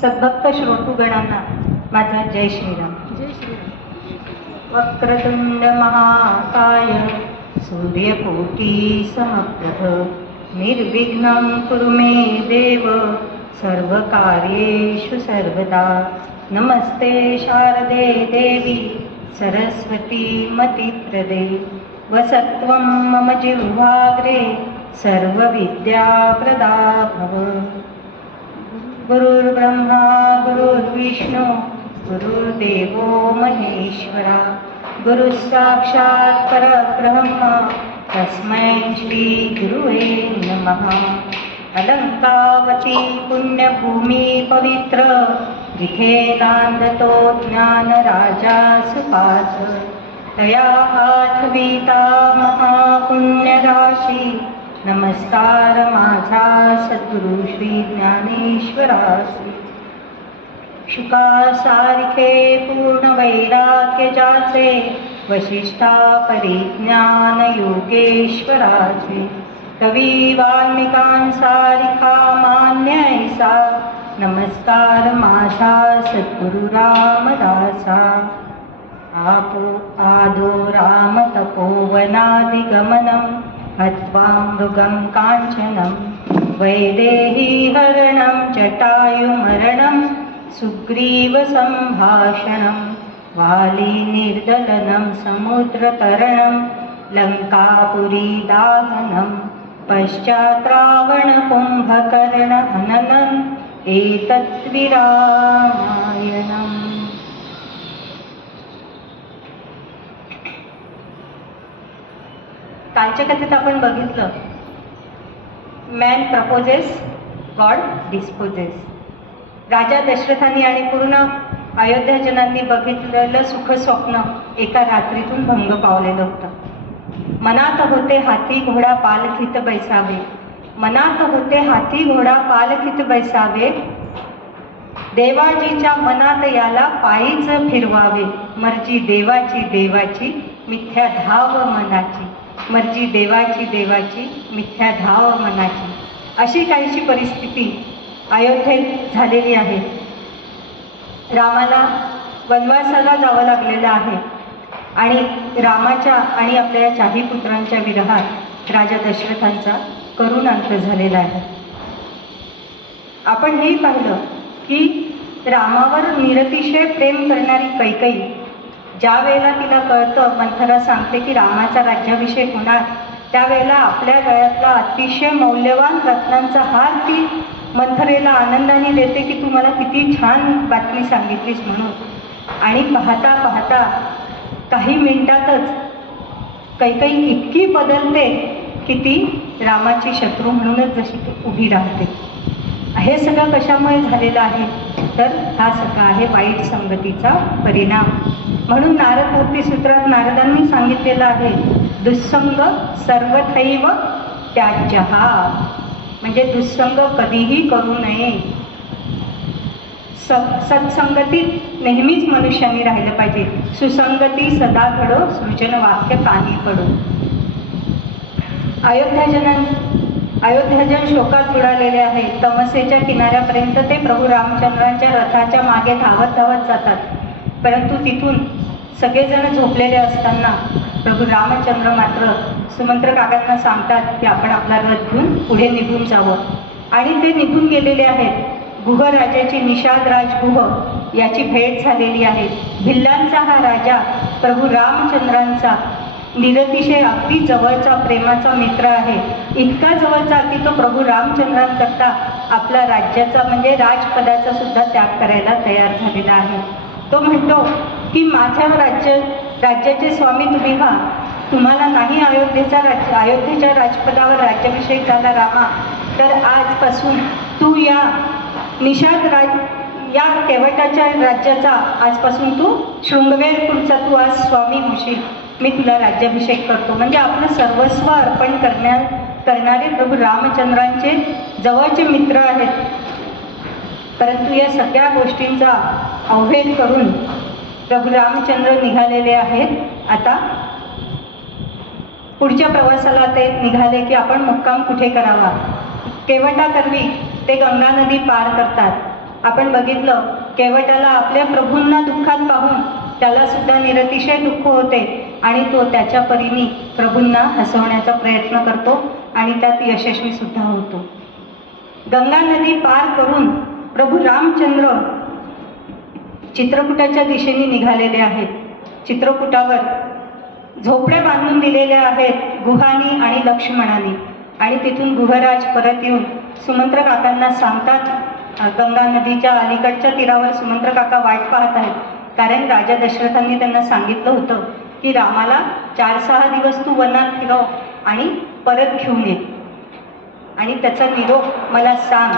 सद्भक्त श्रोतृगणांना माझा जय श्रीराम. जय श्रीराम. वक्रतुंड महाकाय सूर्यकोटी समप्रभ निर्विघ्नं कुरु मे देव सर्वकार्येषु सर्वदा. नमस्ते शारदे देवी सरस्वती मतिप्रदे वसत्वं मम जिह्वाग्रे सर्वविद्याप्रदा भव. गुरुर्ब्रह्मा गुरुर्विष्णू गुरुर्देवो महेश्वरा गुरुसाक्षात् परब्रह्म तस्मै श्री गुरुवे नमः. अलंकावती पुण्यभूमी पवित्र जिथे नांदतो ज्ञान राजा सुपात्र तया आठविता महापुण्यराशी. नमस्कार माझा सद्गुरु श्री ज्ञानेश्वरासी. शुकासारिखे पूर्ण वैराग्य जाचे वशिष्ठा परिज्ञान योगेश्वराचे. कवी वाल्मिकांसारिखा मान्य ऐसा नमस्कार माझा सद्गुरु रामदासा. आपो आदो राम तपोवनादिगमनं हत्वा मृगं काञ्चनं वैदेही हरणं जटायुमरणं सुग्रीवसम्भाषणं वाली निर्दलनं समुद्रतरणं लङ्कापुरी दाहनं पश्चात् रावणकुम्भकर्ण हननम् एतत् विरामायणम्. कालच्या कथेत आपण बघितलं मॅन प्रपोजेस गॉड डिस्पोजेस. राजा दशरथांनी आणि पूर्ण अयोध्याजनांनी बघितलेलं सुख स्वप्न एका रात्रीतून भंग पावलेलं होतं. मनात होते हाती घोडा पालखीत बैसावे. मनात होते हाती घोडा पालखीत बैसावे. देवाजीच्या मनात याला पायीच फिरवावे. मर्जी देवाची देवाची मिथ्या धाव मनाची. मर्जी देवाची देवाची मिथ्या धाव मनाची. अशी काहीशी परिस्थिती अयोध्येत झालेली आहे. रामाला वनवासाला जावं लागलेलं आहे आणि रामाच्या आणि आपल्या चाही पुत्रांच्या विरहात राजा दशरथांचा करुण अंत झालेला आहे. आपण हेही पाहिलं की रामावर निरतिशय प्रेम करणारी कैकेयी ज्या वेळेला तिला कळतं, मंथरा सांगते की रामाचा राज्याभिषेक होणार, त्यावेळेला आपल्या गळ्यातला अतिशय मौल्यवान रत्नांचा हार ती मंथरेला आनंदाने देते की तू मला किती छान बातमी सांगितलीस म्हणून. आणि पाहता पाहता काही मिनिटातच कैकेयी इतकी बदलते की ती रामाची शत्रू म्हणूनच जशी ती उभी राहते. हे सगळं कशामुळे झालेलं आहे तर हा सगळा आहे वाईट संगतीचा परिणाम. म्हणून नारद भक्ती सूत्रात नारदांनी सांगितलेलं आहे दुस्संग सर्वथैव त्याज्यहा. म्हणजे दुस्संग कधीही करू नये. सत्संगतीत नेहमीच मनुष्याने राहिलं पाहिजे. सुसंगती सदा घडो सृजन वाक्य कानी पडो. अयोध्याजन शोकात बुडालेले आहे. तमसेच्या किनाऱ्यापर्यंत ते प्रभू रामचंद्रांच्या रथाच्या मागे धावत धावत जातात. परंतु तिथून सगळेजण झोपलेले असताना प्रभू रामचंद्र मात्र सुमंत्र काकांना सांगतात की आपण आपला रथ घेऊन पुढे निघून जावं. आणि ते निघून गेलेले आहेत. गुह राजाची निषाद राजगुह याची भेट झालेली आहे. भिल्लांचा हा राजा प्रभू रामचंद्रांचा निरतिशय अगदी जवळचा प्रेमाचा मित्र आहे. इतका जवळचा की तो प्रभू रामचंद्रांकरता आपला राज्याचा म्हणजे राजपदाचा सुद्धा त्याग करायला तयार झालेला आहे. तो म्हणतो की माझ्या राज्याचे स्वामी तुम्ही व्हा. तुम्हाला नाही अयोध्येच्या राजपदावर राज्याभिषेक झाला रामा, तर आजपासून तू या या केवटाच्या राज्याचा आजपासून तू शृंगवेरपूरचा तू आज स्वामी होशील. मी तुला राज्याभिषेक करतो. म्हणजे आपलं सर्वस्व अर्पण करणारे प्रभू रामचंद्रांचे जवळचे मित्र आहेत. परंतु या सगळ्या गोष्टींचा अवहेद करून प्रभू रामचंद्र निघालेले आहेत. आता पुढच्या प्रवासाला ते निघाले की आपण मुक्काम कुठे करावा. केवटाकरवी ते गंगा नदी पार करतात. आपण बघितलं, केवटाला आपल्या प्रभूंना दुःखात पाहून त्याला सुद्धा निरतिशय दुःख होते आणि तो त्याच्या परीने प्रभूंना हसवण्याचा प्रयत्न करतो आणि त्यात यशस्वी सुद्धा होतो. गंगा नदी पार करून प्रभू रामचंद्र चित्रकूटाच्या दिशेने निघालेले आहेत. चित्रकूटावर झोपड्या बांधून दिलेल्या आहेत गुहानी आणि लक्ष्मणाने, आणि तिथून गुहराज परत येऊन सुमंत्र काकांना सांगतात, गंगा नदीच्या अलीकडच्या तीरावर सुमंत्र काका वाट पाहत आहेत, कारण राजा दशरथांनी त्यांना सांगितलं होतं की रामाला 4-6 दिवस तू वनात फिरव आणि परत घेऊन ये, आणि त्याचा निरोप मला सांग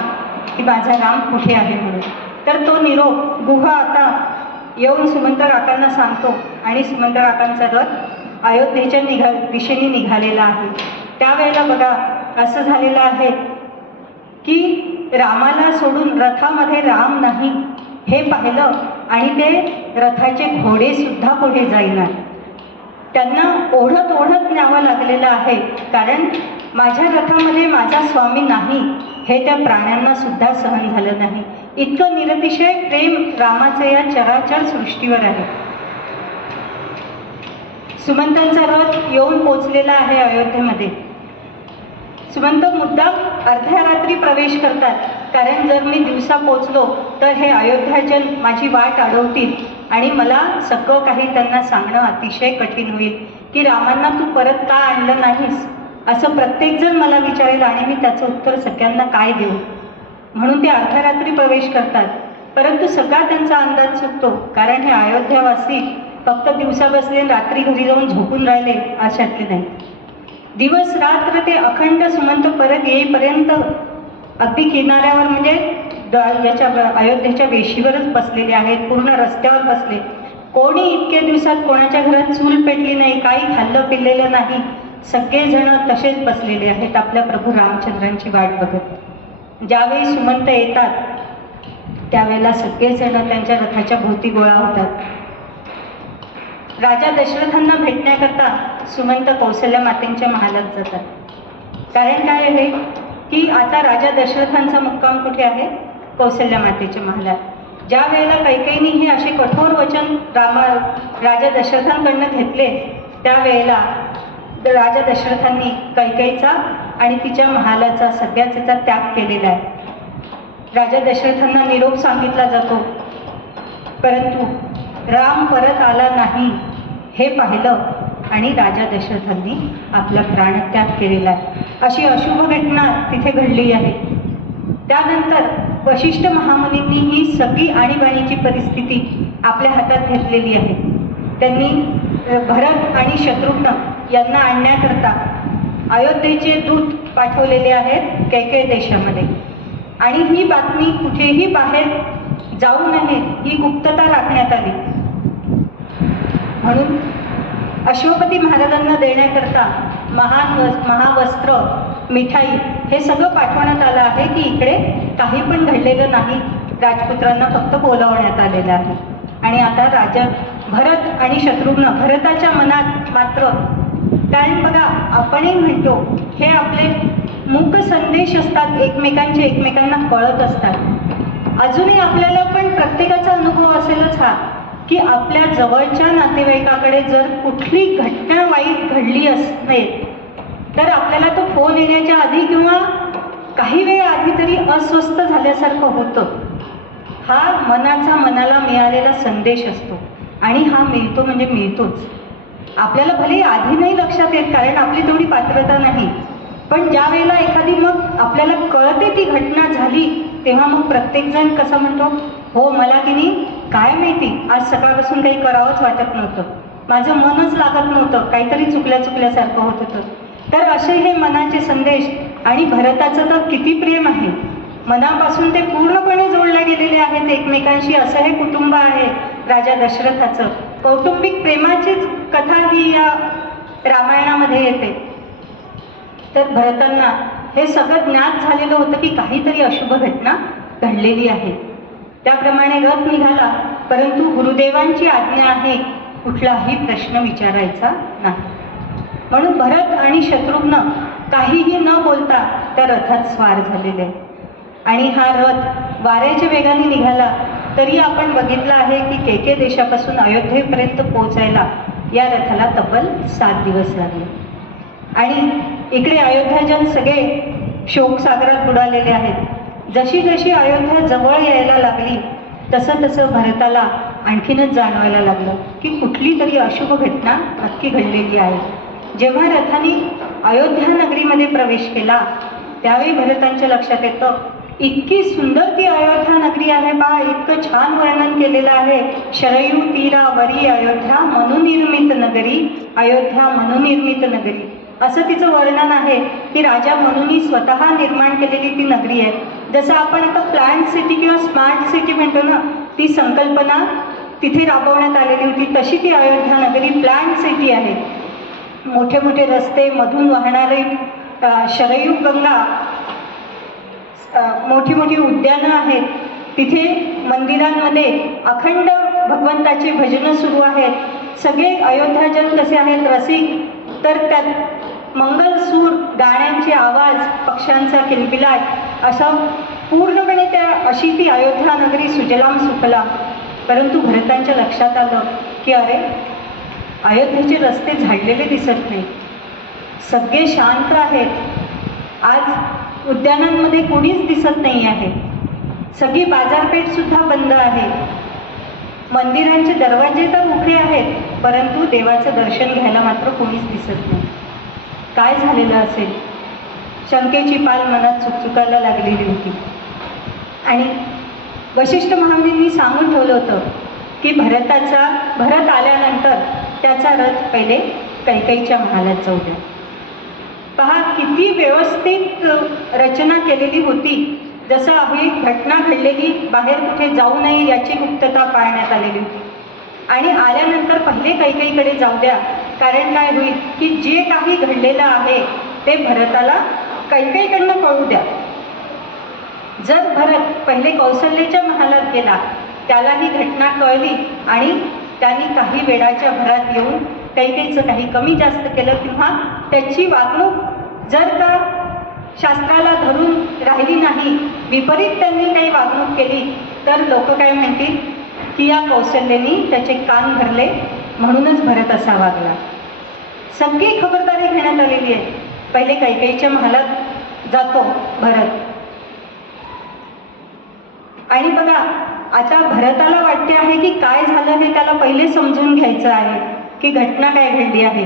की माझा राम कुठे आहे म्हणून. तर तो निरोप गुहा आता येऊन सुमंत्र काकांना सांगतो आणि सुमंत्र काकांचा रथ अयोध्येच्या दिशेने निघालेला आहे. त्यावेळेला बघा असं झालेलं आहे की रामाला सोडून रथामध्ये राम नाही हे पाहिलं आणि ते रथाचे घोडे सुद्धा पुढे जाईनात. त्यांना ओढत ओढत न्यावं लागलेलं आहे, कारण माझ्या रथामध्ये माझा स्वामी नाही हे त्या प्राण्यांना सुद्धा सहन झालं नाही. इतकं निरतिशय प्रेम रामाचं या चराचर सृष्टीवर आहे. सुमंतांचा रथ येऊन पोचलेला आहे अयोध्येमध्ये. सुमंत मुद्दाम अर्ध्या रात्री प्रवेश करतात, कारण जर मी दिवसा पोचलो तर हे अयोध्याजन माझी वाट अडवतील आणि मला सगळं काही त्यांना सांगणं अतिशय कठीण होईल की रामांना तू परत का आणलं नाहीस असं प्रत्येकजण मला विचारेल आणि मी त्याचं उत्तर सगळ्यांना काय देऊ. म्हणून ते अर्ध्या रात्री प्रवेश करतात. परंतु सगळा त्यांचा अंदाज चुकतो, कारण हे अयोध्यावासी फक्त दिवसा बसले रात्री घरी जाऊन झोपून राहिले अशातले नाही. दिवस रात्र ते अखंड सुमंत परत येईपर्यंत अगदी किनाऱ्यावर म्हणजे याच्या अयोध्येच्या वेशीवरच बसलेले आहेत, पूर्ण रस्त्यावर बसले. कोणी इतक्या दिवसात कोणाच्या घरात चूल पेटली नाही, काही खाल्लं पिल्लेलं नाही, सगळेजण तसेच बसलेले आहेत आपल्या प्रभू रामचंद्रांची वाट बघत. ज्यावेळी सुमंत येतात त्यावेळेला सगळेजण त्यांच्या रथाच्या भोवती गोळा होतात. राजा दशरथांना भेटण्याकरता सुमंत कौशल्या मातेंच्या महालात जातात. कारण काय आहे की आता राजा दशरथांचा मुक्काम कुठे आहे? कौशल्या मातेच्या महालात. ज्या वेळेला कैकेयीने हे असे कठोर वचन राजा दशरथांकडनं घेतले, त्यावेळेला राजा दशरथांनी कैकेयीचा आणि तिच्या महालाचा सगळ्याचा त्याग केलेला आहे. राजा दशरथांना निरोप सांगितला जातो, परंतु राम परत आला नाही हे पाहिलं आणि राजा दशरथांनी आपला प्राणत्याग केलेला आहे. अशी अशुभ घटना तिथे घडली आहे. त्यानंतर वशिष्ठ महामुनींनी ही सगळी आणीबाणीची परिस्थिती आपल्या हातात घेतलेली आहे. त्यांनी भरत आणि शत्रुघ्न यांना आणण्याकरता अयोध्येचे दूत पाठवलेले आहेत कैकेय देशामध्ये, आणि ही बातमी कुठेही बाहेर जाऊ नये ही गुप्तता राखण्यात आली. म्हणून अश्वपती महाराजांना देण्याकरता महावस्त्र, मिठाई हे सगळं पाठवण्यात आलं आहे की इकडे काही पण घडलेलं नाही, राजपुत्रांना फक्त बोलावण्यात आलेलं आहे. आणि आता राजा भरत आणि शत्रुघ्न, भरताच्या मनात मात्र, कारण बघा आपणही म्हणतो हे आपले मूक संदेश असतात, एकमेकांना कळत असतात. अजूनही आपल्याला पण प्रत्येकाचा अनुभव असेलच हा की आपल्या जवळच्या नातेवाईकाकडे जर कुठली घटना वाईट घडली असेल तर आपल्याला तो फोन येण्याच्या आधी किंवा काही वेळ आधी तरी अस्वस्थ झाल्यासारखं होतं. हा मनाला मिळालेला संदेश असतो आणि हा मिळतो म्हणजे मिळतोच. आपल्याला भले आधी नाही लक्षात येत कारण आपली तेवढी पात्रता नाही, पण ज्या वेळेला एखादी मग आपल्याला कळते ती घटना झाली तेव्हा मग प्रत्येकजण कसं म्हणतो, हो मला की नाही काय माहिती आज सकाळपासून काही करावंच वाटत नव्हतं, माझं मनच लागत नव्हतं, काहीतरी चुकल्यासारखं होत होतं. तर असे हे मनाचे संदेश. आणि भरताचं तर किती प्रेम आहे, मनापासून ते पूर्णपणे जोडले गेलेले आहेत एकमेकांशी. असं हे कुटुंब आहे राजा दशरथाचं. कौटुंबिक प्रेमाचीच कथा ही या रामायणामध्ये येते. तर भरतांना हे सगळं ज्ञात झालेलं होतं की काहीतरी अशुभ घटना घडलेली आहे. त्याप्रमाणे रथ निघाला, परंतु गुरुदेवांची आज्ञा आहे कुठलाही प्रश्न विचारायचा नाही. म्हणून भरत आणि शत्रुघ्न काहीही न बोलता त्या रथात स्वार झालेले. आणि हा रथ वाऱ्याच्या वेगाने निघाला तरी आपण बघितलं आहे की केके देशापासून अयोध्येपर्यंत पोहोचायला या रथाला तब्बल 7 दिवस लागले. आणि इकडे अयोध्याजन सगळे शोकसागरात बुडालेले आहेत. जशी जशी अयोध्या जवळ यायला लागली तसं तसं भरताला आणखीनच जाणवायला लागलं की कुठली तरी अशुभ घटना नक्की घडलेली आहे. जेव्हा रथाने अयोध्या नगरीमध्ये प्रवेश केला त्यावेळी भरतांच्या लक्षात येतं, इतकी सुंदर ती अयोध्या नगरी आहे बा, इतकं छान वर्णन केलेलं आहे. शरयू तीरावरी अयोध्या मनुनिर्मित नगरी, अयोध्या मनुनिर्मित नगरी असं तिचं वर्णन आहे की राजा मनूंनी स्वतः निर्माण केलेली ती नगरी आहे. जसं आपण आता प्लॅन सिटी किंवा स्मार्ट सिटी म्हणतो ना, ती संकल्पना तिथे राबवण्यात आलेली होती, तशी ती अयोध्या नगरी प्लॅन सिटी आहे. मोठे मोठे रस्ते, मधून वाहणारे शरयू गंगा, मोठी मोठी उद्यानं आहेत. तिथे मंदिरांमध्ये अखंड भगवंताची भजनं सुरू आहेत. सगळे अयोध्याजन कसे आहेत रसिक, तर त्यात मंगलसूर, गाण्यांचे आवाज, पक्ष्यांचा किलबिलाट असा पूर्णपणे अशी ती अयोध्या नगरी सुजलाम सुफलाम. परंतु भरतांच्या लक्षात आलं की अरे, अयोध्येचे रस्ते झाडलेले दिसत नाही, सगळे शांत आहेत. आज उद्यानांमध्ये कोणीच दिसत नाही आहे. सगळी बाजारपेठ सुद्धा बंद आहे. मंदिरांचे दरवाजे तर उघडे आहेत, परंतु देवाचं दर्शन घ्यायला मात्र कोणीच दिसत नाही. काय झालेलं असेल? शंकेची पाल मनात चुकचुकायला लागलेली होती. आणि वशिष्ठ महामुनींनी सांगून ठेवलं होतं की भरत आल्यानंतर त्याचा रथ पहिले कैकेयीच्या महालात जाऊ द्या. पहा किती व्यवस्थित रचना केलेली होती. जसं ही घटना घडलेली, बाहेर कुठे जाऊ नये याची गुप्तता पाळण्यात आलेली होती. आणि आल्यानंतर पहिले कैकेयीकडे जाऊ द्या, कारण काय होईल की जे काही घडलेलं आहे ते भरताला कैकेयीकडनं कळू द्या. जर भरत पहिले कौसल्याच्या महालात गेला, त्याला ही घटना कळली आणि त्यांनी काही वेळाच्या भरात येऊन कैकेयीचं काही कमी जास्त केलं किंवा त्याची वागणूक जर का शास्त्राला धरून राहिली नाही, विपरीत त्यांनी काही वागणूक केली, तर लोक काय म्हणतील की या कौशल्याने त्याचे कान भरले म्हणूनच भरत असा वागला. सगळी खबरदारी घेण्यात आलेली आहे. पहिले कैकेयीच्या महालात जातो भरत. आणि बघा, आता भरताला वाटते आहे की काय झालं हे त्याला पहिले समजून घ्यायचं आहे की घटना काय घडली आहे.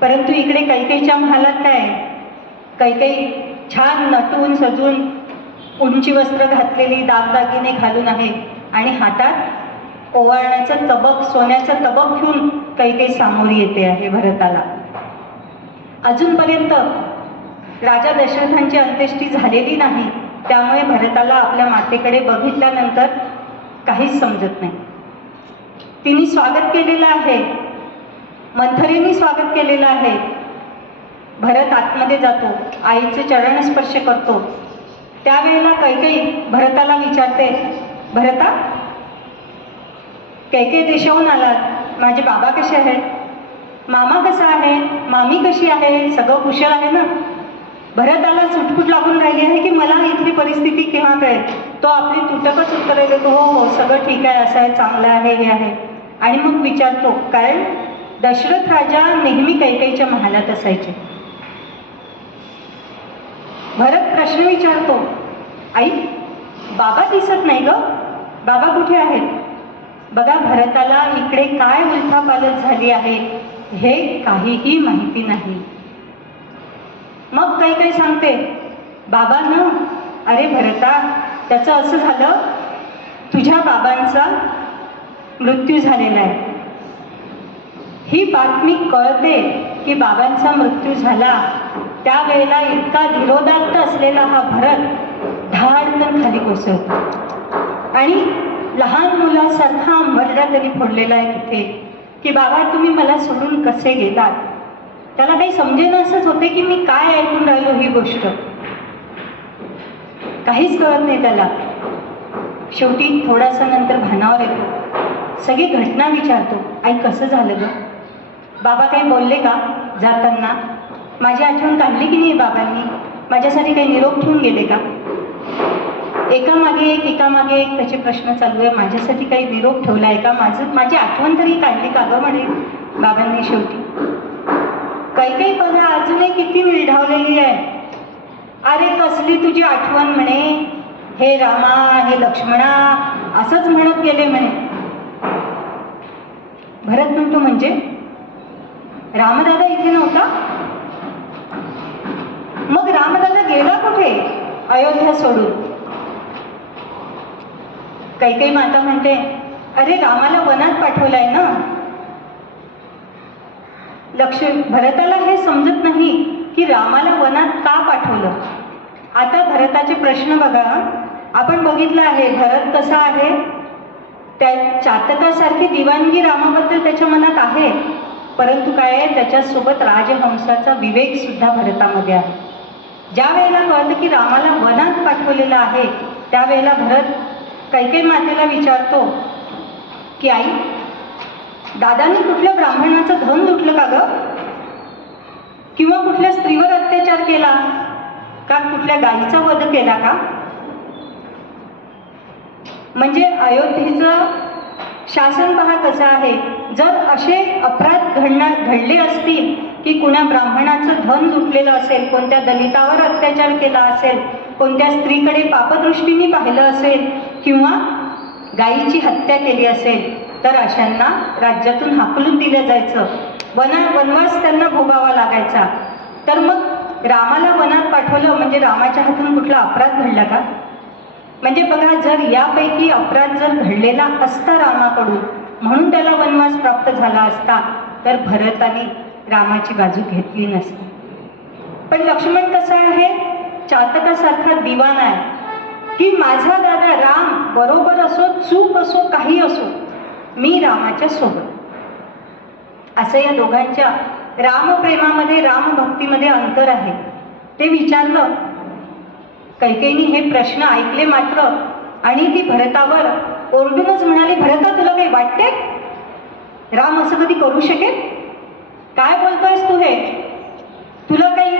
परंतु इकडे कैकेयीच्या महालात काय, कैकेयी छान नटून सजून उंची वस्त्र घातलेली, दागदागिने घालून आहे आणि हातात ओवाळण्याचं तबक, सोन्याचं तबक घेऊन कैकेयी सामोरी येते आहे भरताला. अजूनपर्यंत राजा दशरथांची अंत्येष्टी झालेली नाही, त्यामुळे भरताला आपल्या मातेकडे बघितल्यानंतर काहीच समजत नाही. तिने स्वागत केलेलं आहे, मंथरेने स्वागत केलेलं आहे. भरत आतमध्ये जातो, आईचे चरण स्पर्श करतो. त्यावेळेला कैकेयी भरताला विचारते, भरता, कैकेयी देशाहून आलात, माझे बाबा कसे आहेत, मामा कसा आहे, मामी कशी आहे, सगळं कुशल आहे ना? भरताला सुटफुट लागून राहिली आहे की मला इथली परिस्थिती केव्हा कळेल. तो आपली तुटकच उत्तरे देतो, हो हो सगळं ठीक आहे, असं आहे, चांगलं आहे, हे आहे. आणि मग विचारतो, कारण दशरथ राजा नेहमी कैकेयीच्या महालात असायचे. भरत प्रश्न विचारतो, आई बाबा दिसत नाही ग, बाबा कुठे आहेत? बघा, भरताला इकडे काय उलथापालथ झाली आहे हे काहीही माहिती नाही. मग कैकेयी सांगते, बाबा ना, अरे भरता, त्याचं असं झालं, तुझ्या बाबांचा मृत्यू झालेला आहे. ही बातमी कळते की बाबांचा मृत्यू झाला, त्यावेळेला इतका धीरोदात्त असलेला हा भरत धाडकन खाली कोसळतो आणि लहान मुलासारखा मर्रा त्यांनी फोडलेला आहे तिथे की बाबा तुम्ही मला सोडून कसे गेलात. त्याला काही समजेनासंच होते की मी काय ऐकून राहिलो ही गोष्ट, काहीच कळत नाही त्याला. शेवटी थोडासा नंतर भानावर येतो, सगळी घटना विचारतो, आई कसं झालं ग, बाबा काही बोलले का जाताना, माझी आठवण काढली की नाही बाबांनी, माझ्यासाठी काही निरोप ठेवून गेले का? एकामागे एक त्याचे प्रश्न चालू आहे. माझ्यासाठी काही निरोप ठेवला आहे का? माझी आठवण तरी काढली का गं म्हणे बाबांनी शेवटी. काही बघा अजूनही किती विढावलेली आहे. अरे कसली तुझी आठवण म्हणे, हे रामा हे लक्ष्मणा असंच म्हणत गेले म्हणे. भरत म्हणतो म्हणजे रामदादा इथे नव्हता? मग रामदादा गेला कुठे अयोध्या सोडून? काही माता म्हणते अरे रामाला वनात पाठवलाय ना. भरताला हे समजत नाही की रामाला वनात का पाठवलं. आता भरताचे प्रश्न बघा. आपण बघितलं आहे भरत कसा आहे. त्या चातकासारखी दिवाणगी रामाबद्दल त्याच्या मनात आहे, परंतु काय आहे त्याच्यासोबत राजहंसाचा विवेक सुद्धा भरतामध्ये आहे. ज्या वेळेला कळतं की रामाला वनात पाठवलेलं आहे त्यावेळेला भरत काही मातेला विचारतो की आई, दादाने कुठल्या ब्राह्मणाचं धन लुटलं का ग? किंवा कुठल्या स्त्रीवर अत्याचार केला का? कुठल्या गायीचा वध केला का? म्हणजे अयोध्येचं शासन पहा कसं आहे. जर असे अपराध घडले असतील की कुणा ब्राह्मणाचं धन लुटलेलं असेल, कोणत्या दलितावर अत्याचार केला असेल, कोणत्या स्त्रीकडे पापदृष्टीने पाहिलं असेल किंवा गायीची हत्या केली असेल, तर अशांना राज्यातून हाकलून दिलं जायचं. वनवास त्यांना भोगावा लागायचा. तर मग रामाला वनात पाठवलं म्हणजे रामाच्या हातून कुठला अपराध घडला का? म्हणजे बघा, जर यापैकी अपराध जर घडलेला असता रामाकडून म्हणून त्याला वनवास प्राप्त झाला असता तर भरताने रामाची बाजू घेतली नसती. पण लक्ष्मण कसा आहे, चातकासारखा दिवाण आहे की माझा दादा राम बरोबर असो चूक असो काही असो मी रामाच्या सोबत. असं या दोघांच्या रामप्रेमामध्ये रामभक्तीमध्ये अंतर आहे. ते विचारलं. कैकेयीने हे प्रश्न ऐकले मात्र आणि ती भरतावर ओरडूनच म्हणाली, भरता तुला काही वाटते राम असं कधी करू शकेल? काय बोलतोयस तू हे? तुला काही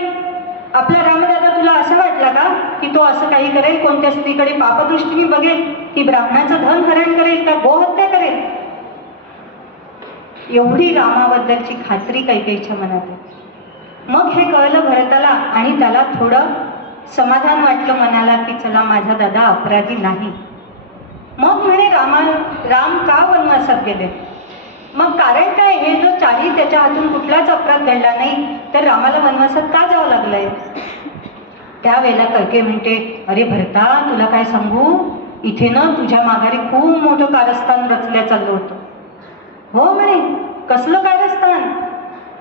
आपला रामदादा तुला असं वाटला का की तो असं काही करेल? कोणत्या स्त्रीकडे पापदृष्टीने बघेल की ब्राह्मणाचं धन हरण करेल का गोहत्या करेल? एवढी रामाबद्दलची खात्री कैकेयीच्या मनात आहे. मग हे कळलं भरताला आणि त्याला थोडं समाधान वाटलं मनाला की चला माझा दादा अपराधी नाही. मग म्हणे राम का वनवासात गेले? मग कारण काय? हे जर चाली त्याच्या हातून कुठलाच अपराध घडला नाही तर रामाला वनवासात का जावं लागलंय? त्यावेळेला कैकेयी म्हणते, अरे भरता तुला काय सांगू, इथे ना तुझ्या माघारी खूप मोठं कारस्थान रचल्या चाललं होतं. हो म्हणे, कसलं कारस्थान?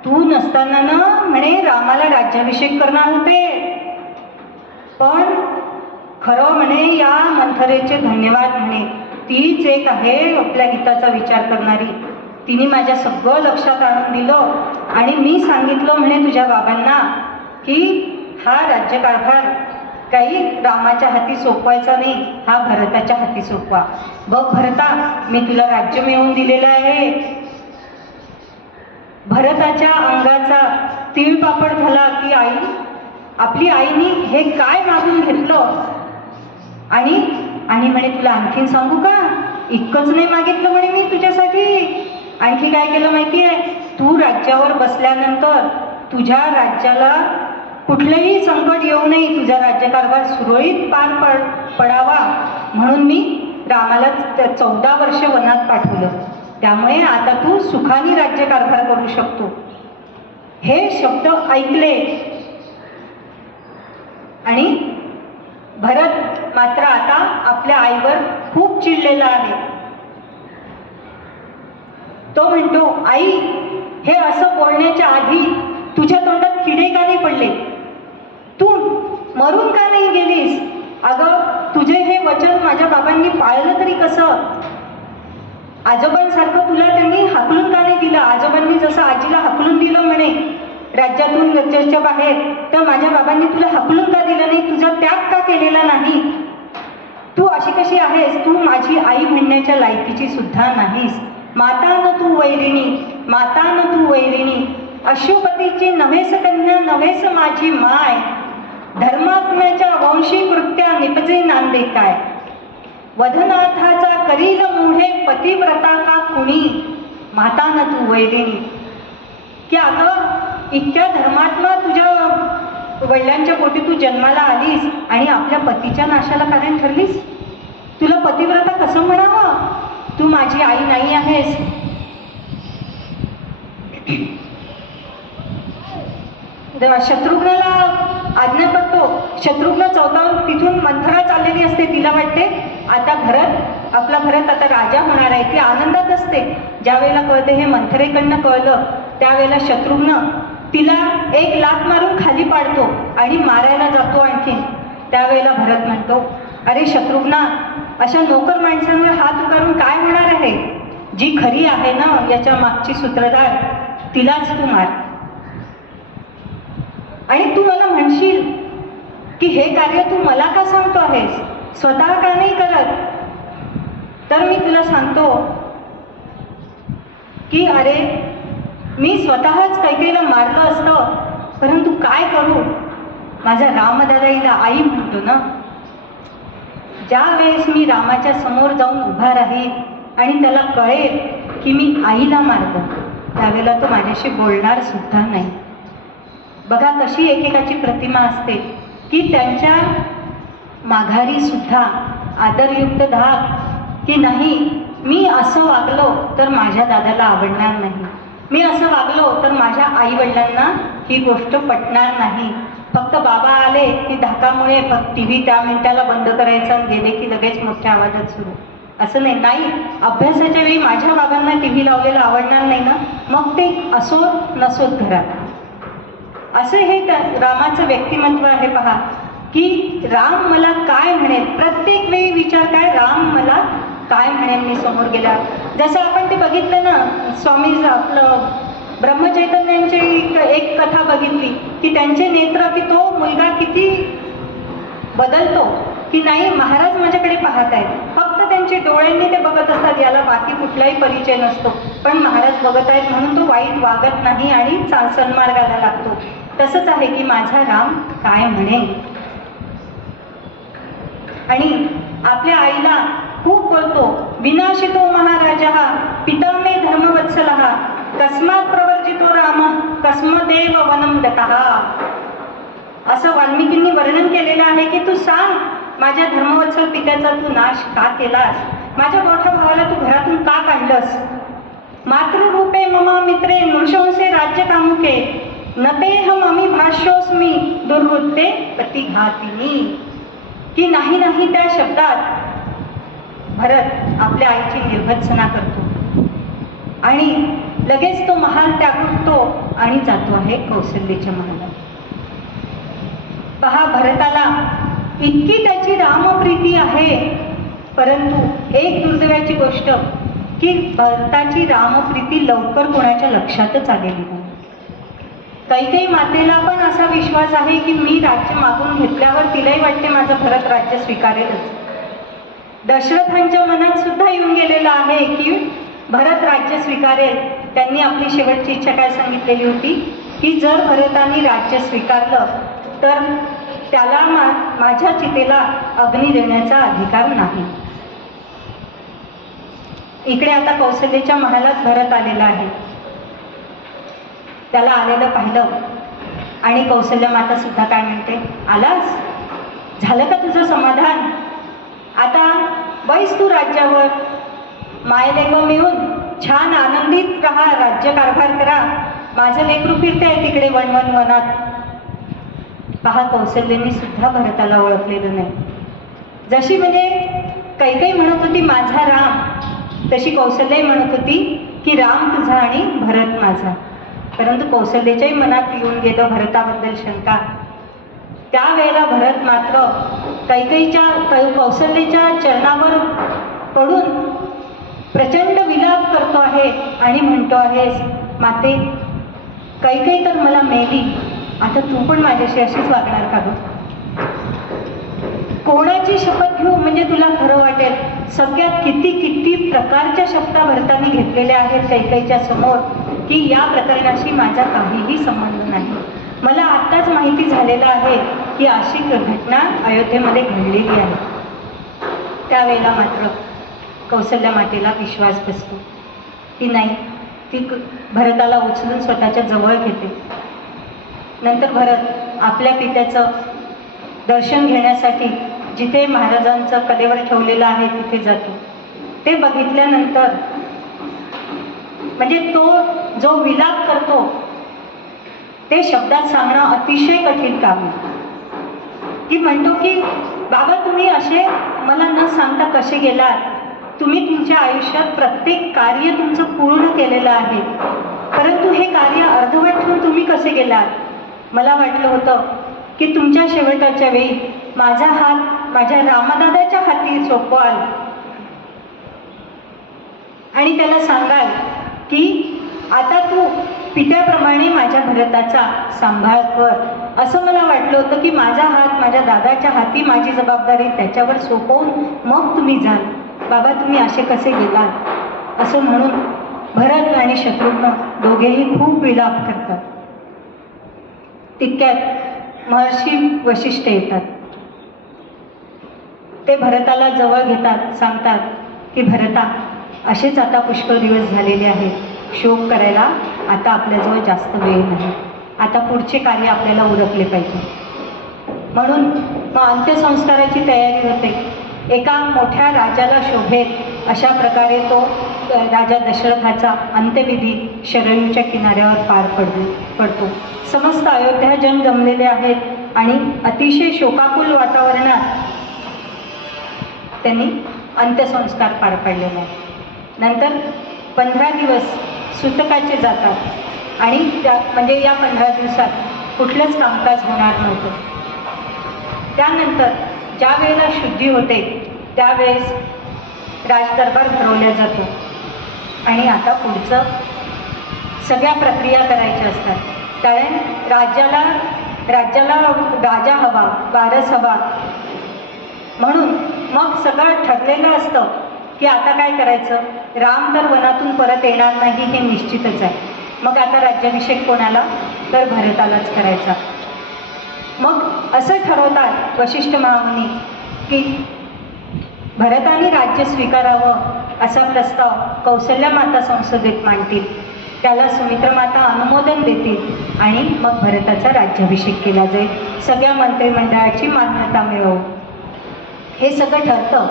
तू नसताना ना म्हणे रामाला राज्याभिषेक करणार होते, पण खरं म्हणे या मंथरेचे धन्यवाद म्हणे. तीच एक आहे आपल्या हिताचा विचार करणारी. तिने माझ्या सगळं लक्षात आणून दिलं आणि मी सांगितलं म्हणे तुझ्या बाबांना की हा राज्यकारभार काही रामाच्या हाती सोपवायचा नाही, हा भरताच्या हाती सोपवा. बघ भरता, मी तुला राज्य मिळवून दिलेलं आहे. भरताच्या अंगाचा तीळपापड झाला की आई, आपली आईनी हे काय मागून घेतलं. आणि म्हणे तुला आणखीन सांगू का, इतकंच नाही मागितलं म्हणे मी तुझ्यासाठी, आणखी काय केलं माहिती आहे? तू राज्यावर बसल्यानंतर तुझ्या राज्याला कुठलंही संकट येऊ नये, तुझा राज्यकारभार सुरळीत पार पडावा म्हणून मी रामाला 14 वर्ष वनात पाठवलं. त्यामुळे आता तू सुखाने राज्यकारभार करू शकतो. हे शब्द ऐकले आणि भरत मात्र आता आपल्या आईवर खूप चिडलेला आहे. तो म्हणतो, आई हे असं बोलण्याच्या आधी तुझ्या तोंडात किडे का नाही पडले? तू मरून का नाही गेलीस? अगं तुझे हे वचन माझ्या बाबांनी पाळलं तरी कसं? आजोबांसारखं तुला त्यांनी हाकलून का नाही दिलं? आजोबांनी जसं आजीला हाकलून दिलं म्हणे राज्यातून राज्याच्या बाहेर, तर माझ्या बाबांनी तुला हाकलून का दिलं नाही? तुझा त्याग का केलेला नाही? तू अशी कशी आहेस? तू माझी आई म्हणण्याच्या लायकीची सुद्धा नाहीस. माता न तू वैरिणी, माता न तू वैरिणी, अश्वपतीची नव्हेस कन्या, नव्हेस माझी माय, धर्मात्म्याच्या वंशी कृत्या निपजे नांदे काय. वधनाथाचा करील मुढे पतिव्रता का कुणी, माता न तू वैरिणी. की अगं इतक्या धर्मात्मा तुझ्या वडिलांच्या पोटी तू जन्माला आलीस आणि आपल्या पतीच्या नाशाला कारण ठरलीस. तुला पतिव्रता कसं म्हणावं? तू माझी आई नाही आहेस. शत्रुघ्नाला आज्ञा करतो. शत्रुघ्न चौथावून तिथून मंथरा चाललेली असते. तिला वाटते आता भरत, आपला भरत आता राजा होणार आहे. ती आनंदात असते. ज्या वेळेला कळते हे मंथरेकडनं कळलं, त्यावेळेला शत्रुघ्न तिला एक लाथ मारून खाली पाडतो आणि मारायला जातो आणखीन. त्यावेळेला भरत म्हणतो, अरे शत्रुघ्ना, अशा नोकर माणसांवर हात उगारून काय होणार आहे? जी खरी आहे ना याच्या मागची सूत्रधार, तिलाच तू मार. आणि तू मला म्हणशील की हे कार्य तू मला का सांगतो आहेस, स्वतः का नाही करत? तर मी तुला सांगतो की अरे मी स्वतःच कैकेयीला मारलं असतं, परंतु काय करू, माझा रामदादा हिला आई म्हणतो ना. ज्या वेळेस मी रामाच्या समोर जाऊन उभा राहील आणि त्याला कळेल की मी आईला मारलं, त्यावेळेला तो माझ्याशी बोलणार सुद्धा नाही. बघा कशी एकेकाची प्रतिमा असते की त्यांच्या माघारी सुद्धा आदरयुक्त धाक की नाही, मी असं वागलो तर माझ्या दादाला आवडणार नाही, मी असं वागलो तर माझ्या आई वडिलांना ही गोष्ट पटणार नाही. फक्त बाबा आले की धाकामुळे फक्त TV त्या मिनिटाला बंद करायचा आणि गेले की लगेच मोठ्या आवाजात सुरू. असं नाही, अभ्यासाच्या वेळी माझ्या बाबांना TV लावलेलं आवडणार नाही ना, मग ते असोत नसोत घरात. असं हे रामाचं व्यक्तिमत्व आहे. पहा की राम मला काय म्हणेल, प्रत्येक वेळी विचार काय, राम मला काय म्हणेल मी समोर गेला. जसं आपण ते बघितलं ना, स्वामी आपलं ब्रह्मचैतन्यांची एक कथा बघितली की त्यांचे नेत्र की तो मुलगा किती बदलतो की नाही, महाराज माझ्याकडे पाहत आहेत, फक्त त्यांचे डोळ्यांनी ते बघत असतात, याला बाकी कुठलाही परिचय नसतो, पण महाराज बघत आहेत म्हणून तो वाईट वागत नाही आणि सन्मार्गाला लागतो. तसंच आहे की माझा राम काय म्हणेल. आणि आपल्या आईला खूप बोलतो, विनाशितो महाराजा पिता मे धर्मवत्सलः कस्मात प्रवर्जितो राम कस्मदेव वनम दतः. असं वाल्मिकींनी वर्णन केलेलं आहे की तू सांग, माझ्या धर्मवत्सल पित्याचा तू नाश का केलास, माझ्या मोठ्या भावाला तू घरातून का काढलंस. मातृरूपे ममा मित्रे नृशंसे राज्य कामुके नतेहम अमी भाष्योस्मी दुर्वृत्ते प्रतिघातिनी. की नाही त्या शब्दात भरत आपल्या आईची निर्भत्सना करतो आणि लगेच तो महाल त्यागतो आणि जातो आहे कौशल्याच्या महालात. पहा भरताला इतकी त्याची रामप्रीती आहे, परंतु एक दुर्दैवाची गोष्ट की भरताची रामप्रीती लवकर कोणाच्या लक्षातच आलेली नाही. काही मातेला पण असा विश्वास आहे की मी राज्य मागून घेतल्यावर तिलाही वाटते माझं भरत राज्य स्वीकारेलच. दशरथांच्या मनात सुद्धा येऊन गेलेलं आहे की भरत राज्य स्वीकारेल. त्यांनी आपली शेवटची इच्छा काय सांगितलेली होती की जर भरताने राज्य स्वीकारलं तर त्याला माझ्या चितेला अग्नी देण्याचा अधिकार नाही. इकडे आता कौशल्याच्या महालात भरत आलेला आहे. त्याला आलेलं पाहिलं आणि कौशल्या माता सुद्धा काय म्हणते, आलास, झालं का तुझं समाधान, आता बैस तू राज्यावर, मायलेकं मिळून छान आनंदित राहा, राज्य कारभार करा, माझं लेकरू फिरते आहे तिकडे वनात. पहा कौशल्याने सुद्धा भरताला ओळखलेलं नाही. जशी म्हणजे काही म्हणत होती माझा राम, तशी कौशल्याही म्हणत होती की राम तुझा आणि भरत माझा. परंतु कौशल्याच्याही मनात येऊन गेलं भरताबद्दल शंका. त्यावेळेला भरत मात्र कौशल्याच्या चरणावर पडून प्रचंड विलाप करतो आहे आणि म्हणतो आहेस, माते कैकेयी तर मला मेली, आता तू पण माझ्याशी अशीच वागणार का गं? कोणाची शपथ घेऊ म्हणजे तुला खरं वाटेल. सगळ्यात किती प्रकारच्या शपथा भरताने घेतलेल्या आहेत कैकेयीच्या समोर की या प्रकरणाशी माझा काहीही संबंध नाही. मला आत्ताच माहिती झालेलं आहे की अशी घटना अयोध्येमध्ये घडलेली आहे. त्यावेळेला मात्र कौसल्या मातेला विश्वास बसतो की नाही, ती भरताला उचलून स्वतःच्या जवळ घेते. नंतर भरत आपल्या पित्याचं दर्शन घेण्यासाठी जिथे महाराजांचं कलेवर ठेवलेलं आहे तिथे जातो. ते बघितल्यानंतर म्हणजे तो जो विलाप करतो ते शब्दात सांगणं अतिशय कठीण काम आहे. की म्हणतो की बाबा, तुम्ही असे मला न सांगता कसे गेलात? तुम्ही तुमच्या आयुष्यात प्रत्येक कार्य तुमचं पूर्ण केलेलं आहे, परंतु हे कार्य अर्धवट ठेवून तुम्ही कसे गेलात? मला वाटलं होतं की तुमच्या शेवटाच्या वेळी माझा हात माझ्या रामदादाच्या हाती सोपवाल आणि त्याला सांगाल की आता तू पित्याप्रमाणे माझ्या भरताचा सांभाळ कर. असं मला वाटलं होतं की माझा हात माझ्या दादाच्या हाती, माझी जबाबदारी त्याच्यावर सोपवून मग तुम्ही जाल. बाबा, तुम्ही असे कसे गेलात? असं म्हणून भरत आणि शत्रुघ्न दोघेही खूप विलाप करतात. तितक्यात महर्षी वशिष्ठ येतात. ते भरताला जवळ घेतात, सांगतात की भरता, असेच आता पुष्कळ दिवस झालेले आहेत, शोक करायला आता आपल्याजवळ जास्त वेळ नाही, आता पुढचे कार्य आपल्याला उरकले पाहिजे. म्हणून मग अंत्यसंस्काराची तयारी होते. एका मोठ्या राजाला शोभेल अशा प्रकारे तो राजा दशरथाचा अंत्यविधी शरयूच्या किनाऱ्यावर पार पडतो. समस्त अयोध्याजन जमलेले आहेत आणि अतिशय शोकाकुल वातावरणात त्यांनी अंत्यसंस्कार पार पाडलेले आहेत. नंतर 15 दिवस सूतकाचे जातात आणि म्हणजे या 15 दिवसात कुठलंच कामकाज होणार नव्हतं. त्यानंतर ज्या वेळेला शुद्धी होते त्यावेळेस राजदरबार भरवला जातो आणि आता पुढचं सगळ्या प्रक्रिया करायच्या असतात. कारण राज्याला राजा हवा, वारस हवा. म्हणून मग सगळं ठरलेलं असतं की आता काय करायचं. राम तर वनातून परत येणार नाही हे निश्चितच आहे. मग आता राज्याभिषेक कोणाला? तर भरतालाच करायचा. मग असं ठरवतात वशिष्ठ महामुनी की भरताने राज्य स्वीकारावं असा प्रस्ताव कौसल्या माता संसदेत मांडतील. त्याला सुमित्रा माता अनुमोदन देतील आणि मग भरताचा राज्याभिषेक केला जाईल. सगळ्या मंत्रिमंडळाची मान्यता मिळवू हे सगळं ठरतं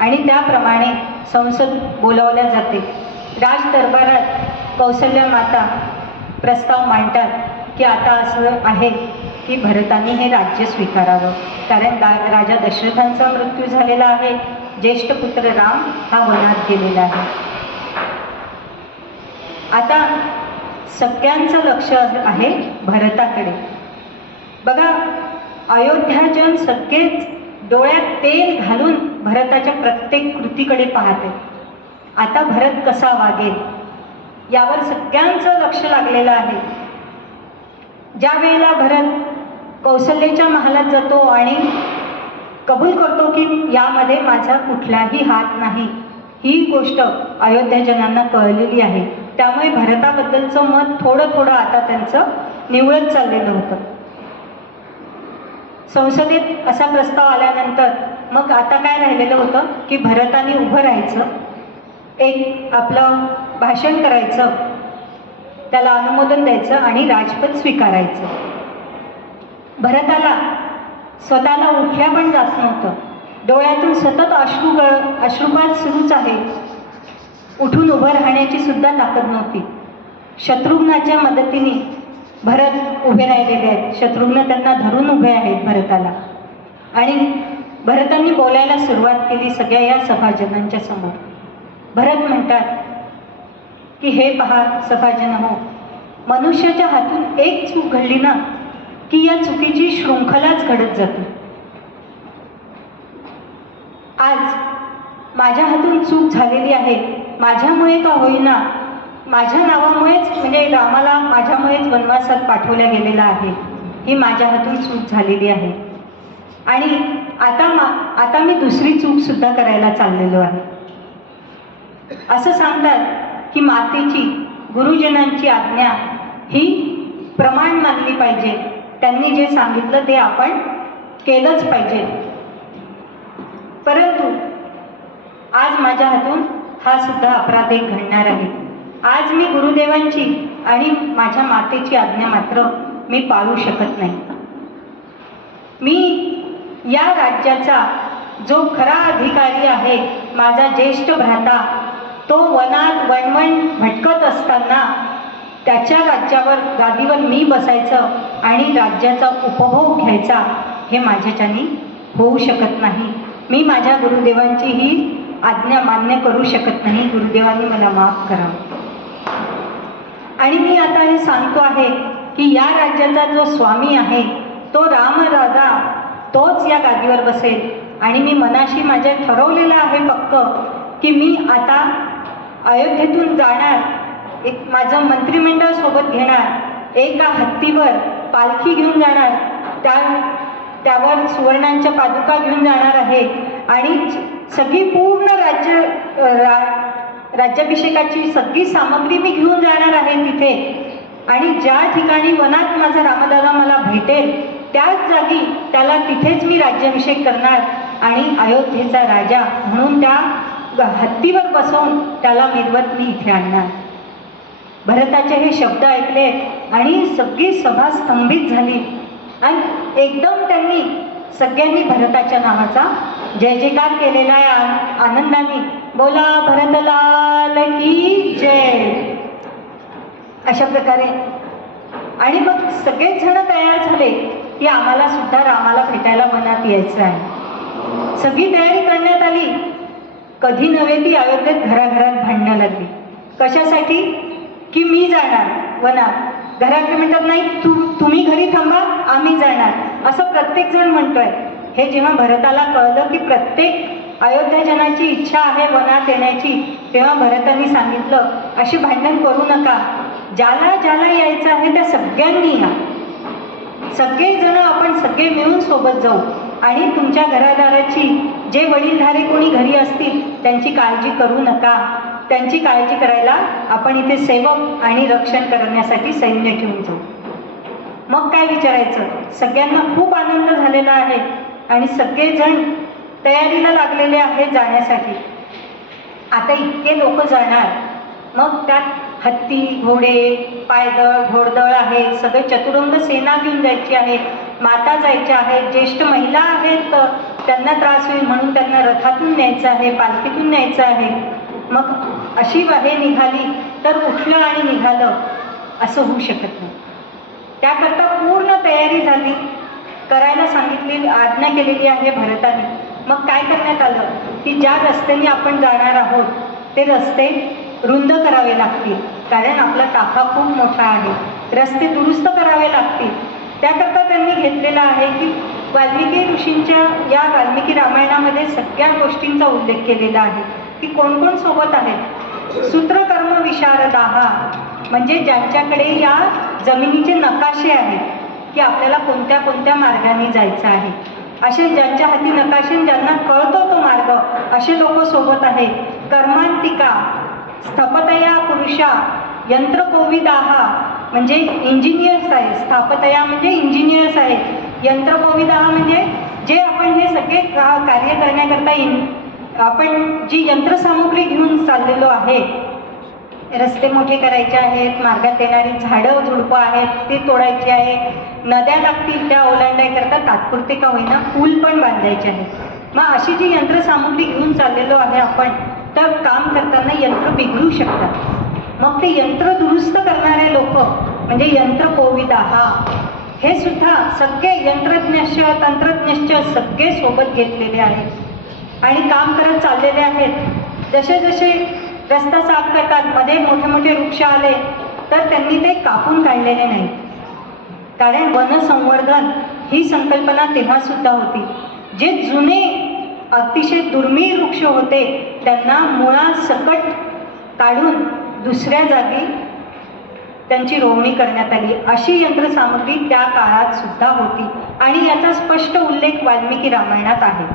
आणि त्याप्रमाणे संसद बोलावल्या जाते. राज दरबारात कौसल्या माता प्रस्ताव मांडतात की आता असं आहे की भरताने हे राज्य स्वीकारावं, कारण राजा दशरथांचा मृत्यू झालेला आहे, ज्येष्ठ पुत्र राम हा वनात गेलेला आहे. आता सगळ्यांचं लक्ष आहे भरताकडे. बघा, अयोध्याजन सगळेच डोळ्यात तेल घालून भरताच्या प्रत्येक कृतीकडे पाहते. आता भरत कसा वागेल यावर सगळ्यांचं लक्ष लागलेलं आहे. ज्या वेळेला भरत कौसल्याच्या महालात जातो आणि कबूल करतो की यामध्ये माझा कुठलाही हात नाही, ही गोष्ट अयोध्याजनांना कळलेली आहे. त्यामुळे भरताबद्दलचं मत थोडं थोडं आता त्यांचं निवळत चाललेलं होतं. संसदेत असा प्रस्ताव आल्यानंतर मग आता काय राहिलेलं होतं की भरताने उभं राहायचं, एक आपलं भाषण करायचं, त्याला अनुमोदन द्यायचं आणि राजपद स्वीकारायचं. भरताला स्वतःला उठल्या पण जात नव्हतं. डोळ्यातून सतत अश्रुपात सुरूच आहे. उठून उभं राहण्याची सुद्धा ताकद नव्हती. शत्रुघ्नाच्या मदतीने भरत उभे राहिलेले आहेत. शत्रुघ्न त्यांना धरून उभे आहेत भरताला. आणि भरतांनी बोलायला सुरुवात केली सगळ्या या सभाजनांच्या समोर. भरत म्हणतात की हे पहा सभाजन हो, मनुष्याच्या हातून एक चूक घडली ना की या चुकीची शृंखलाच घडत जाते. आज माझ्या हातून चूक झालेली आहे, माझ्यामुळे का होईना, माझ्या नावामुळेच म्हणजे रामाला माझ्यामुळेच वनवासात पाठवल्या गेलेला आहे, ही माझ्या हातून चूक झालेली आहे. आणि आता मी दुसरी चूक सुद्धा करायला चाललेलो आहे. असं सांगतात की मातेची, गुरुजनांची आज्ञा ही प्रमाण मानली पाहिजे. त्यांनी जे सांगितलं ते आपण केलंच पाहिजे. परंतु आज माझ्या हातून हा सुद्धा अपराध एक घडणार आहे. आज मी गुरुदेवांची आणि माझ्या मातेची आज्ञा मात्र मी पाळू शकत नाही. मी या राज्याचा जो खरा अधिकारी आहे, माझा ज्येष्ठ भ्राता, तो वनात वणवण भटकत असताना त्याच्या राज्यावर गादीवर मी बसायचं आणि राज्याचा उपभोग घ्यायचा, हे माझ्याच्यानी होऊ शकत नाही. मी माझ्या गुरुदेवांची ही आज्ञा मान्य करू शकत नाही. गुरुदेवांनी मला माफ करावं. आणि मी आता हे सांगतो आहे की या राज्याचा जो स्वामी आहे तो रामदादा, तोच या गादीवर बसेल. आणि मी मनाशी माझ्या ठरवलेलं आहे फक्त की मी आता अयोध्येतून जाणार, एक माझं मंत्रिमंडळ सोबत घेणार, एका हत्तीवर पालखी घेऊन जाणार, त्यावर सुवर्णांच्या पादुका घेऊन जाणार आहे आणि सगळी पूर्ण राज्याभिषेकाची सगळी सामग्री मी घेऊन जाणार आहे तिथे. आणि ज्या ठिकाणी वनात माझा रामदादा मला भेटेल त्याच जागी त्याला तिथेच मी राज्याभिषेक करणार आणि अयोध्येचा राजा म्हणून त्या हत्तीवर बसवून त्याला मिरवत मी इथे आणणार. भरताचे हे शब्द ऐकले आणि सगळी सभा स्तंभित झाली आणि एकदम त्यांनी सगळ्यांनी भरताच्या नावाचा जय जयकार केलेला आहे आनंदाने. बोला भरतलाल की जय, अशा प्रकारे. आणि मग सगळेच जण तयार झाले की आम्हाला सुद्धा रामाला भेटायला वनात यायचं आहे. सगळी तयारी करण्यात आली. कधी नव्हे ती अयोध्येत घराघरात भांडणं लागली. कशासाठी? की मी जाणार वनात. घरातले म्हणतात नाही, तुम्ही घरी थांबा, आम्ही जाणार, असं प्रत्येक जण म्हणतोय. हे जेव्हा भरताला कळलं की प्रत्येक अयोध्याजनाची इच्छा आहे वनात येण्याची, तेव्हा भरताने सांगितलं अशी भांडण करू नका, ज्याला ज्याला यायचं आहे त्या सगळ्यांनी या, सगळेजण आपण सगळे मिळून सोबत जाऊ आणि तुमच्या घरादाराची जे वडीलधारे कोणी घरी असतील त्यांची काळजी करू नका. त्यांची काळजी करायला आपण इथे सेवक आणि रक्षण करण्यासाठी सैन्य ठेवून जाऊ. मग काय विचारायचं, सगळ्यांना खूप आनंद झालेला आहे आणि सगळेजण तयारीला लागलेले आहेत जाण्यासाठी. आता इतके लोक जाणार, मग त्यात हत्ती, घोडे, पायदळ, घोडदळ आहे, सगळे चतुरंग सेना घेऊन जायची आहे, माता जायच्या आहेत, ज्येष्ठ महिला आहेत, त्यांना त्रास होईल म्हणून त्यांना रथातून न्यायचं आहे, पालखीतून न्यायचं आहे. मग अशी हे निघाली तर उठलं आणि निघालं असं होऊ शकत नाही. त्याकरता पूर्ण तयारी झाली, करायला सांगितलेली आज्ञा केलेली आहे भरताने. मग काय करण्यात आलं की ज्या रस्त्याने आपण जाणार आहोत ते रस्ते रुंद करावे लागतील, कारण आपला टाका खूप मोठा आहे, रस्ते दुरुस्त करावे लागतील. त्याकरता त्यांनी घेतलेलं आहे की वाल्मिकी ऋषींच्या या वाल्मिकी रामायणामध्ये सगळ्या गोष्टींचा उल्लेख केलेला आहे की कोण कोण सोबत आहेत. सूत्रकर्म विशारदाहा, म्हणजे ज्यांच्याकडे या जमिनीचे नकाशे आहेत की आपल्याला कोणत्या कोणत्या मार्गाने जायचं आहे, असे ज्यांच्या हाती नकाशे, ज्यांना कळतो तो मार्ग, असे लोक सोबत आहेत. कर्मांतिका, स्थपतया पुरुषा, यंत्रकोविदाहा म्हणजे इंजिनियर्स आहेत, स्थापतया म्हणजे इंजिनियर्स आहेत, यंत्रकोविदाहा म्हणजे जे आपण हे सगळे कार्य करण्याकरता आपण जी यंत्रसामुग्री घेऊन चाललेलो आहे, रस्ते मोठे करायचे आहेत, मार्गात येणारी झाडं झुडपं आहेत ते तोडायची आहे, नद्या लागतील त्या ओलांडायकरता तात्पुरते का होईना पूल पण बांधायचे आहे. मग अशी जी यंत्रसामुग्री घेऊन चाललेलो आहे आपण, तर काम करताना यंत्र बिघडू शकतात. मग ते यंत्र दुरुस्त करणारे लोक म्हणजे यंत्रकोविदाहा, हे सुद्धा सगळे यंत्रज्ञ तंत्रज्ञ सगळे सोबत घेतलेले आहेत आणि काम करत चाललेले आहेत. जसे जसे रस्ता साफ करतात, मध्ये मोठे मोठे वृक्ष आले तर त्यांनी ते कापून काढलेले नाही, कारण वनसंवर्धन ही संकल्पना तेव्हा सुद्धा होती. जे जुने अतिशय दुर्मिळ वृक्ष होते त्यांना मुळासकट काढून दुसऱ्या जागी त्यांची रोवणी करण्यात आली. अशी यंत्रसामग्री त्या काळात सुद्धा होती आणि याचा स्पष्ट उल्लेख वाल्मिकी रामायणात आहे.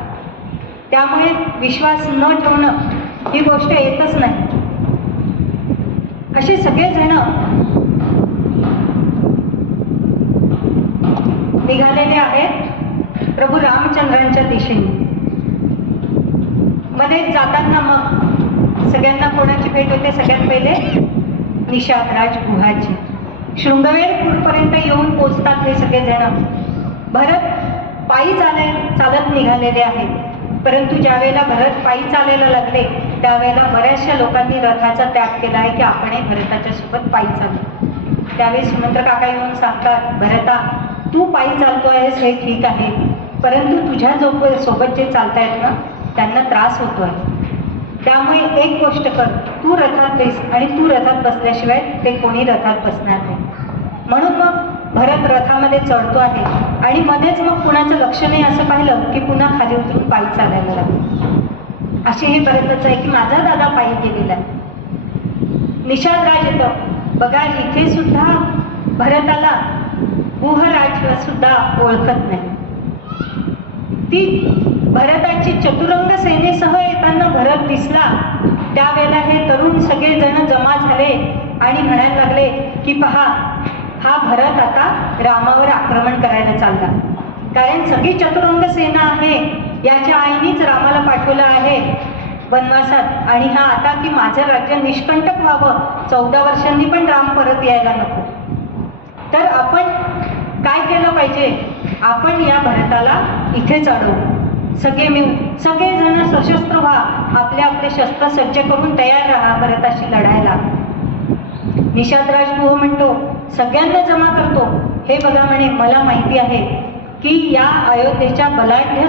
त्यामुळे विश्वास न ठेवणं ही गोष्ट येतच नाही. असे सगळेजण निघालेले आहेत प्रभू रामचंद्रांच्या दिशेने. मध्ये जाताना मग सगळ्यांना कोणाची भेट होते? सगळ्यात पहिले निषादराज गुहाची. शृंगवेरपूरपर्यंत येऊन पोचतात हे सगळेजण. भरत पायी चालत निघालेले आहेत. परंतु ज्या वेळेला भरत पायी चालायला लागले त्यावेळेला बऱ्याचशा लोकांनी रथाचा त्याग केला आहे की आपणही भरताच्या सोबत पायी चालू. त्यावेळी सुमंत्र काका येऊन सांगतात, भरता तू पायी चालतो आहेस हे ठीक आहे, परंतु तुझ्या सोबत जे चालतायत ना त्यांना त्रास होतो आहे. त्यामुळे एक गोष्ट कर, तू रथात बस आणि तू रथात बसल्याशिवाय ते कोणी रथात बसणार नाही. म्हणून मग भरत रथामध्ये चढतो आहे आणि मध्येच मग कुणाचं लक्ष नाही असं पाहिलं की पुन्हा खाली उतरून पायी चालायला लागलं. असे हे भरतच आहे की माझा दादा पायी गेलेला आहे. निषादराज येतं. बघा इथे सुद्धा भरताला गुहराज सुद्धा ओळखत नाही. ती भरताची चतुरंग सेनेसह येताना भरत दिसला त्यावेळेला हे तरुण सगळेजण जमा झाले आणि म्हणायला लागले की पहा, हा भरत आता रामावर आक्रमण करायला चालला. कारण सगळी चतुरंग सेना आहे, याच्या आईनीच रामाला पाठवलं आहे वनवासात आणि हा आता की माझं राज्य निष्कंटक व्हावं, 14 वर्षांनी पण राम परत यायला नको. तर आपण काय केलं पाहिजे? आपण या भरताला इथेच अडवू. सगळे मिळून सगळेजण सशस्त्र व्हा, आपले आपले शस्त्र सज्ज करून तयार राहा भरताशी लढायला. निषादराज गुह म्हणतो, सगळ्यांना जमा करतो. हे बघा म्हणे, मला माहिती आहे की या अयोध्येच्या बलाढ्य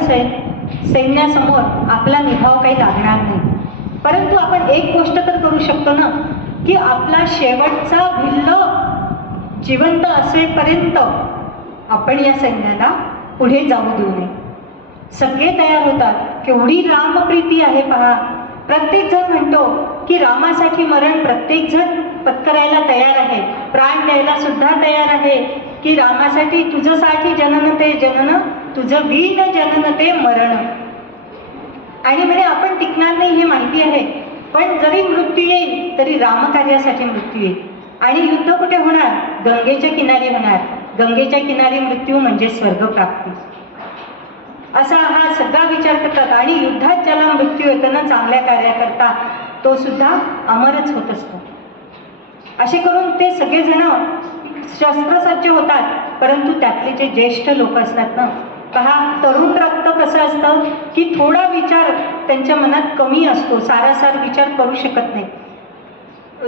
सैन्यासमोर आपला निभाव काही लागणार नाही, परंतु आपण एक गोष्ट तर करू शकतो ना की आपला शेवटचा भिल्ल जिवंत असेपर्यंत आपण या सैन्याला पुढे जाऊ देऊ नये. सगळे तयार होतात. केवढी रामप्रीती आहे पहा. प्रत्येक जण म्हणतो की रामासाठी मरण प्रत्येक जण पत्करायला तयार आहे, प्राण द्यायला सुद्धा तयार आहे की रामासाठी तुझसाठी जनन ते जनन, तुझं वीन जनन ते मरण. आणि म्हणे आपण टिकणार नाही हे माहिती आहे, पण जरी मृत्यू येईल तरी रामकार्यासाठी मृत्यू येईल. आणि युद्ध कुठे होणार? गंगेच्या किनारी होणार. गंगेच्या किनारी मृत्यू म्हणजे स्वर्गप्राप्ती. असा हा सगळा विचार करतात. आणि युद्धात ज्याला मृत्यू येतो ना चांगल्या कार्याकरता, तो सुद्धा अमरच होत असतो. असे करून ते सगळेजण शस्त्रसज्ज होतात. परंतु त्यातले जे ज्येष्ठ लोक असतात ना, पहा तरुण रक्त कसं असतं की थोडा विचार त्यांच्या मनात कमी असतो, सारासार विचार करू शकत नाही.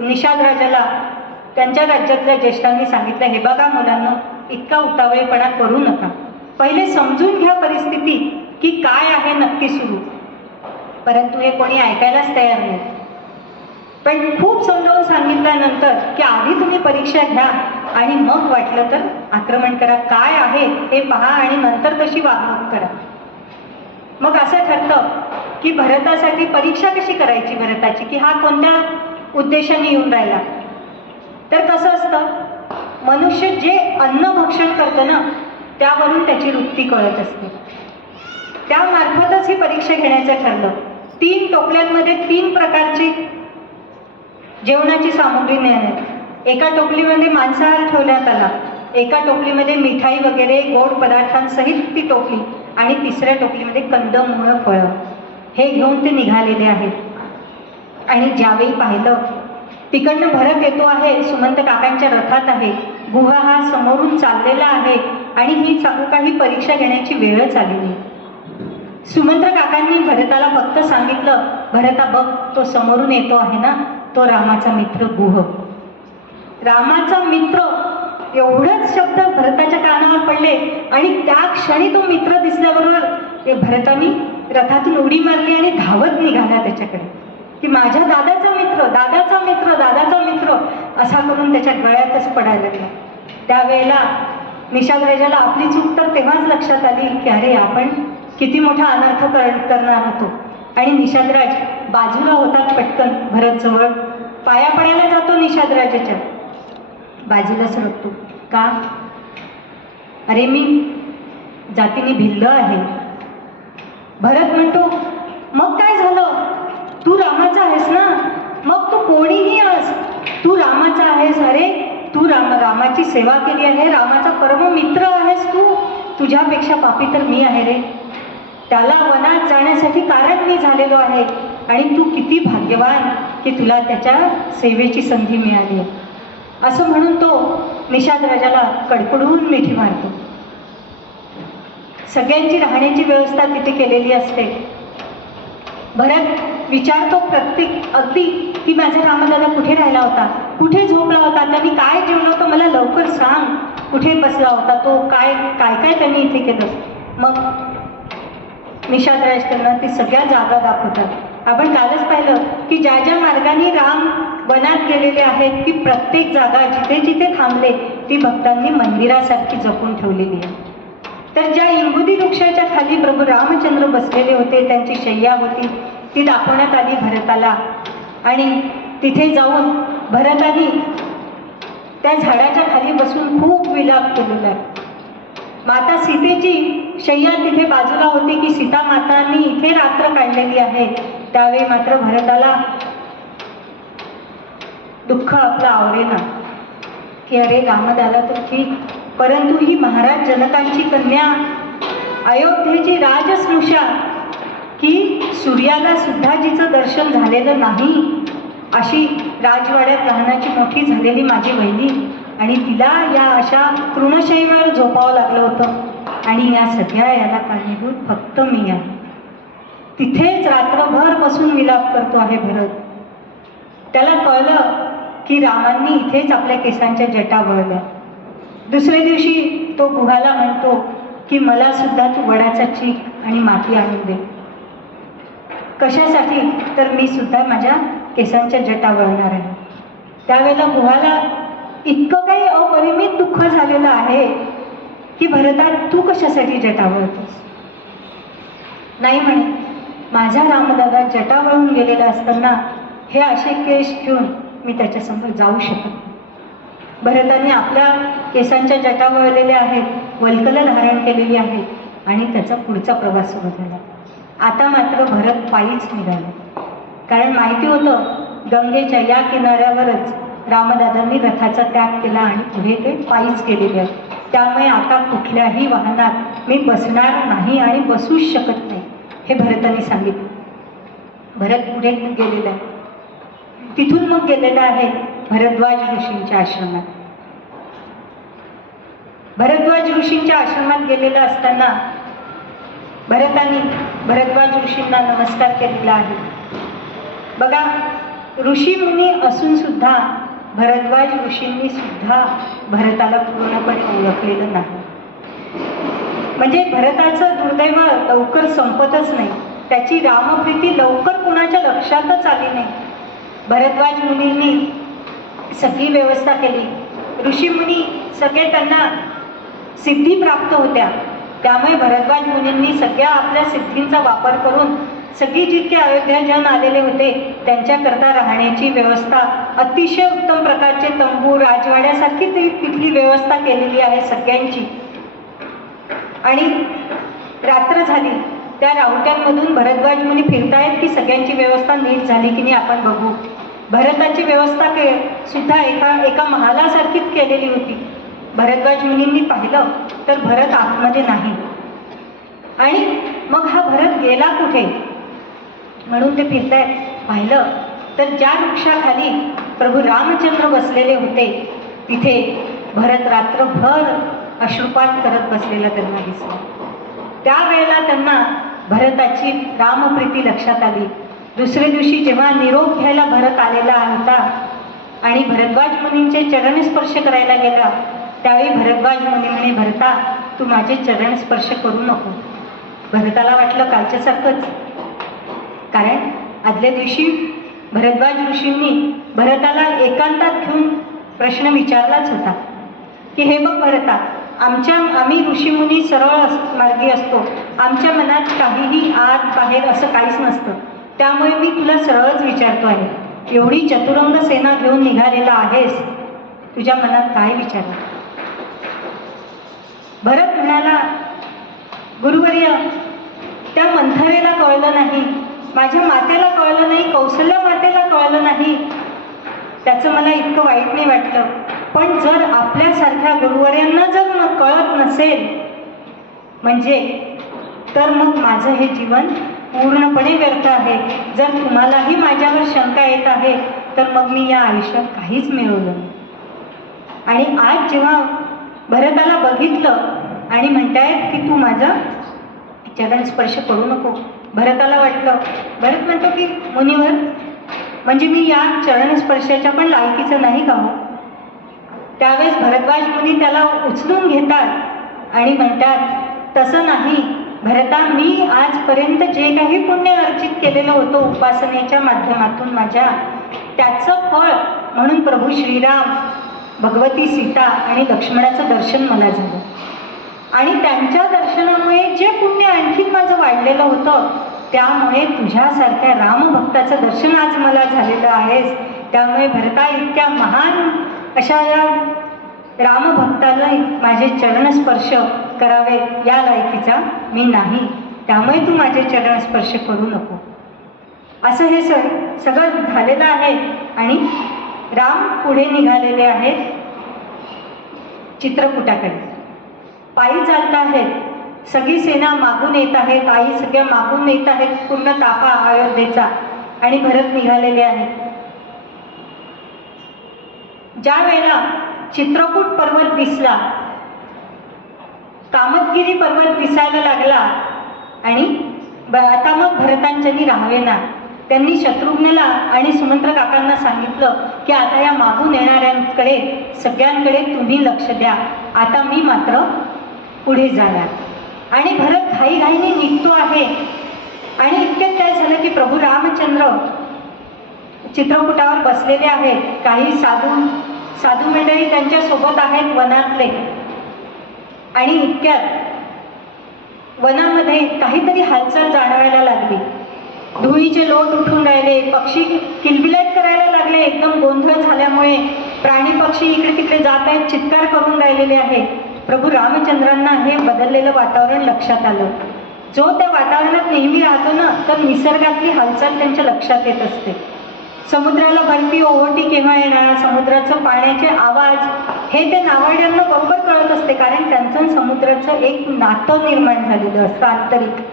निषाद राजाला त्यांच्या राज्यातल्या ज्येष्ठांनी सांगितलं, हे बघा मुलांना, इतका उतावळेपणा करू नका, पहिले समजून घ्या परिस्थिती की काय आहे नक्की सुरू. परंतु हे कोणी ऐकायलाच तयार नाही. पण खूप समजावून सांगितल्यानंतर की आधी तुम्ही परीक्षा घ्या आणि मग वाटलं तर आक्रमण करा, काय आहे हे पहा आणि नंतर तशी वागणूक करा. मग असं ठरतं की भरतासाठी परीक्षा कशी करायची भरताची, की हा कोणत्या उद्देशाने येऊन राहिला. तर कसं असतं, मनुष्य जे अन्न भक्षण करतं ना त्यावरून त्याची वृत्ती कळत असते. त्यामार्फतच ही परीक्षा घेण्याचं ठरलं. 3 टोपल्यांमध्ये 3 प्रकारची जेवणाची सामग्री नेण्यात. एका टोपलीमध्ये मांसाहार ठेवण्यात आला, एका टोपलीमध्ये मिठाई वगैरे गोड पदार्थांसहित ती टोपली, आणि तिसऱ्या टोपलीमध्ये कंदमुळं फळं हे घेऊन ते निघालेले आहेत. आणि ज्यावेळी पाहिलं तिकडनं भरत येतो आहे, सुमंत काकांच्या रथात आहे, गुहा हा समोरून चाललेला आहे आणि ही काही परीक्षा घेण्याची वेळच आलेली. सुमंत काकांनी भरताला फक्त सांगितलं, भरता बघ तो समोरून येतो आहे ना, तो रामाचा मित्र गुह. रामाचा मित्र, एवढंच शब्द भरताच्या कानावर पडले आणि त्या क्षणी तो मित्र दिसल्याबरोबर भरतानी रथातून उडी मारली आणि धावत निघाला त्याच्याकडे की माझ्या दादाचा मित्र, दादाचा मित्र, दादाचा मित्र, असा करून त्याच्या गळ्यातच पडायला लागला. त्यावेळेला निषाद राजाला आपली चूक तर तेव्हाच लक्षात आली की अरे आपण किती मोठा अनर्थ करणार होतो. आणि निषादराज बाजूला होतात, पटकन भरत जवळ पाया पडायला जातो. निषादराजाच्या बाजूला सरकतो. का? अरे मी जातीने भिल्ल आहे. भरत म्हणतो, मग काय झालं, तू रामाचा आहेस ना, मग तू कोणीही आहेस, तू रामाचा आहेस. अरे तू रामाची सेवा केली आहे, रामाचा परम मित्र आहेस तू, तुझ्यापेक्षा पापी तर मी आहे रे. त्याला वनात जाण्यासाठी कारण मी झालेलो आहे आणि तू किती भाग्यवान की तुला त्याच्या सेवेची संधी मिळाली आहे. असं म्हणून तो निषाद राजाला कडकडून मिठी मारतो. सगळ्यांची राहण्याची व्यवस्था तिथे केलेली असते. भरत विचारतो प्रत्येक अगदी की माझा रामदादा कुठे राहिला होता, कुठे झोपला होता, त्यांनी काय जेवलं होतं मला लवकर सांग, कुठे बसला होता तो, काय काय काय त्यांनी इथे केलं. मग निषादराज त्यांना ती सगळ्या जागा दाखवतात. आपण कालच पाहिलं की ज्या ज्या मार्गाने राम वनात गेलेले आहेत ती प्रत्येक जागा जिथे जिथे थांबले ती भक्तांनी मंदिरासारखी जपून ठेवलेली आहे. तर ज्या इंबुदी वृक्षाच्या खाली प्रभू रामचंद्र बसलेले होते, त्यांची शय्या होती ती दाखवण्यात आली भरताला. आणि तिथे जाऊन भरताने त्या झाडाच्या खाली बसून खूप विलाप केलेला आहे. माता सीतेची शय्या तिथे बाजूला होती की सीता मातांनी इथे रात्र काढलेली आहे. त्यावेळी मात्र भरताला दुःख आपलं आवरेना की अरे रामदादा तर ठीक, परंतु ही महाराज जनकांची कन्या, अयोध्येची राजस्नुषा, की सूर्याला सुद्धा जिचं दर्शन झालेलं नाही अशी राजवाड्यात लहानाची मोठी झालेली माझी वहिनी, आणि तिला या अशा तृणशैवावर झोपावं लागलं होतं आणि या सगळ्या याला कारणीभूत फक्त मी आहे. तिथेच रात्रभर बसून विलाप करतो आहे भरत. त्याला कळलं की रामांनी इथेच आपल्या केसांच्या जटा वळल्या. दुसऱ्या दिवशी तो गुहाला म्हणतो की मला सुद्धा तू वडाचा चीक आणि माती आणून दे. कशासाठी, तर मी सुद्धा माझ्या केसांच्या जटा वळणार आहे. त्यावेळेला गुहाला इतकं काही अपरिमित दुःख झालेलं आहे की भरता तू कशासाठी जटा वळतोस. नाही म्हणे, माझा रामदादा जटा वळून गेलेला असताना हे असे केस घेऊन मी त्याच्यासमोर जाऊ शकत नाही. भरताने आपल्या केसांच्या जटा वळलेल्या आहेत, वल्कलं धारण केलेली आहे आणि त्याचा पुढचा प्रवास सुरू झाला. आता मात्र भरत पायीच निघाला, कारण माहिती होतं गंगेच्या या किनाऱ्यावरच रामदादांनी रथाचा त्याग केला आणि पुढे ते पायीच गेलेले आहेत. त्यामुळे आता कुठल्याही वाहनात मी बसणार नाही आणि बसूच शकत नाही हे भरताने सांगितलं. भरत पुढे गेलेला आहे. तिथून मग गेलेला आहे भरद्वाज ऋषींच्या आश्रमात. भरद्वाज ऋषींच्या आश्रमात गेलेला असताना भरताने भरद्वाज ऋषींना नमस्कार केलेला आहे. बघा, ऋषी मुनी असून सुद्धा भरद्वाज ऋषींनी सुद्धा भरताला पूर्णपणे ओळखलेलं नाही. म्हणजे भरताचं दुर्दैव लवकर संपतच नाही, त्याची रामप्रीती लवकर कुणाच्या लक्षातच आली नाही. भरद्वाज मुनींनी सगळी व्यवस्था केली. ऋषीमुनी सगळे त्यांना सिद्धी प्राप्त होत्या, त्यामुळे भरद्वाज मुनींनी सगळ्या आपल्या सिद्धींचा वापर करून सगळी जितके अयोध्याजन आलेले होते त्यांच्याकरता राहण्याची व्यवस्था, अतिशय उत्तम प्रकारचे तंबू, राजवाड्यासारखी तिथली व्यवस्था केलेली आहे सगळ्यांची. आणि रात्र झाली, त्या राहुट्यांमधून भरद्वाज मुनी फिरतायत की सगळ्यांची व्यवस्था नीट झाली की नाही आपण बघू. भरताची व्यवस्था सुद्धा एका महालासारखीच केलेली होती. भरद्वाज मुनींनी पाहिलं तर भरत आतमध्ये नाही. आणि मग हा भरत गेला कुठे म्हणून ते फिरतायत. पाहिलं तर ज्या वृक्षाखाली प्रभू रामचंद्र बसलेले होते तिथे भरत रात्रभर अश्रुपात करत बसलेला त्यांना दिसला. त्यावेळेला त्यांना भरताची रामप्रीती लक्षात आली. दुसऱ्या दिवशी जेव्हा निरोप घ्यायला भरत आलेला होता आणि भरद्वाज मुनींचे चरण स्पर्श करायला गेला, त्यावेळी भरद्वाज मुनी म्हणे, भरता तू माझे चरण स्पर्श करू नको. भरताला वाटलं कालच्यासारखंच, कारण आदल्या दिवशी भरद्वाज ऋषींनी भरताला एकांतात घेऊन प्रश्न विचारलाच होता की हे बघ भरता, आम्ही ऋषीमुनी सरळ मार्गी असतो, आमच्या मनात काहीही आत बाहेर असं काहीच नसतं, त्यामुळे मी तुला सरळच विचारतो आहे, एवढी चतुरंग सेना घेऊन निघालेला आहेस, तुझ्या मनात काय विचार. भरत म्हणाला, गुरुवर्य, त्या मंथरेला कळलं नाही, माझ्या मातेला कळलं नाही, कौशल्या मातेला कळलं नाही, त्याचं मला इतकं वाईट नाही वाटलं. पण जर आपल्यासारख्या गुरुवर्यांना जर कळत नसेल म्हणजे तर मग माझं हे जीवन पूर्णपणे व्यर्थ आहे. जर तुम्हालाही माझ्यावर शंका येत आहे तर मग मी या आयुष्यात काहीच मिळवलं नाही. आणि आज जेव्हा भरताला बघितलं आणि म्हणतायत की तू माझा चरण स्पर्श करू नको, भरताला वाटलं, भरत म्हणतो की मुनीवर, म्हणजे मी या चरण स्पर्शाच्या पण लायकीचं नाही का हो? त्यावेळेस भरद्वाज मुनी त्याला उचलून घेतात आणि म्हणतात तसं नाही भरता, मी आजपर्यंत जे काही पुण्य अर्जित केलेलं होतं उपासनेच्या माध्यमातून माझ्या, त्याचं फळ म्हणून प्रभू श्रीराम, भगवती सीता आणि लक्ष्मणाचं दर्शन मला झालं. आणि त्यांच्या दर्शनामुळे जे पुण्य आणखीन माझं वाढलेलं होतं, त्यामुळे तुझ्यासारख्या रामभक्ताचं दर्शन आज मला झालेलं आहेस. त्यामुळे भरता, इतक्या महान अशा या रामभक्ताला माझे चरणस्पर्श करावे या लायकीचा मी नाही, त्यामुळे तू माझे चरणस्पर्श करू नको. असं हे सगळं झालेलं आहे. आणि राम पुढे निघालेले आहेत चित्रकूटाकडे, पायी चालत आहेत. सगळी सेना मागून येत आहे, काही सगळ्या मागून येत आहेत, पूर्ण ताफा अयोध्येचा. आणि भरत निघालेले आहेत. ज्या वेळेला चित्रकूट पर्वत दिसला, कामतगिरी पर्वत दिसायला लागला आणि आता मग भरतांच्यानी राहावेना. त्यांनी शत्रुघ्नला आणि सुमंत्र काकांना सांगितलं की आता या मागून येणाऱ्यांकडे सगळ्यांकडे तुम्ही लक्ष द्या, आता मी मात्र पुढे जाणार. आणि भरत घाईघाईने निघतो आहे. आणि इतक्यात काय झालं की प्रभू रामचंद्र चित्रकूटावर बसलेले आहेत. काही साधू मंडळी त्यांच्या सोबत आहेत वनातले. आणि इतक्यात वनामध्ये काहीतरी हालचाल जाणवायला लागली. धुळीचे लोट उठून राहिले, पक्षी किलबिलाट करायला लागले. एकदम गोंधळ झाल्यामुळे प्राणी पक्षी इकडे तिकडे जात आहेत, चित्कार करून राहिलेले आहेत. प्रभू रामचंद्रांना हे बदललेलं वातावरण लक्षात आलं. जो त्या वातावरणात नेहमी राहतो ना, तर निसर्गातली हालचाल त्यांच्या लक्षात येत असते. समुद्राला भरती ओहोटी केव्हा येणार, समुद्राचं पाण्याचे आवाज हे ते नावाड्यांना बरोबर कळत असते, कारण त्यांचं समुद्राचं एक नातं निर्माण झालेलं असतं आंतरिक.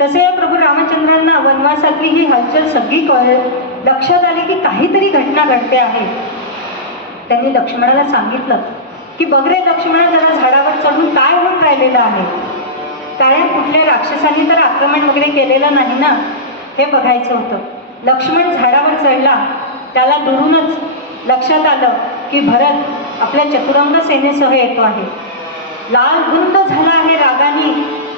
तसे या प्रभू रामचंद्रांना वनवासातली ही हालचाल सगळी लक्षात आली की काहीतरी घटना घडते आहे. त्यांनी लक्ष्मणाला सांगितलं की बघ रे लक्ष्मणा, जरा झाडावर चढून काय होऊन राहिलेलं आहे, कारण कुठल्या राक्षसांनी तर आक्रमण वगैरे केलेलं नाही ना, हे बघायचं होतं. लक्ष्मण झाडावर चढला. त्याला दुरूनच लक्षात आलं की भरत आपल्या चतुरंग सेनेसह येतो आहे. लाल गुंद झाला आहे रागाने.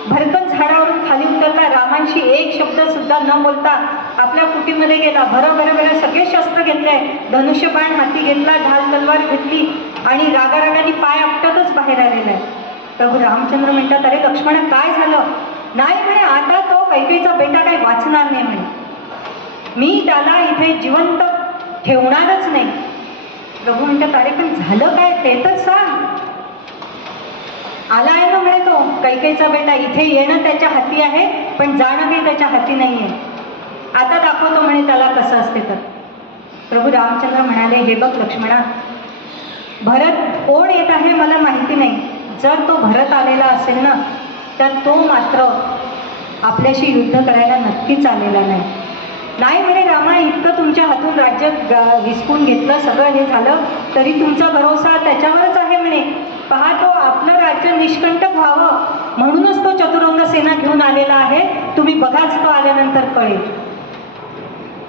भरकन झाडावरून खाली उतरला. रामांशी एक शब्द सुद्धा न बोलता आपल्या कुटीमध्ये गेला. भरभर सगळे शस्त्र घेतले, धनुष्यबाण हाती घेतला, ढाल तलवार घेतली आणि रागारागाने पाय आपटतच बाहेर आलेला आहे. प्रभू रामचंद्र म्हणतात, अरे लक्ष्मण काय झालं? नाही म्हणे, आता तो कैकेयीचा बेटा काही वाचणार नाही म्हणे, मी त्याला इथे जिवंत ठेवणारच नाही. प्रभू म्हणतात, अरे पण झालं काय ते तर सांग. आला आहे ना म्हणे तो कैकेयीचा बेटा, इथे येणं त्याच्या हाती आहे पण जाणं काही त्याच्या हाती नाही आहे. आता दाखवतो म्हणे त्याला कसं असते. तर प्रभू रामचंद्र म्हणाले, हे बघ लक्ष्मणा, भरत कोण येत आहे मला माहिती नाही. जर तो भरत आलेला असेल ना, तर तो मात्र आपल्याशी युद्ध करायला नक्कीच आलेला नाही. नाही म्हणे रामा, इतकं तुमच्या हातून राज्य हिसकून घेतलं, सगळं हे झालं, तरी तुमचा भरोसा त्याच्यावरच आहे म्हणे. पहा, तो आपलं राज्य निष्कंटक व्हावं म्हणूनच तो चतुरंग सेना घेऊन आलेला आहे. तुम्ही बघाच, तो आल्यानंतर कळेल.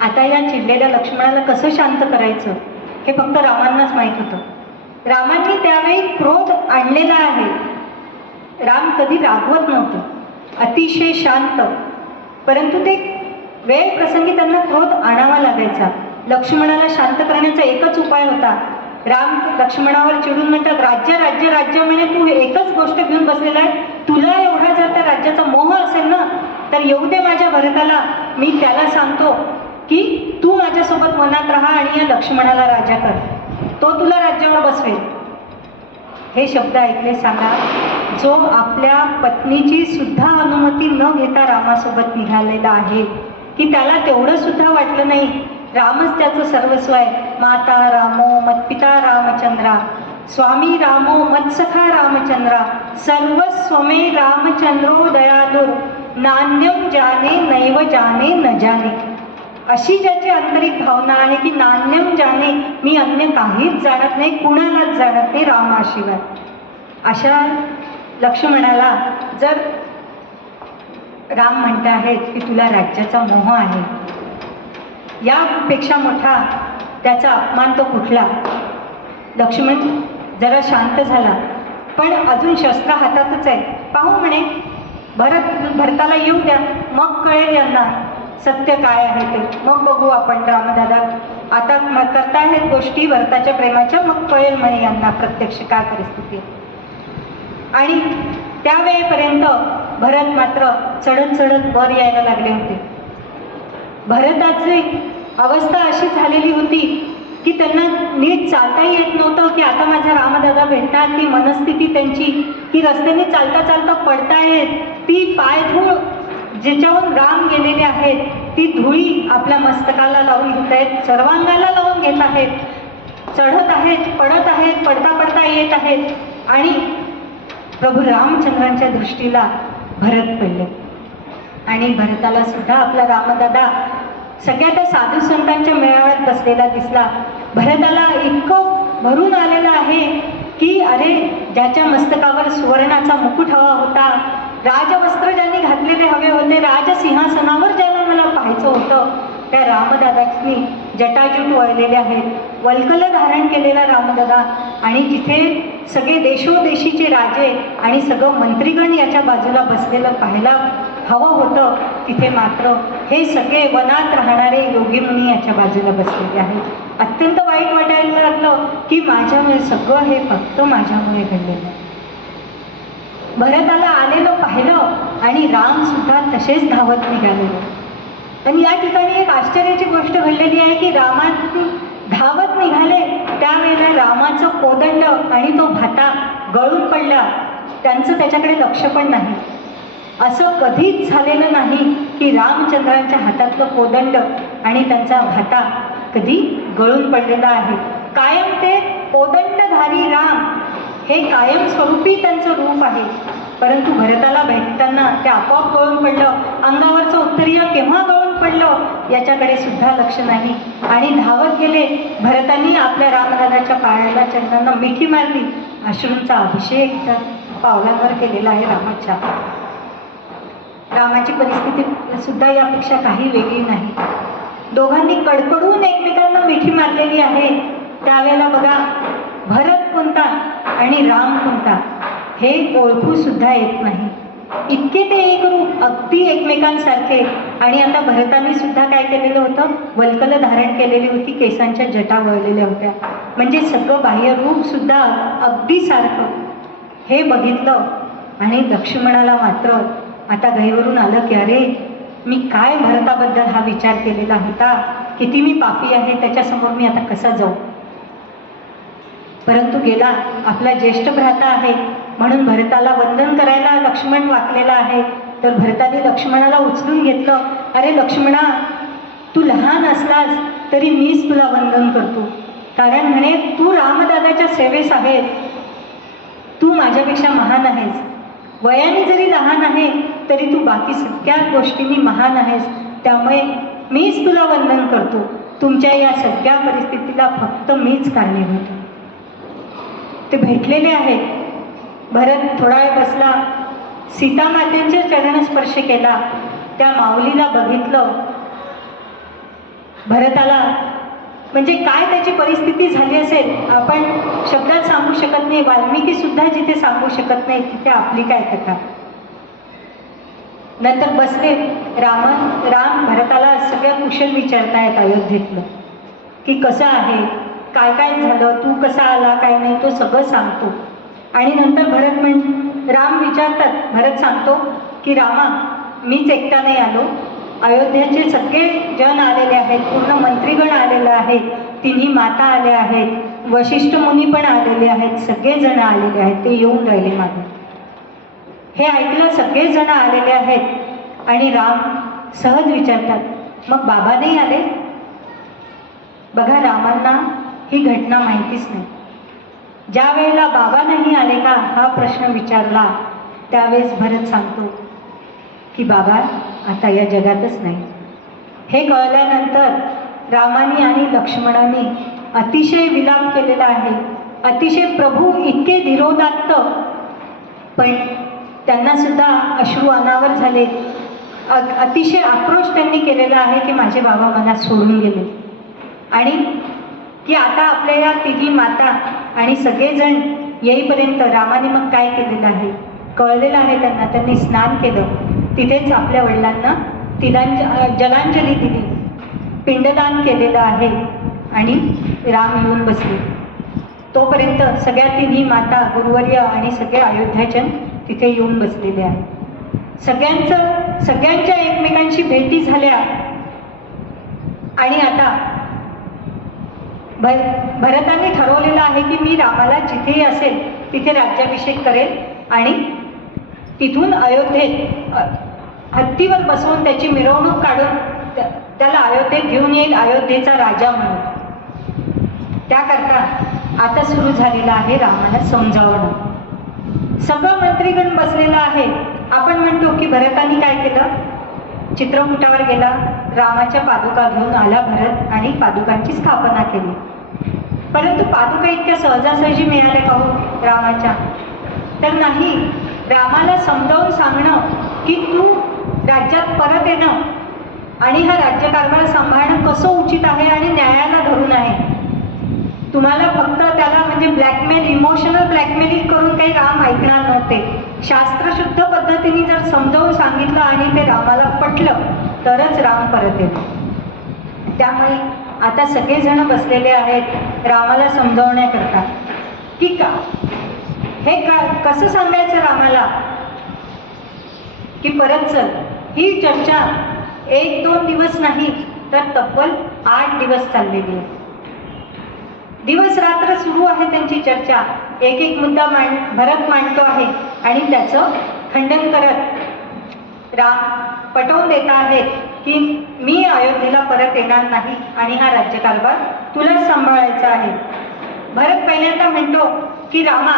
आता या चिडलेल्या लक्ष्मणाला कसं शांत करायचं हे फक्त रामांनाच माहीत होतं. रामांनी त्यावेळी क्रोध आणलेला आहे. राम कधी रागवत नव्हते, अतिशय शांत, परंतु ते वेळ प्रसंगी त्यांना क्रोध आणावा लागायचा. लक्ष्मणाला शांत करण्याचा एकच उपाय होता. राम लक्ष्मणावर चिडून म्हणतात, राज्य राज्य राज्य म्हणे, तू एकच गोष्ट घेऊन बसलेला आहे. तुला एवढा जर त्या राज्याचा मोह असेल ना, तर येऊ दे माझ्या भरताला. मी त्याला सांगतो की तू माझ्यासोबत वनात राहा आणि या लक्ष्मणाला राजा कर, तो तुला राज्यावर बसवेल. हे शब्द ऐकले सांगा, जो आपल्या पत्नीची सुद्धा अनुमती न घेता रामासोबत निघालेला आहे, की त्याला तेवढं सुद्धा वाटलं नाही रामच त्याचं सर्वस्व आहे. माता रामो मत्पिता रामचंद्रा, स्वामी रामो मत्सखा रामचंद्रा, सर्वस्वमे रामचंद्रो दयालुर, नान्यम जाने नैव जाने न जाने, अशी ज्याची आंतरिक भावना आहे की नान्यम जाने, मी अन्य काहीच जाणत नाही, कुणालाच जाणत नाही रामाशिवाय, अशा लक्ष्मणाला जर राम म्हणते आहेत की तुला राज्याचा मोह आहे, यापेक्षा मोठा त्याचा अपमान तो कुठला. लक्ष्मण जरा शांत झाला, पण अजून शस्त्र हातातच आहे. पाहू म्हणे, भरताला येऊ द्या, मग कळेल यांना सत्य काय आहे ते, मग बघू आपण रामदादा आता करतायत गोष्टी भरताच्या प्रेमाच्या, मग कळेल म्हणे यांना प्रत्यक्ष काय परिस्थिती आहे. आणि त्यावेळेपर्यंत भरत मात्र चढत चढत वर यायला लागले होते. भरताची अवस्था अशी झालेली होती की त्यांना नीट चालताही येत नव्हतं, की आता माझा रामदादा भेटणार, ती मनस्थिती त्यांची, की रस्त्याने चालता चालता पडतायत, ती पायधूळ ज्याच्याहून राम गेलेले आहेत ती धुळी आपल्या मस्तकाला लावून घेत आहेत, सर्वांगाला लावून घेत आहेत, चढत आहेत, पडत आहेत, पडता पडता येत आहेत. आणि प्रभू रामचंद्रांच्या दृष्टीला भरत पडले आणि भरताला सुद्धा आपला रामदादा सगळ्या त्या साधू संतांच्या मेळाव्यात बसलेला दिसला. भरताला इतकं भरून आलेलं आहे की अरे, ज्याच्या मस्तकावर सुवर्णाचा मुकुट हवा होता, राजवस्त्र ज्यांनी घातलेले हवे होते, राजसिंहासनावर ज्याला मला पाहायचं होतं, त्या रामदादांनी जटाजूट वळलेले आहेत, वल्कल धारण केलेला रामदादा. आणि जिथे सगळे देशोदेशीचे राजे आणि सगळं मंत्रीगण याच्या बाजूला बसलेलं पाहायला हवं होतं, तिथे मात्र हे सगळे वनात राहणारे योगी मुनी याच्या बाजूला बसलेले आहेत. अत्यंत वाईट वाटायला लागलं की माझ्यामुळे सगळं हे फक्त माझ्यामुळे घडलेलं. भरताला आलेलं पाहिलं आणि राम सुद्धा तसेच धावत निघालेले. आणि या ठिकाणी एक आश्चर्याची गोष्ट घडलेली आहे की रामाने धावत निघाले त्यावेळेला रामाचं कोदंड आणि तो भाता गळून पडला, त्यांचं त्याच्याकडे लक्ष पण नाही. असं कधीच झालेलं नाही की रामचंद्रांच्या हातातलं कोदंड आणि त्यांचा भाता कधी गळून पडलेला आहे. कायम ते कोदंडधारी राम हे कायमस्वरूपी त्यांचं रूप आहे. परंतु भरताला भेटताना ते आपोआप गळून पडलं, अंगावरचं उत्तरीय केव्हा गळून पडलं याच्याकडे सुद्धा लक्ष नाही आणि धावत गेले. भरतांनी आपल्या रामदादाच्या पायाला चरणांना मिठी मारली, अश्रूंचा अभिषेक त्या पावलांवर केलेला आहे रामाच्या. रामाची परिस्थिती सुद्धा यापेक्षा काही वेगळी नाही. दोघांनी कडकडून एकमेकांना मिठी मारलेली आहे. त्यावेळेला बघा, भरत कोणता आणि राम कोणता हे ओळखू सुद्धा येत नाही, इतके ते एक रूप अगदी एकमेकांसारखे. आणि आता भरतांनी सुद्धा काय केलेलं होतं, वल्कल धारण केलेली होती, केसांच्या जटा वळलेल्या होत्या, म्हणजे सगळं बाह्य रूप सुद्धा अगदी सारखं. हे बघितलं आणि लक्ष्मणाला मात्र आता गैवरून आलं की अरे, मी काय भरताबद्दल हा विचार केलेला होता, किती मी पापी आहे, त्याच्यासमोर मी आता कसा जाऊ. परंतु गेला आपला ज्येष्ठ भ्राता आहे म्हणून भरताला वंदन करायला लक्ष्मण वाकलेला आहे. तर भरताने लक्ष्मणाला उचलून घेतलं. अरे लक्ष्मणा, तू लहान असलास तरी मीच तुला वंदन करतो, कारण म्हणे तू रामदादाच्या सेवेस आहेस, तू माझ्यापेक्षा महान आहेस. वयाने जरी लहान आहे तरी तू बाकी सगळ्या गोष्टींनी महान आहेस, त्यामुळे मीच तुला वंदन करतो. तुमच्या या सगळ्या परिस्थितीला फक्त मीच कारणीभूत. ते भेटलेले आहेत. भरत थोडा वेळ बसला, सीतामातेचे चरणस्पर्श केला, त्या माऊलीला बघितलं. भरताला म्हणजे काय त्याची परिस्थिती झाली असेल आपण शब्दात सांगू शकत नाही. वाल्मिकी सुद्धा जिथे सांगू शकत नाही तिथे आपली काय कथा. नंतर बसले राम भरताला सगळ्या कुशल विचारतायत अयोध्येतलं, की कसं आहे, काय काय झालं, तू कसा आला, काय नाही, तो सगळं सांगतो. आणि नंतर राम विचारतात, भरत सांगतो की रामा, मीच एकटा नाही आलो, अयोध्याचे सगळे जन आलेले आहेत, पूर्ण मंत्रीगण आलेले आहेत, तिन्ही माता आल्या आहेत, वशिष्ठ मुनी पण आलेले आहेत, सगळेजण आलेले आहेत, ते येऊन राहिले मागे. हे ऐकलं, सगळेजण आलेले आहेत. आणि राम सहज विचारतात, मग बाबा नाही आले? बघा, रामांना ही घटना माहितीच नाही. ज्या वेळेला बाबा नाही आले का हा प्रश्न विचारला त्यावेळेस भरत सांगतो की बाबा आता या जगातच नाही. हे कळल्यानंतर रामाने आणि लक्ष्मणाने अतिशय विलाप केलेला आहे. अतिशय प्रभू इतके धीरोदात्त, पण त्यांना सुद्धा अश्रू अनावर झाले. अतिशय आक्रोश त्यांनी केलेला आहे की माझे बाबा मला सोडून गेले. आणि की आता आपल्या या तिघी माता आणि सगळेजण येईपर्यंत रामाने मग काय केलेलं आहे कळलेलं आहे त्यांना. त्यांनी स्नान केलं, तिथेच आपल्या वडिलांना जलांजली दिली, पिंडदान केलेलं आहे आणि राम येऊन बसले. तोपर्यंत सगळ्या तिन्ही माता, गुरुवर्य आणि सगळे अयोध्याजन तिथे येऊन बसलेले आहेत. सगळ्यांच्या एकमेकांशी भेटी झाल्या. आणि आता भरताने ठरवलेलं आहे की मी रामाला जिथेही असेल तिथे राज्याभिषेक करेल आणि तिथून अयोध्येत हत्तीवर बसवून त्याची मिरवणूक काढून त्याला अयोध्येत घेऊन येईल, अयोध्येचा राजा म्हणून. त्याकरता आता सुरू झालेलं आहे रामाला समजावणं. सगळं मंत्रीगण बसलेला आहे. आपण म्हणतो की भरताने काय केलं, चित्रकूटावर गेला, रामाच्या पादुका घेऊन आला भरत आणि पादुकांची स्थापना केली. परंतु पादुका इतक्या सहजासहजी मिळाल्या का हो रामाच्या? तर नाही. रामाला समजावून सांगणं की तू राज्यात परत येणं आणि हा राज्यकारभार सांभाळणं कसं उचित आहे आणि न्यायाला धरून आहे. तुम्हाला फक्त त्याला म्हणजे ब्लॅकमेल, इमोशनल ब्लॅकमेलिंग करून काही राम ऐकणार नव्हते. शास्त्रशुद्ध पद्धतीने जर समजावून सांगितलं आणि ते रामाला पटलं तरच राम परत येतो. त्यामुळे आता सगळेजण बसलेले आहेत रामाला समजावण्याकरता की हे कसं सांगायचं रामाला की परत चल. ही चर्चा 1-2 दिवस नाही तर तब्बल 8 दिवस चाललेली आहे. दिवस रात्र सुरू आहे त्यांची चर्चा. एक मुद्दा भरत मांडतो आहे आणि त्याचं खंडन करत राम पटवून देत आहेत की मी अयोध्येला परत येणार नाही आणि हा राज्यकारभार तुलाच सांभाळायचा आहे. भरत पहिल्यांदा म्हणतो की रामा,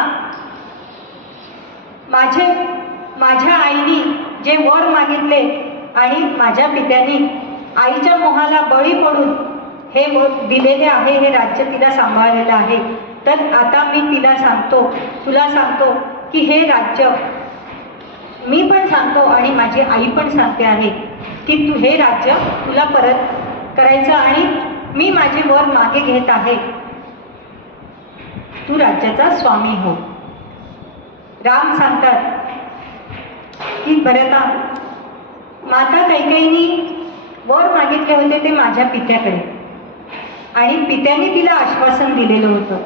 माझ्या आईनी जे वर मागितले आणि माझ्या पित्याने आईच्या मोहाला बळी पडून हे दिलेले आहे, हे राज्य तिला सांभाळलेलं आहे. तर आता मी तुला सांगतो की हे राज्य मी पण सांगतो आणि माझी आई पण सांगते आहे की तू हे राज्य तुला परत करायचं आणि मी माझे वर मागे घेत आहे. तू राज्याचा स्वामी हो. राम सांगतात की भरता, माता कैकेयीने वर मागितले होते ते माझ्या पित्याकडे आणि पित्याने तिला आश्वासन दिलेलं होतं.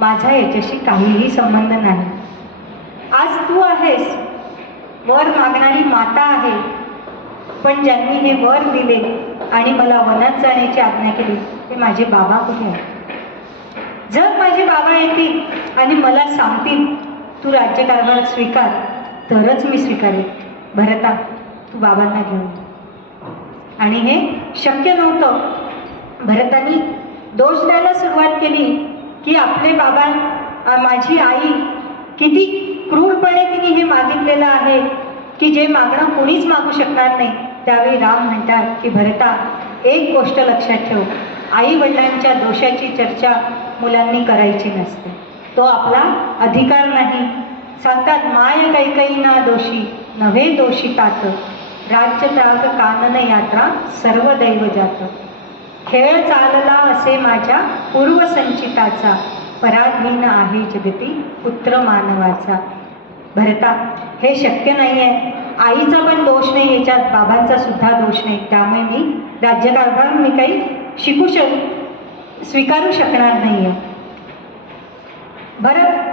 माझा याच्याशी काहीही संबंध नाही. आज तू आहेस, वर मागणारी माता आहे, पण ज्यांनी हे वर दिले आणि मला वनात जाण्याची आज्ञा केली ते माझे बाबा कुठे आहेत? जर माझे बाबा येतील आणि मला सांगतील तू राज्यकारभार स्वीकार तरच मी स्वीकारेन. भरता, तू बाबांना घेऊन. आणि हे शक्य नव्हतं. भरतानी दोष द्यायला सुरुवात केली की आपले बाबा, माझी आई किती क्रूरपणे तिने हे मागितलेलं आहे की जे मागणं कोणीच मागू शकणार नाही. त्यावेळी राम म्हणतात की भरता, एक गोष्ट लक्षात ठेव, आई वडिलांच्या दोषाची चर्चा मुलांनी करायची नसते. तो आपला अधिकार नाही. सांगतात माय कैकेयीना दोषी नव्हे दोषितात, राज्य त्याग कानन यात्रा सर्व दैव जात. खेळ चालला असे माझ्या पूर्वसंचिताचा, पराधीन आहे जगती पुत्र मानवाचा. भरता, हे शक्य नाही आहे. आईचा पण दोष नाही याच्यात, बाबांचा सुद्धा दोष नाही. त्यामुळे मी राज्यकारभार मी काही स्वीकारू शकणार नाही आहे. भरत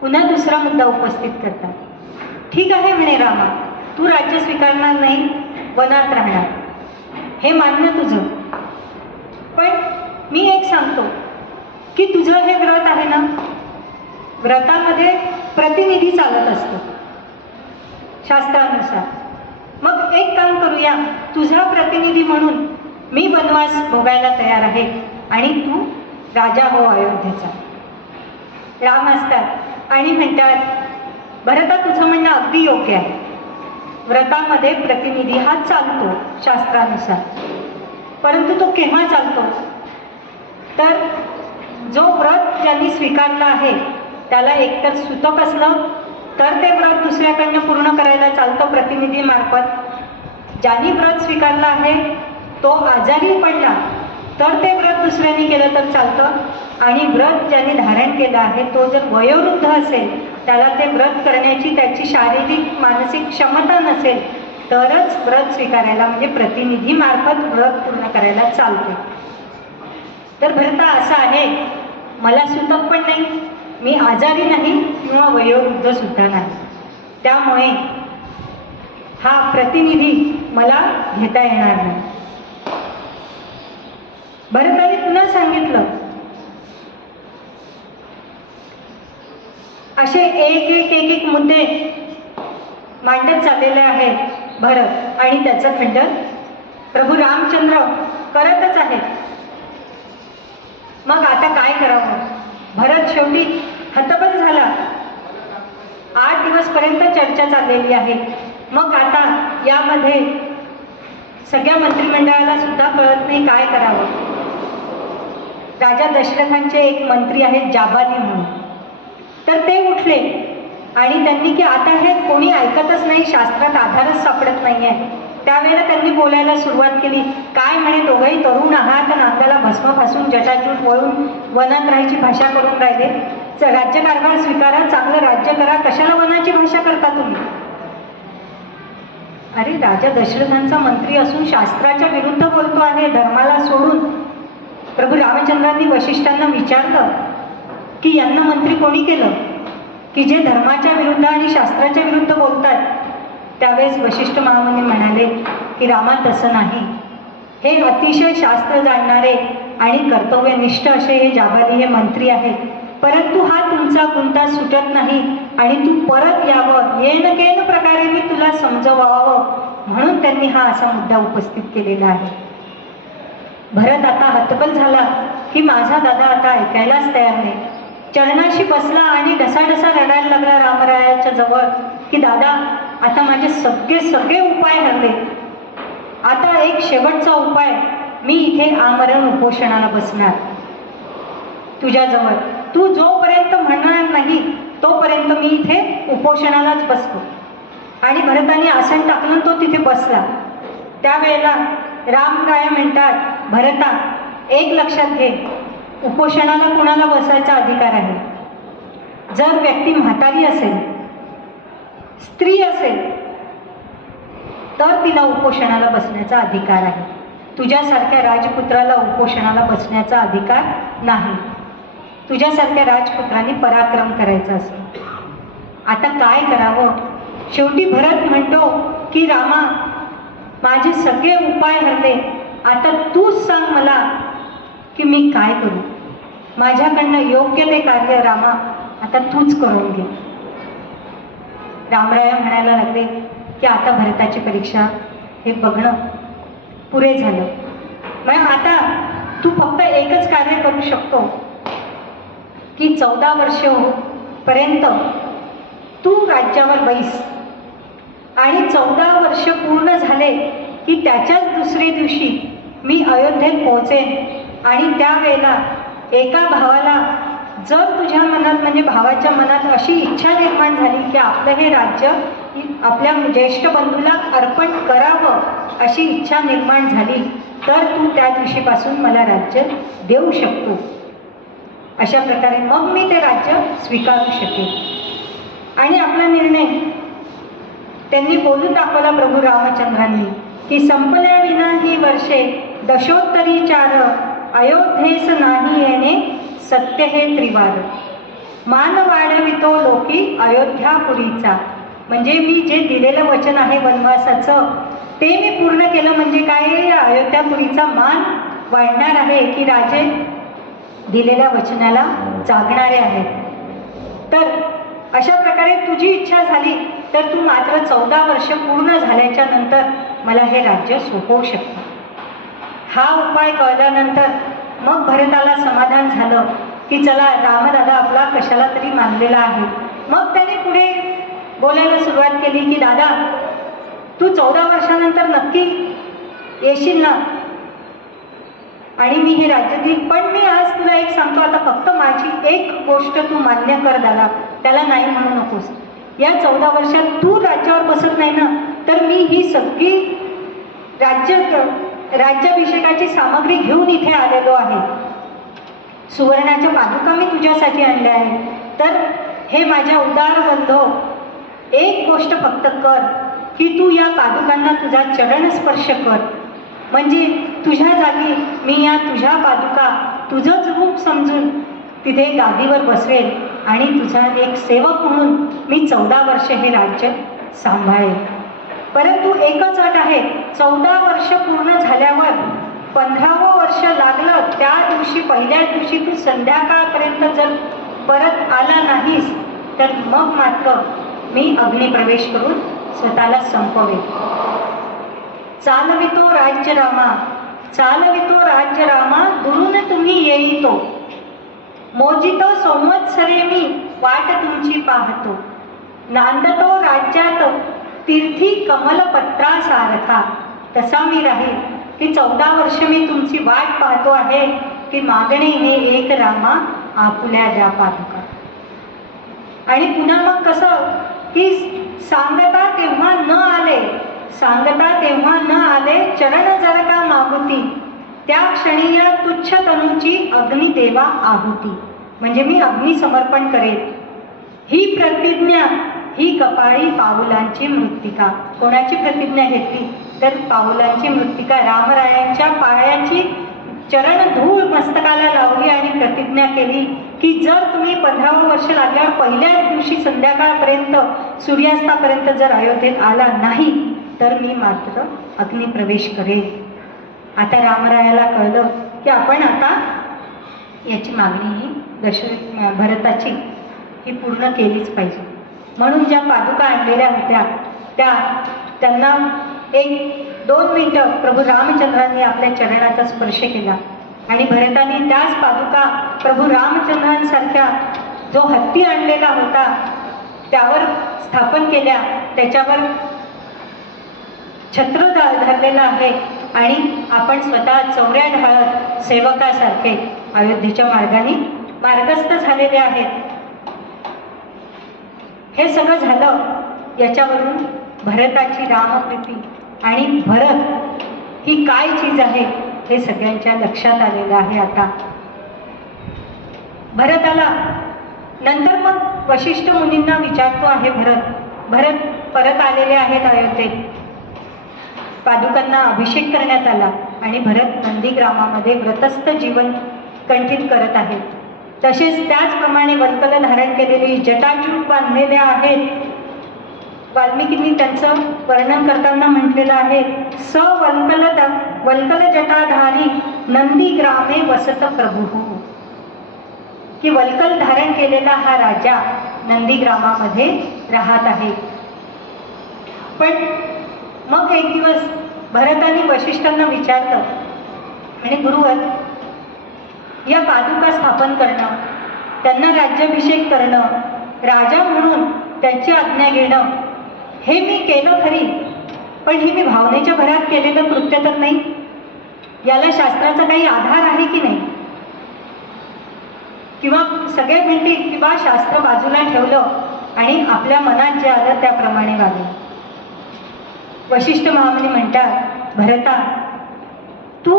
पुन्हा दुसरा मुद्दा उपस्थित करतात. ठीक आहे म्हणे रामा, तू राज्य स्वीकारणार नाही, वनात राहणार, हे मान्य तुझं. पण मी एक सांगतो की तुझं हे व्रत आहे ना, व्रतामध्ये प्रतिनिधी चालत असतो शास्त्रानुसार. मग एक काम करूया, तुझा प्रतिनिधी म्हणून मी वनवास भोगायला तयार आहे आणि तू राजा हो अयोध्येचा. राम असतात आणि म्हणतात भरता, तुझं म्हणणं अगदी योग्य आहे. व्रतामध्ये प्रतिनिधी हा चालतो शास्त्रानुसार, परंतु तो केव्हा चालतो तर जो व्रत ज्यांनी स्वीकारलं आहे त्याला एकतर सुतक असलं तर ते व्रत दुसऱ्याकडनं पूर्ण करायला चालतं प्रतिनिधीमार्फत. ज्यांनी व्रत स्वीकारलं आहे तो आजारी पडला तर ते व्रत दुसऱ्यांनी केलं तर चालतं, आणि व्रत ज्यांनी धारण केलं आहे तो जर वयोवृद्ध असेल, त्याला ते व्रत करण्याची त्याची शारीरिक मानसिक क्षमता नसेल तरच व्रत स्वीकारायला म्हणजे प्रतिनिधीमार्फत व्रत पूर्ण करायला चालते. तर भरता असं आहे, मला सुतक पण नाही, मी आजारी नाही किंवा वयोवृद्ध सुद्धा नाही, त्यामुळे हा प्रतिनिधी मला घेता येणार नाही. भरताने पुन्हा सांगितलं, असे एक मुद्दे मांडत चाललेले आहेत भरत, आणि त्याचं खंडन प्रभू रामचंद्र करतच आहेत. मग आता काय करावं? भरत शेवटी हतबल झाला. 8 दिवसपर्यंत चर्चा चाललेली आहे. मग आता यामध्ये सगळ्या मंत्रिमंडळाला सुद्धा कळत नाही काय करावं. राजा दशरथांचे एक मंत्री आहेत जाबाली म्हणून, तर ते उठले आणि त्यांनी की आता हे कोणी ऐकतच नाही, शास्त्रात आधारच सापडत नाही आहे. त्यावेळेला त्यांनी बोलायला सुरुवात केली. काय म्हणे, दोघंही तरुण आहात, नांदाला भस्म फासून जटाजूट वळून वनात राहायची भाषा करून राहिले. राज्यकारभार स्वीकारा, चांगलं राज्य करा, कशाला वनाची भाषा करता तुम्ही? अरे, राजा दशरथांचा मंत्री असून शास्त्राच्या विरुद्ध बोलतो आहे, धर्माला सोडून. प्रभू रामचंद्रांनी वशिष्ठांना विचारलं की यांना मंत्री कोणी केलं की जे धर्माच्या विरुद्ध आणि शास्त्राच्या विरुद्ध बोलतात? त्यावेळेस वशिष्ठ महामुनी म्हणाले की रामा, तसं नाही, हे अतिशय शास्त्र जाणणारे आणि कर्तव्यनिष्ठ असे हे जाबाली हे मंत्री आहेत, परंतु हा तुमचा गुंता सुटत नाही आणि तू परत यावं, येन केन प्रकारे मी तुला समजवावं, म्हणून त्यांनी हा असा मुद्दा उपस्थित केलेला आहे. भरत आता हतबल झाला की माझा दादा आता ऐकायलाच तयार नाही. चरणाशी बसला आणि ढसाढसा रडायला लागला रामरायाच्या जवळ की दादा, आता माझे सगळे उपाय हरले. आता एक शेवटचा उपाय, मी इथे आमरण उपोषणाला बसणार तुझ्याजवळ. तू जोपर्यंत म्हणणार नाही तोपर्यंत मी इथे उपोषणालाच बसतो. आणि भरताने आसन टाकलं, तो तिथे बसला. त्यावेळेला रामराय म्हणतात, भरता, एक लक्षात घे, उपोषणाला कुणाला बसायचा अधिकार आहे? जर व्यक्ती म्हातारी असेल, स्त्री असेल, तर तिला उपोषणाला बसण्याचा अधिकार आहे. तुझ्यासारख्या राजपुत्राला उपोषणाला बसण्याचा अधिकार नाही. तुझ्यासारख्या राजपुत्रांनी पराक्रम करायचा असतो. आता काय करावं? शेवटी भरत म्हणतो की रामा, माझे सगळे उपाय हरले, आता तूच सांग मला की मी काय करू. माझ्याकडनं योग्य ते कार्य रामा आता तूच करून घे. रामराया म्हणायला लागले की आता भरताची परीक्षा हे बघणं पुरे झालं. मग आता तू फक्त एकच कार्य करू शकतो की 14 वर्षापर्यंत तू राज्यावर बैस, आणि 14 वर्ष पूर्ण झाले की त्याच्याच दुसऱ्या दिवशी मी अयोध्येत पोहोचेन, आणि त्यावेळेला एका भावाला जर तुझ्या मनात म्हणजे भावाच्या मनात अशी इच्छा निर्माण झाली की आपलं हे राज्य आपल्या ज्येष्ठ बंधूला अर्पण करावं, अशी इच्छा निर्माण झाली, तर तू त्या दिवशीपासून मला राज्य देऊ शकतो. अशा प्रकारे मग मी ते राज्य स्वीकारू शकेन. आणि आपला निर्णय त्यांनी बोलून दाखवला प्रभू रामचंद्रांनी की संपल्या विना ही वर्षे दशोत्तरी 4 अयोध्येस नाही येणे सत्य हे त्रिवार. मान वाढवितो लोकी अयोध्यापुरीचा. म्हणजे मी जे दिलेलं वचन आहे वनवासाचं ते मी पूर्ण केलं म्हणजे काय, या अयोध्यापुरीचा मान वाढणार आहे की राजे दिलेल्या वचनाला जागणारे आहेत. तर अशा प्रकारे तुझी इच्छा झाली तर तू मात्र 14 वर्ष पूर्ण झाल्याच्या नंतर मला हे राज्य सोपवू शकतो. हा उपाय कळल्यानंतर मग भरताला समाधान झालं की चला, रामदादा आपला कशाला तरी मानलेला आहे. मग त्याने पुढे बोलायला सुरुवात केली की दादा, तू 14 वर्षानंतर नक्की येशील ना, आणि मी हे राज्य देईन. पण मी आज तुला एक सांगतो, आता फक्त माझी एक गोष्ट तू मान्य कर दादा, त्याला नाही म्हणू नकोस. या 14 वर्षात तू राज्यावर बसत नाही ना, तर मी ही सगळी राज्याभिषेकाची सामग्री घेऊन इथे आलेलो आहे. सुवर्णाच्या पादुका मी तुझ्यासाठी आणल्या आहेत. तर हे माझ्या उदार बंधो, एक गोष्ट फक्त कर की तू या पादुकांना तुझा चरण स्पर्श कर. म्हणजे तुझ्या जागी मी या तुझ्या पादुका तुझंच रूप समजून तिथे गादीवर बसवेल आणि तुझा एक सेवक म्हणून मी 14 वर्ष हे राज्य सांभाळेल. परंतु एकच अट आहे, 14 वर्ष पूर्ण झाल्यावर 15वं वर्ष लागलं त्या दिवशी, पहिल्या दिवशी तू संध्याकाळपर्यंत जर परत आला नाहीस तर मग मात्र मी अग्निप्रवेश करून स्वतःला संपवेल. चालवितो राज्य रामा, चालवितो राज्य रामा, दुरून तुम्ही येईतो. मोजितो संवत्सरे मी वाट तुमची पाहतो. नांदतो राज्यात तीर्थी कमलपत्रासारखा. तसा मी राहील की 14 वर्ष मी तुमची वाट पाहतो आहे की मागणे हे एक रामा आपुल्या द्या पादुका. आणि पुन्हा मग कसं की सांगता तेव्हा न आले, सांगता तेव्हा न आले, चरण जर का मागुती, त्या क्षणी या तुच्छ तनूची अग्निदेवा आहुती. म्हणजे मी अग्नी समर्पण करेल. ही प्रतिज्ञा ही कपाळी पाऊलांची मृत्तिका. कोणाची प्रतिज्ञा घेतली तर पाऊलांची मृत्तिका, रामरायांच्या पायाची चरण धूळ मस्तकाला लावली आणि प्रतिज्ञा केली की जर तुम्ही 15वं वर्ष लागल्यावर पहिल्याच दिवशी संध्याकाळपर्यंत, सूर्यास्तापर्यंत जर अयोध्येत आला नाही तर मी मात्र अग्निप्रवेश करेल. आता रामरायाला कळलं की आपण आता याची मागणी ही भरताची ही पूर्ण केलीच पाहिजे. म्हणून ज्या पादुका आणलेल्या होत्या त्यांना 1-2 मिनिटं प्रभू रामचंद्रांनी आपल्या चरणाचा स्पर्श केला आणि भरताने त्याच पादुका प्रभू रामचंद्रांसारख्या जो हत्ती आणलेला होता त्यावर स्थापन केल्या. त्याच्यावर छत्र धरलेलं आहे आणि आपण स्वतः चौऱ्या ढाळत सेवकासारखे अयोध्येच्या मार्गाने मार्गस्थ झालेले आहेत. हे सगळं झालं. याच्यावरून भरताची रामप्रीती आणि भरत ही काय चीज आहे हे सगळ्यांच्या लक्षात आलेलं आहे. आता भरताला नंतर मग वशिष्ठ मुनींना विचारतो आहे भरत परत आलेले आहेत अयोध्येत. पादुकांना अभिषेक करण्यात आला आणि भरत नंदीग्रामामध्ये व्रतस्थ जीवन कंठित करत आहेत. तसेच त्याचप्रमाणे वल्कल धारण केलेली जटाजूट बांधलेले आहेत. वाल्मिकींनी त्यांचं वर्णन करताना म्हटलेलं आहे, वल्कल जटाधारी नंदीग्रामे वसत प्रभू. की वल्कल धारण केलेला हा राजा नंदीग्रामामध्ये राहत आहे. पण मग एक दिवस भरताने वशिष्ठांना विचारलं, आणि गुरुवर, या पादुका स्थापन करणं, त्यांना राज्याभिषेक करणं, राजा म्हणून त्यांची आज्ञा घेणं, हे मी केलं खरी, पण हे मी भावनेच्या भरात केलेलं कृत्य तर नाही. याला शास्त्राचा काही आधार आहे की नाही? किंवा सगळे म्हणते किंवा शास्त्र बाजूला ठेवलं आणि आपल्या मनात जे आलं त्याप्रमाणे वागलं. वशिष्ठ महामुनी म्हणतात, भरता, तू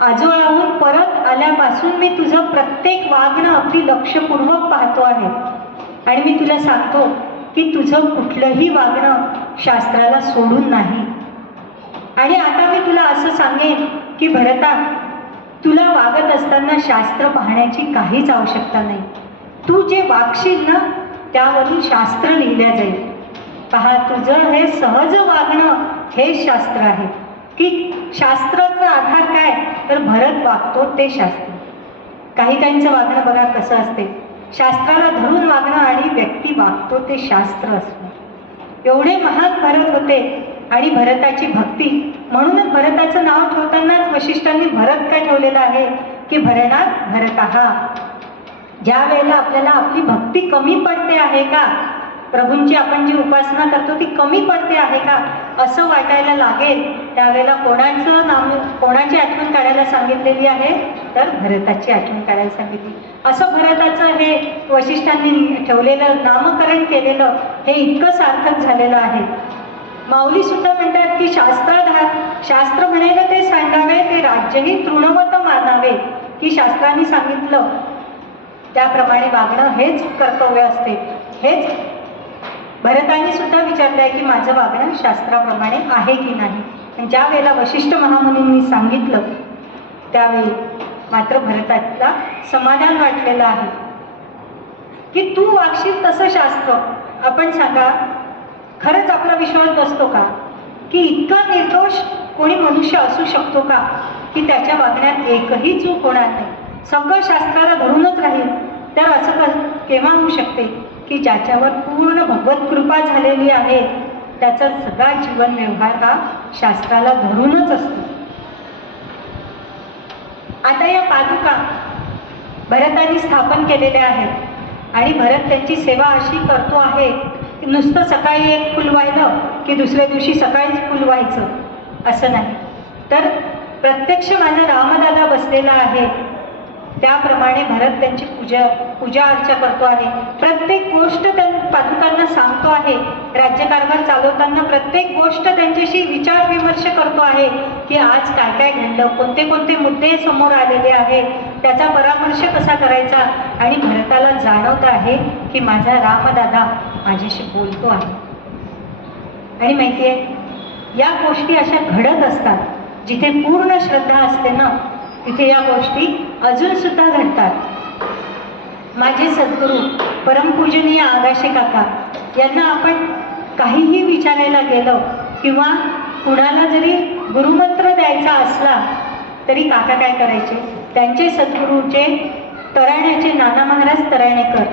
आजोळाहून परत आल्यापासून मी तुझं प्रत्येक वागणं अगदी लक्षपूर्वक पाहतो आहे आणि मी तुला सांगतो की तुझं कुठलंही वागणं शास्त्राला सोडून नाही. आणि आता मी तुला असं सांगेन की भरता, तुला वागत असताना शास्त्र पाहण्याची काहीच आवश्यकता नाही. तू जे वागशील ना त्यावरून शास्त्र लिहिल्या जाईल. पहा, तुझं हे सहज वागणं हे शास्त्र आहे. की शास्त्राचा आधार काय तर भरत वागतो ते शास्त्र. काही काहींचं वागणं बघा कसं असते, शास्त्राला धरून वागणं आणि व्यक्ती वागतो ते शास्त्र असतं. एवढे महान भरत होते आणि भरताची भक्ती, म्हणूनच भरताचं नाव ठेवतानाच वशिष्ठांनी भरत काय ठेवलेलं आहे की भरणात भरतहा. ज्या वेळेला आपल्याला आपली भक्ती कमी पडते आहे का प्रभूंची आपण जी उपासना करतो ती कमी पडते आहे का असं वाटायला लागेल, त्यावेळेला कोणाची आठवण काढायला सांगितलेली आहे, तर भरताची आठवण काढायला सांगितली. असं भरताचं हे वशिष्ठांनी ठेवलेलं नामकरण केलेलं हे इतकं सार्थक झालेलं आहे. माऊली सुद्धा म्हणतात की शास्त्र म्हणेल ते सांगावे, ते राज्यही तृणवत मानावे, की शास्त्रांनी सांगितलं त्याप्रमाणे वागणं हेच कर्तव्य असते. हेच भरतांनी सुद्धा विचारलंय की माझं वागणं शास्त्राप्रमाणे आहे की नाही. आणि ज्या वेळेला वशिष्ठ महामुनींनी सांगितलं त्यावेळी मात्र भरताला समाधान वाटलेलं आहे की तू वागशील तसं शास्त्र. आपण सांगा, खरंच आपला विश्वास बसतो का की इतका निर्दोष कोणी मनुष्य असू शकतो का की त्याच्या वागण्यात एकही चूक होणार नाही, सगळं शास्त्राला धरूनच राहील. तर असं केव्हा होऊ शकते की ज्याच्यावर पूर्ण भगवत कृपा झालेली आहे त्याचा सगळा जीवन व्यवहार हा शास्त्राला धरूनच असतो. आता या पादुका भरतांनी स्थापन केलेल्या आहेत आणि भरत त्यांची सेवा अशी करतो आहे की नुसतं सकाळी एक फुल वाहिलं की दुसऱ्या दिवशी सकाळीच फुल व्हायचं असं नाही, तर प्रत्यक्ष माझा रामदादा बसलेला आहे त्याप्रमाणे भरत त्यांची पूजा अर्चा करतो आहे. प्रत्येक गोष्ट त्या पादुकांना सांगतो आहे. राज्यकारभार चालवताना प्रत्येक गोष्ट त्यांच्याशी विचार विमर्श करतो आहे की आज काय काय घडलं, कोणते कोणते मुद्दे समोर आलेले आहेत, त्याचा परामर्श कसा करायचा. आणि भरताला जाणवत आहे की माझा रामदादा माझ्याशी बोलतो आहे. आणि माहिती आहे या गोष्टी अशा घडत असतात, जिथे पूर्ण श्रद्धा असते ना तिथे या गोष्टी अजून सुद्धा घडतात. माझे सद्गुरू परमपूजनीय आगाशे काका यांना आपण काहीही विचारायला गेलो किंवा कुणाला जरी गुरुमंत्र द्यायचा असला तरी काका काय करायचे, त्यांचे सद्गुरूचे तराण्याचे नाना महाराज तराणेकर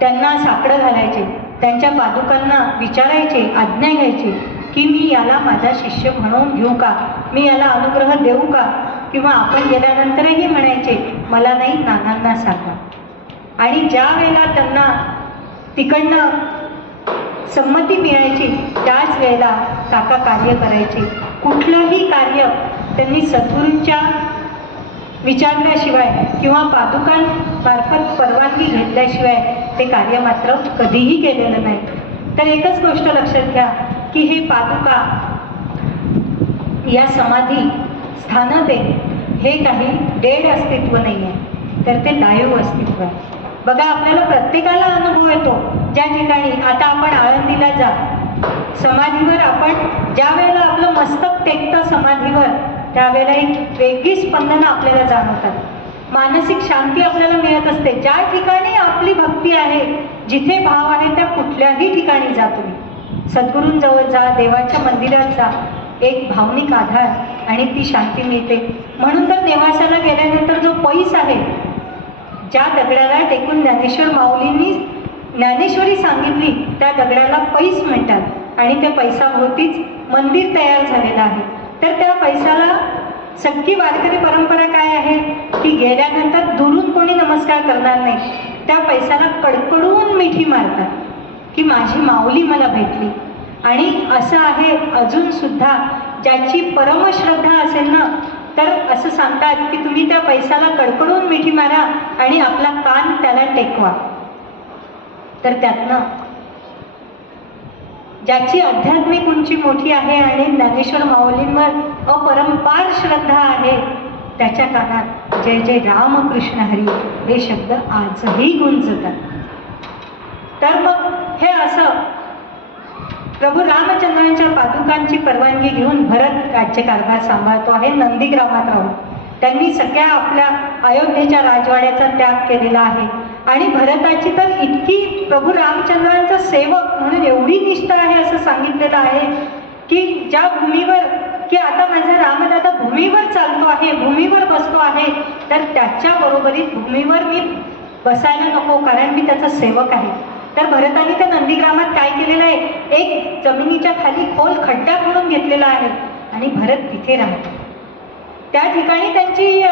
त्यांना साकडं घालायचे, त्यांच्या पादुकांना विचारायचे, आज्ञा घ्यायची की मी याला माझा शिष्य म्हणून घेऊ का, मी याला अनुग्रह देऊ का. किंवा आपण गेल्यानंतरही म्हणायचे मला नाही, नानांना सांगा. आणि ज्या वेळेला त्यांना तिकडनं संमती मिळायची त्याच वेळेला काका कार्य करायचे. कुठलंही कार्य त्यांनी सद्गुरूंच्या विचारल्याशिवाय किंवा पादुकांमार्फत परवानगी घेतल्याशिवाय ते कार्य मात्र कधीही केलेलं नाही. तर एकच गोष्ट लक्षात घ्या की हे पादुका या समाधी स्थानं ते हे काही डेड अस्तित्व नाही आहे, तर ते लाईव्ह अस्तित्व आहे. बघा आपल्याला प्रत्येकाला अनुभव येतो. ज्या ठिकाणी आता आपण आळंदीला जा, समाधीवर आपण ज्या वेळेला आपलं मस्तक टेकतं समाधीवर त्यावेळेला एक वेगळी स्पंदनं आपल्याला जाणवतात, मानसिक शांती आपल्याला मिळत असते. ज्या ठिकाणी आपली भक्ती आहे, जिथे भाव आहे त्या कुठल्याही ठिकाणी जा तुम्ही, सद्गुरूंजवळ जा, देवाच्या मंदिरात जा, एक भावनिक आधार आणि ती शांती मिळते. म्हणून तर नेवासाला गेल्यानंतर जो पैस आहे, ज्या दगडाला टेकून ज्ञानेश्वर माऊलींनी ज्ञानेश्वरी सांगितली त्या दगडाला पैस म्हणतात आणि त्या पैसाभोवतीच मंदिर तयार झालेलं आहे. तर त्या पैसाला सगळी वारकरी परंपरा काय आहे की गेल्यानंतर दुरून कोणी नमस्कार करणार नाही, त्या पैसाला कडकडून मिठी मारतात की माझी माऊली मला भेटली. आणि असं आहे अजून सुद्धा, ज्याची परमश्रद्धा असेल ना तर असं सांगतात की तुम्ही त्या पैसाला कडकडून मिठी मारा आणि आपला कान त्याला टेकवा. तर त्यातनं ज्याची आध्यात्मिक उंची मोठी आहे आणि ज्ञानेश्वर माऊलींवर अपरंपार श्रद्धा आहे त्याच्या कानात जय जय रामकृष्ण हरी हे शब्द आजही गुंजतात. तर मग हे असं प्रभू रामचंद्रांच्या पादुकांची परवानगी घेऊन भरत राज्यकारभार सांभाळतो आहे नंदीग्रामात राहून. त्यांनी सगळ्या आपल्या अयोध्येच्या राजवाड्याचा त्याग केलेला आहे. आणि भरताची तर इतकी प्रभू रामचंद्रांचा सेवक म्हणून एवढी निष्ठा आहे असं सांगितलेलं आहे की ज्या भूमीवर की आता माझा रामदादा भूमीवर चालतो आहे, भूमीवर बसतो आहे, तर त्याच्या बरोबरीत भूमीवर मी बसायला नको कारण मी त्याचा सेवक आहे. तर भरताने त्या नंदीग्रामात काय केलेलं आहे, एक जमिनीच्या खाली खोल खड्डा खोदून घेतलेला आहे आणि भरत तिथे राहतो. त्या ठिकाणी त्यांची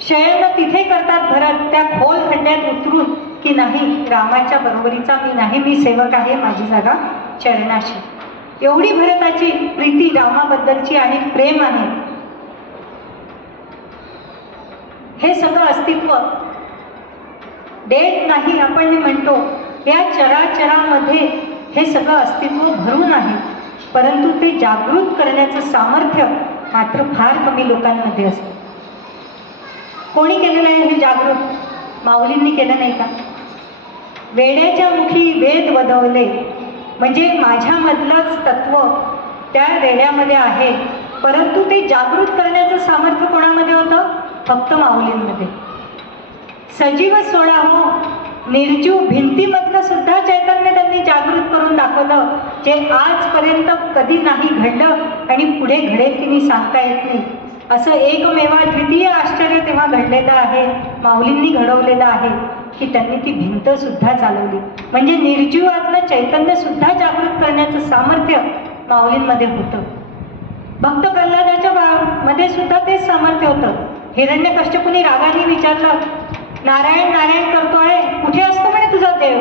शयन तिथे करतात. भरत त्या खोल खड्ड्यात उतरून की नाही, रामाच्या बरोबरीचा मी नाही, मी सेवक आहे, माझी जागा चरणाशी. एवढी भरताची प्रीती रामाबद्दलची आणि प्रेम आहे. हे सगळं अस्तित्व देत नाही आपण म्हणतो, या चराचरामध्ये हे सगळं अस्तित्व भरून आहे, परंतु ते जागृत करण्याचं सामर्थ्य मात्र फार कमी लोकांमध्ये असतं. कोणी केलेलं आहे हे जागृत? माऊलींनी केलं नाही का? वेड्याच्या मुखी वेद वदवले, म्हणजे माझ्यामधलंच तत्व त्या वेड्यामध्ये आहे, परंतु ते जागृत करण्याचं सामर्थ्य कोणामध्ये होतं? फक्त माऊलींमध्ये. सजीव सोडा हो, निर्जीव भिंतीमधलं सुद्धा चैतन्य त्यांनी जागृत करून दाखवलं, जे आजपर्यंत कधी नाही घडलं आणि पुढे घडेल की नाही सांगता येत नाही. असं एकमेवा द्वितीय आश्चर्य तेव्हा घडलेलं आहे, माऊलींनी घडवलेलं आहे की त्यांनी ती भिंत सुद्धा चालवली. म्हणजे निर्जीवातलं चैतन्य सुद्धा जागृत करण्याचं सामर्थ्य माऊलींमध्ये होतं. भक्त प्रल्हादाच्या मध्ये सुद्धा तेच सामर्थ्य होतं. हिरण्यकश्यपूने रागाने विचारलं, नारायण नारायण करतोय, कुठे असतो म्हणे तुझा देव?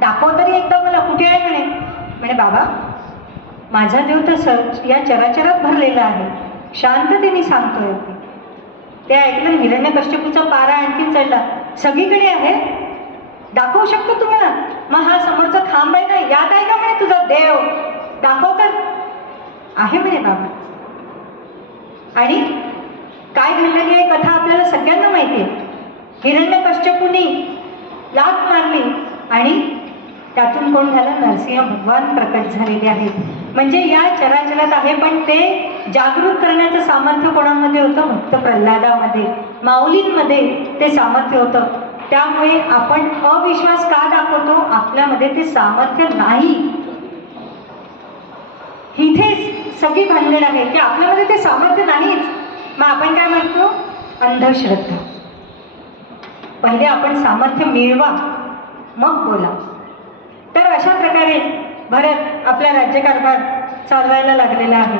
दाखव तरी एकदा मला, कुठे आहे म्हणे. म्हणे बाबा, माझा देव तर या चराचरात भरलेला आहे, शांततेने सांगतोय. ते ऐकलं, हिरण्यकश्यपूचा पारा आणखीन चढला. सगळीकडे आहे, दाखवू शकतो तुम्हाला? मग हा समोरचा खांब आहे ना, यात आहे का म्हणे तुझा देव? दाखव तर. आहे म्हणे बाबा. आणि काय घडलेली आहे कथा आपल्याला सगळ्यांना माहिती आहे. हिरण्यकश्यपूने लाथ मारली आणि त्यातून कोण झालं? नरसिंह भगवान प्रकट झालेले आहेत. म्हणजे या चराचरात आहे, पण ते जागृत करण्याचं सामर्थ्य कोणामध्ये होतं? भक्त प्रल्हादामध्ये, माऊलींमध्ये ते सामर्थ्य होतं. त्यामुळे आपण अविश्वास का दाखवतो? आपल्यामध्ये ते सामर्थ्य नाही. इथेच सगळी भानगड आहे की आपल्यामध्ये ते सामर्थ्य नाहीच. मग आपण काय म्हणतो? अंधश्रद्धा. पहिले आपण सामर्थ्य मिळवा, मग बोला. तर अशा प्रकारे भरत आपला राज्यकारभार चालवायला लागलेला आहे.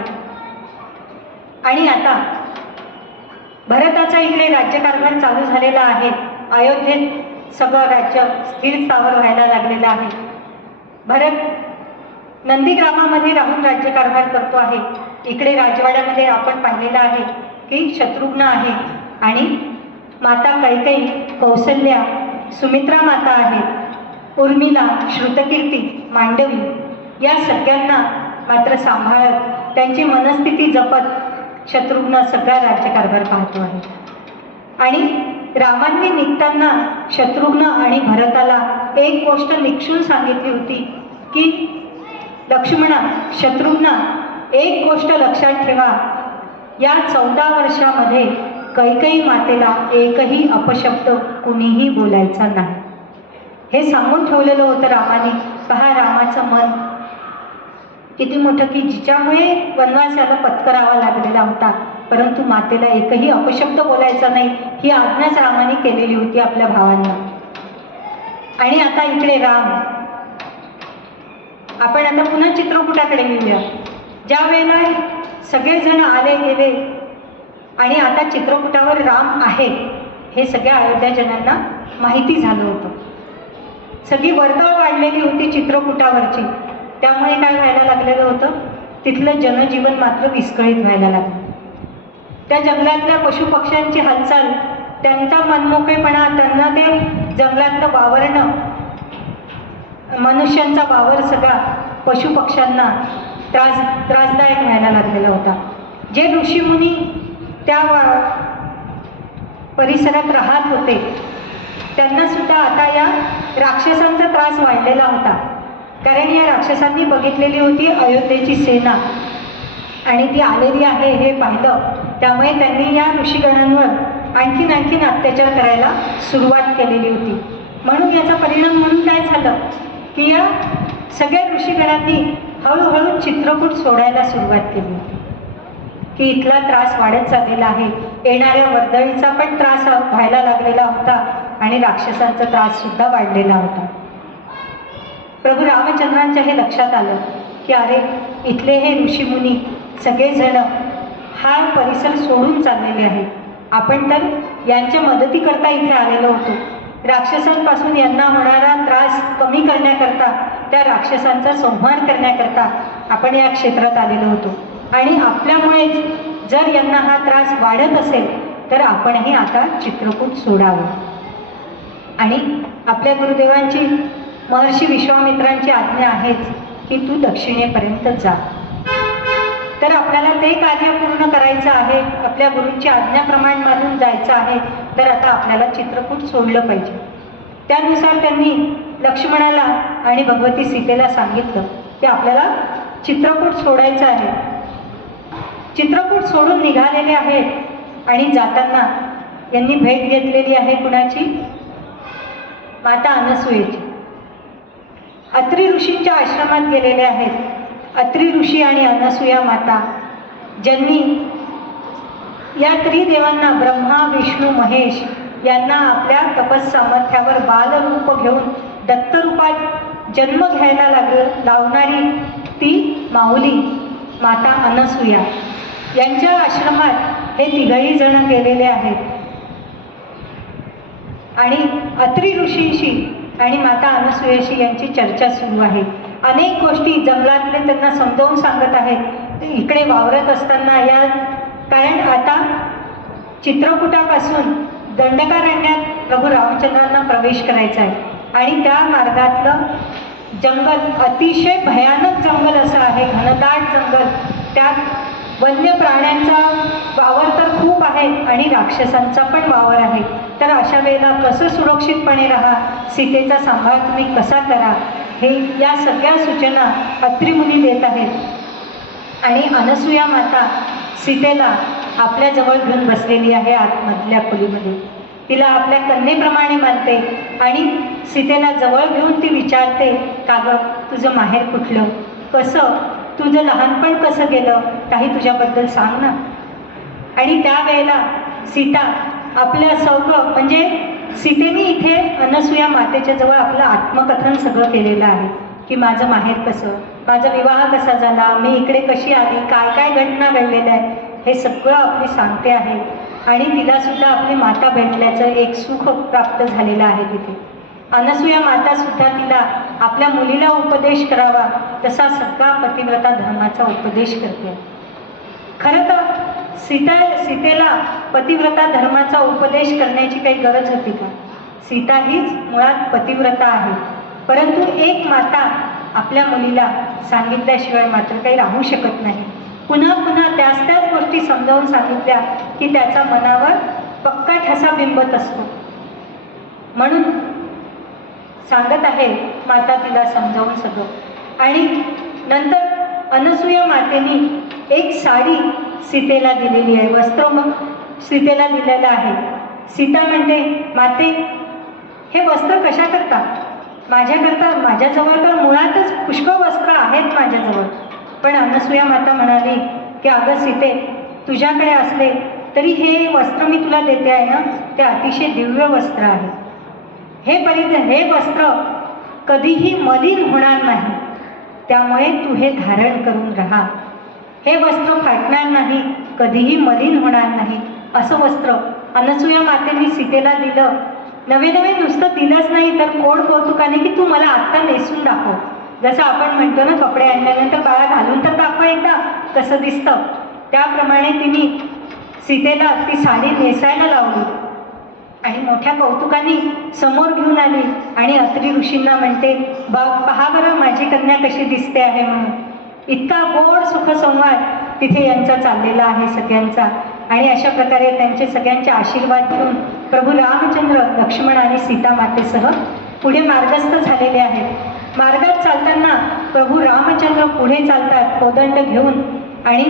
आणि आता भरताचा इकडे राज्यकारभार चालू झालेला आहे. अयोध्येत सगळं राज्य स्थिर स्थावर व्हायला लागलेलं आहे. भरत नंदीग्रामामध्ये राहून राज्यकारभार करतो आहे. इकडे राजवाड्यामध्ये आपण पाहिलेलं आहे की शत्रुघ्न आहे आणि माता कैकेयी, कौसल्या, सुमित्रा माता आहे, उर्मिला, श्रुतकीर्ती, मांडवी, या सगळ्यांना मात्र सांभाळत, त्यांची मनस्थिती जपत शत्रुघ्न सगळा राज्यकारभार पाहतो आहे. आणि रामांनी निघताना शत्रुघ्न आणि भरताला एक गोष्ट निक्षून सांगितली होती की लक्ष्मणा, शत्रुघ्न, एक गोष्ट लक्षात ठेवा, या 14 वर्षामध्ये कैकेयी मातेला एकही अपशब्द कुणीही बोलायचा नाही. हे सांगून ठेवलेलं होतं रामाने. पहा रामाचं मन किती मोठं की जिच्यामुळे वनवासाला पत्करावा लागलेला होता, परंतु मातेला एकही अपशब्द बोलायचा नाही, ही आज्ञाच रामाने केलेली होती आपल्या भावांना. आणि आता इकडे राम. आपण आता पुन्हा चित्रकूटाकडे येऊया. ज्या वेळेला सगळेजण आले गेले आणि आता चित्रकूटावर राम आहे हे सगळ्या अयोध्याजनांना माहिती झालं होतं. सगळी वर्दळ वाढलेली होती चित्रकूटावरची. त्यामुळे काय व्हायला लागलेलं होतं? तिथलं जनजीवन मात्र विस्कळीत व्हायला लागलं. त्या जंगलातल्या पशुपक्ष्यांची हालचाल, त्यांचा मनमोकळेपणा, त्यांना ते जंगलातलं वावरणं, मनुष्यांचा वावर सगळा पशुपक्ष्यांना त्रासदायक व्हायला लागलेला होता. जे ऋषीमुनी त्या परिसरात राहत होते त्यांना सुद्धा आता या राक्षसांचा त्रास वाढलेला होता. कारण या राक्षसांनी बघितलेली होती अयोध्येची सेना आणि ती आलेली आहे हे पाहिलं. त्यामुळे त्यांनी या ऋषीगणांवर आणखीन अत्याचार करायला सुरुवात केलेली होती. म्हणून याचा परिणाम म्हणून काय झालं की या सगळ्या ऋषीगणांनी हळूहळू चित्रकूट सोडायला सुरुवात केली की इथला त्रास वाढत चाललेला आहे. येणाऱ्या वर्दळीचा पण त्रास व्हायला लागलेला होता आणि राक्षसांचा त्रास सुद्धा वाढलेला होता. प्रभू रामचंद्रांच्या हे लक्षात आलं की अरे, इथले हे ऋषीमुनी सगळेजण हा परिसर सोडून चाललेले आहेत. आपण तर यांच्या मदतीकरता इथे आलेलो होतो, राक्षसांपासून यांना होणारा त्रास कमी करण्याकरता, त्या राक्षसांचा संहार करण्याकरता आपण या क्षेत्रात आलेलो होतो. आणि आपल्यामुळेच जर यांना हा त्रास वाढत असेल तर आपणही आता चित्रकूट सोडावं. आणि आपल्या गुरुदेवांची, महर्षी विश्वामित्रांची आज्ञा आहेच की तू दक्षिणेपर्यंत जा. तर आपल्याला ते कार्य पूर्ण करायचं आहे, आपल्या गुरूंची आज्ञाप्रमाणे मानून जायचं आहे. तर आता आपल्याला चित्रकूट सोडलं पाहिजे. त्यानुसार त्यांनी लक्ष्मणाला आणि भगवती सीतेला सांगितलं की आपल्याला चित्रकूट सोडायचं आहे. चित्रकूट सोडून निघालेले आहेत आणि जाताना यांनी भेट घेतलेली आहे कुणाची? माता अनसूयेची. अत्री ऋषींच्या आश्रमात गेलेले आहेत. अत्री ऋषी आणि अनसूया माता, ज्यांनी या त्रिदेवांना ब्रह्मा, विष्णू, महेश यांना आपल्या तपस सामर्थ्यावर बालरूप घेऊन दत्तरूपात जन्म घ्यायला लावणारी ती माऊली माता अनसूया यांच्या आश्रमात हे तिघही जण गेलेले आहेत. आणि अत्री ऋषींशी आणि माता अनसूयेशी यांची चर्चा सुरू आहे. अनेक गोष्टी जंगलातले त्यांना समजावून सांगत आहेत. इकडे वावरत असताना या, कारण आता चित्रकूटापासून दंडकारण्यात प्रभू रामचंद्रांना प्रवेश करायचा आहे. आणि त्या मार्गातलं जंगल अतिशय भयानक जंगल असं आहे, घनदाट जंगल. त्यात वन्य प्राण्यांचा वावर तर खूप आहे आणि राक्षसांचा पण वावर आहे. तर अशा वेळेला कसं सुरक्षितपणे राहा, सीतेचा सांभाळ तुम्ही कसा करा, हे या सगळ्या सूचना अत्री मुनी देत आहेत. आणि अनसूया माता सीतेला आपल्याजवळ घेऊन बसलेली आहे आतमधल्या खोलीमध्ये. तिला आपल्या कन्येप्रमाणे मानते आणि सीतेला जवळ घेऊन ती विचारते, का गं तुझं माहेर कुठलं, कसं तुझं लहानपण कसं गेलं, काही तुझ्याबद्दल सांग ना. आणि त्यावेळेला सीता आपल्या सगळं, म्हणजे सीतेने इथे अनसूया मातेच्या जवळ आपलं आत्मकथन सगळं केलेलं आहे की माझं माहेर कसं, माझा विवाह कसा झाला, मी इकडे कशी आली, काय काय घटना घडलेल्या आहेत, हे सगळं आपली सांगते आहे. आणि तिलासुद्धा आपली माता भेटल्याचं एक सुख प्राप्त झालेलं आहे तिथे. अनसूया मातासुद्धा तिला आपल्या मुलीला उपदेश करावा तसा सगळा पतिव्रता धर्माचा उपदेश करते. खरं तर सीतेला पतिव्रता धर्माचा उपदेश करण्याची काही गरज होती का? सीता हीच मुळात पतिव्रता आहे. परंतु एक माता आपल्या मुलीला सांगितल्याशिवाय मात्र काही राहू शकत नाही. पुन्हा पुन्हा त्याच गोष्टी समजावून सांगितल्या की त्याचा मनावर पक्का ठसा बिंबत असतो. म्हणून सांगत आहे माता तिला समजावून सगळं. आणि नंतर अनसूया मातेनी एक साडी सीतेला दिलेली आहे, वस्त्र मग सीतेला दिलेलं आहे. सीता म्हणते, माते हे वस्त्र कशा करता? माझ्याकरता, माझ्याजवळ तर मुळातच पुष्कळ वस्त्र आहेत माझ्याजवळ. पण अनसूया माता म्हणाली की अगं सीते, तुझ्याकडे असले तरी हे वस्त्र मी तुला देते आहे ना, ते अतिशय दिव्य वस्त्र आहे. हे वस्त्र कधीही मलिन होणार नाही, त्यामुळे तू हे धारण करून राहा. हे वस्त्र फाटणार नाही, कधीही मलिन होणार नाही. असं वस्त्र अनसूया मातेने सीतेला दिलं. नवे नवे नुसतं दिलंच नाही तर कोड कौतुकाने की तू मला आत्ता नेसून दाखव. जसं आपण म्हणतो ना, कपडे आणल्यानंतर बाळा घालून तर दाखव एकदा कसं दिसतं, त्याप्रमाणे तिने सीतेला ती साडी नेसायला लावली आणि मोठ्या कौतुकाने समोर घेऊन आली. आणि अत्री ऋषींना म्हणते, पहा बरं माझी कन्या कशी दिसते आहे म्हणून. इतका गोड सुखसंवाद तिथे यांचा चाललेला आहे सगळ्यांचा. आणि अशा प्रकारे त्यांचे सगळ्यांचे आशीर्वाद घेऊन प्रभू रामचंद्र, लक्ष्मण आणि सीता मातेसह पुढे मार्गस्थ झालेले आहेत. मार्गात चालताना प्रभू रामचंद्र पुढे चालतात कोदंड घेऊन आणि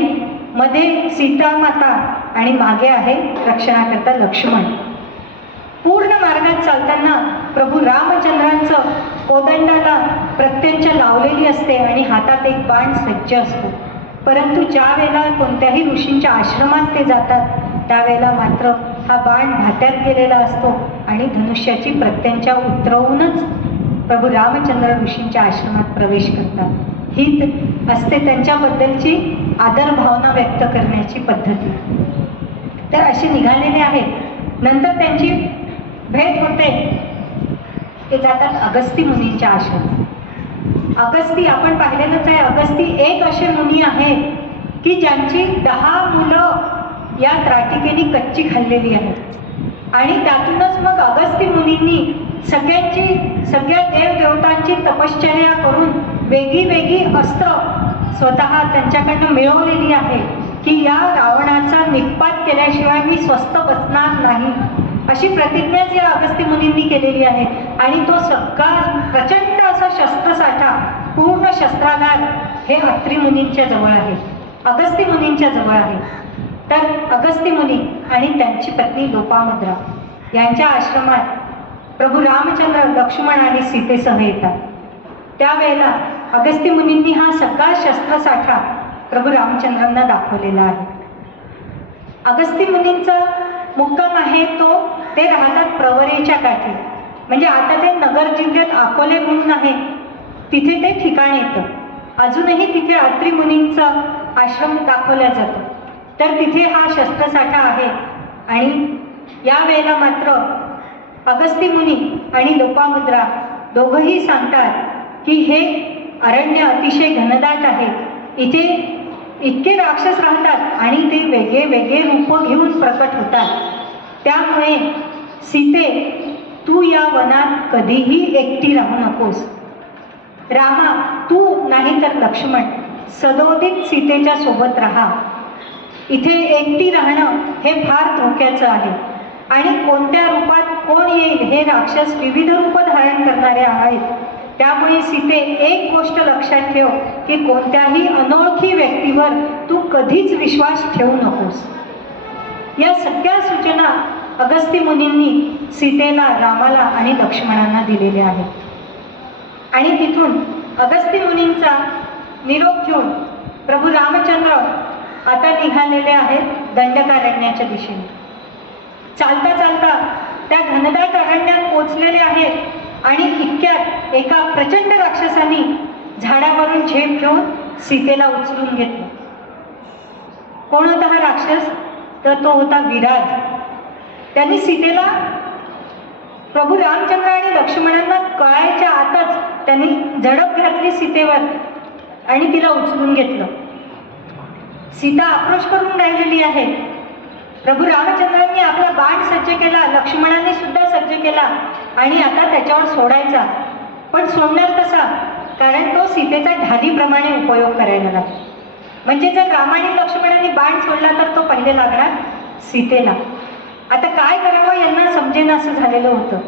मध्ये सीता माता आणि मागे आहे रक्षणाकरता लक्ष्मण. पूर्ण मार्गात चालताना प्रभू रामचंद्रांचं कोदंडाला प्रत्यंच्या लावलेली असते आणि हातात एक बाण सज्ज असतो. परंतु ज्या वेळेला कोणत्याही ऋषींच्या आश्रमात ते जातात त्यावेळेला मात्र हा बाण भात्यात गेलेला असतो आणि धनुष्याची प्रत्यंच्या उतरवूनच प्रभू रामचंद्र ऋषींच्या आश्रमात प्रवेश करतात. ही असते त्यांच्याबद्दलची आदर भावना व्यक्त करण्याची पद्धती. तर असे निघालेले आहेत. नंतर त्यांची भेट होते ते जातात अगस्ती मुनींच्या आश्रमात. अगस्ती आपण पाहिलेलंच आहे, अगस्ती एक असे मुनी आहेत की ज्यांची 10 मुलं या त्राटिकेने कच्ची खाल्लेली आहेत. आणि त्यातूनच मग अगस्ती मुनींनी सगळ्या देवदेवतांची तपश्चर्या करून वेगळी वेगळी अस्त्र स्वतः त्यांच्याकडनं मिळवलेली आहे की या रावणाचा निपात केल्याशिवाय मी स्वस्थ बसणार नाही, अशी प्रतिज्ञाच या अगस्ती मुनींनी केलेली आहे. आणि तो सगळा प्रचंड असा शस्त्रसाठा, पूर्ण शस्त्रागार हे अत्रि मुनींच्या जवळ आहे, अगस्ती मुनींच्या जवळ आहे. तर अगस्ती मुनी आणि त्यांची पत्नी लोपामुद्रा यांच्या आश्रमात प्रभू रामचंद्र, लक्ष्मण आणि सीतेसह येतात. त्यावेळेला अगस्ती मुनींनी हा सगळा शस्त्रसाठा प्रभू रामचंद्रांना दाखवलेला आहे. अगस्ती मुनींचा मुक्काम आहे ते राहतात प्रवरेच्या काठी, म्हणजे आता ते नगर जिल्ह्यात अकोले म्हणून आहे, तिथे ते ठिकाण येतं. अजूनही तिथे अत्रि मुनींचा आश्रम दाखवला जातो. तर तिथे हा शस्त्रसाठा आहे. आणि यावेळेला मात्र अगस्ती मुनी आणि लोपामुद्रा दोघंही सांगतात की हे अरण्य अतिशय घनदाट आहे, इथे इतके राक्षस राहतात आणि ते वेगळे वेगळे रूप घेऊन प्रकट होतात. त्यामुळे सीते, तू या वनात कधीही एकटी राहू नकोस. रामा, तू नाही तर लक्ष्मण सदोदित सीतेच्या सोबत राहा. इथे एकटी राहणं हे फार धोक्याचं आहे आणि कोणत्या रूपात कोण येईल हे राक्षस विविध रूप धारण करणारे आहेत. त्यामुळे सीते, एक गोष्ट लक्षात ठेव की कोणत्याही अनोळखी व्यक्तीवर तू कधीच विश्वास ठेवू नकोस. या सगळ्या सूचना अगस्ती मुनींनी सीतेला, रामाला आणि लक्ष्मणांना दिलेल्या आहेत. आणि तिथून अगस्ती मुनींचा निरोप घेऊन प्रभू रामचंद्र आता निघालेले आहेत दंडकारण्याच्या दिशेने. चालता चालता त्या घनदाट अरण्यात पोचलेले आहेत आणि इतक्यात एका प्रचंड राक्षसाने झाडावरून झेप घेऊन सीतेला उचलून घेतलं. कोण होता हा राक्षस? तर तो होता विराज. त्यांनी सीतेला प्रभू रामचंद्र आणि लक्ष्मणांना कळायच्या आतच त्यांनी झडप घातली सीतेवर आणि तिला उचलून घेतलं. सीता आक्रोश करून राहिलेली आहे. प्रभू रामचंद्रांनी आपला बाण सज्ज केला, लक्ष्मणाने सुद्धा सज्ज केला आणि आता त्याच्यावर सोडायचा. पण सोडणार कसा? कारण तो सीतेचा ढालीप्रमाणे उपयोग करायला लागला. म्हणजे जर रामाने लक्ष्मणाने बाण सोडला तर तो पहिले लागणार सीतेला. आता काय करावं यांना समजेना असं झालेलं होतं.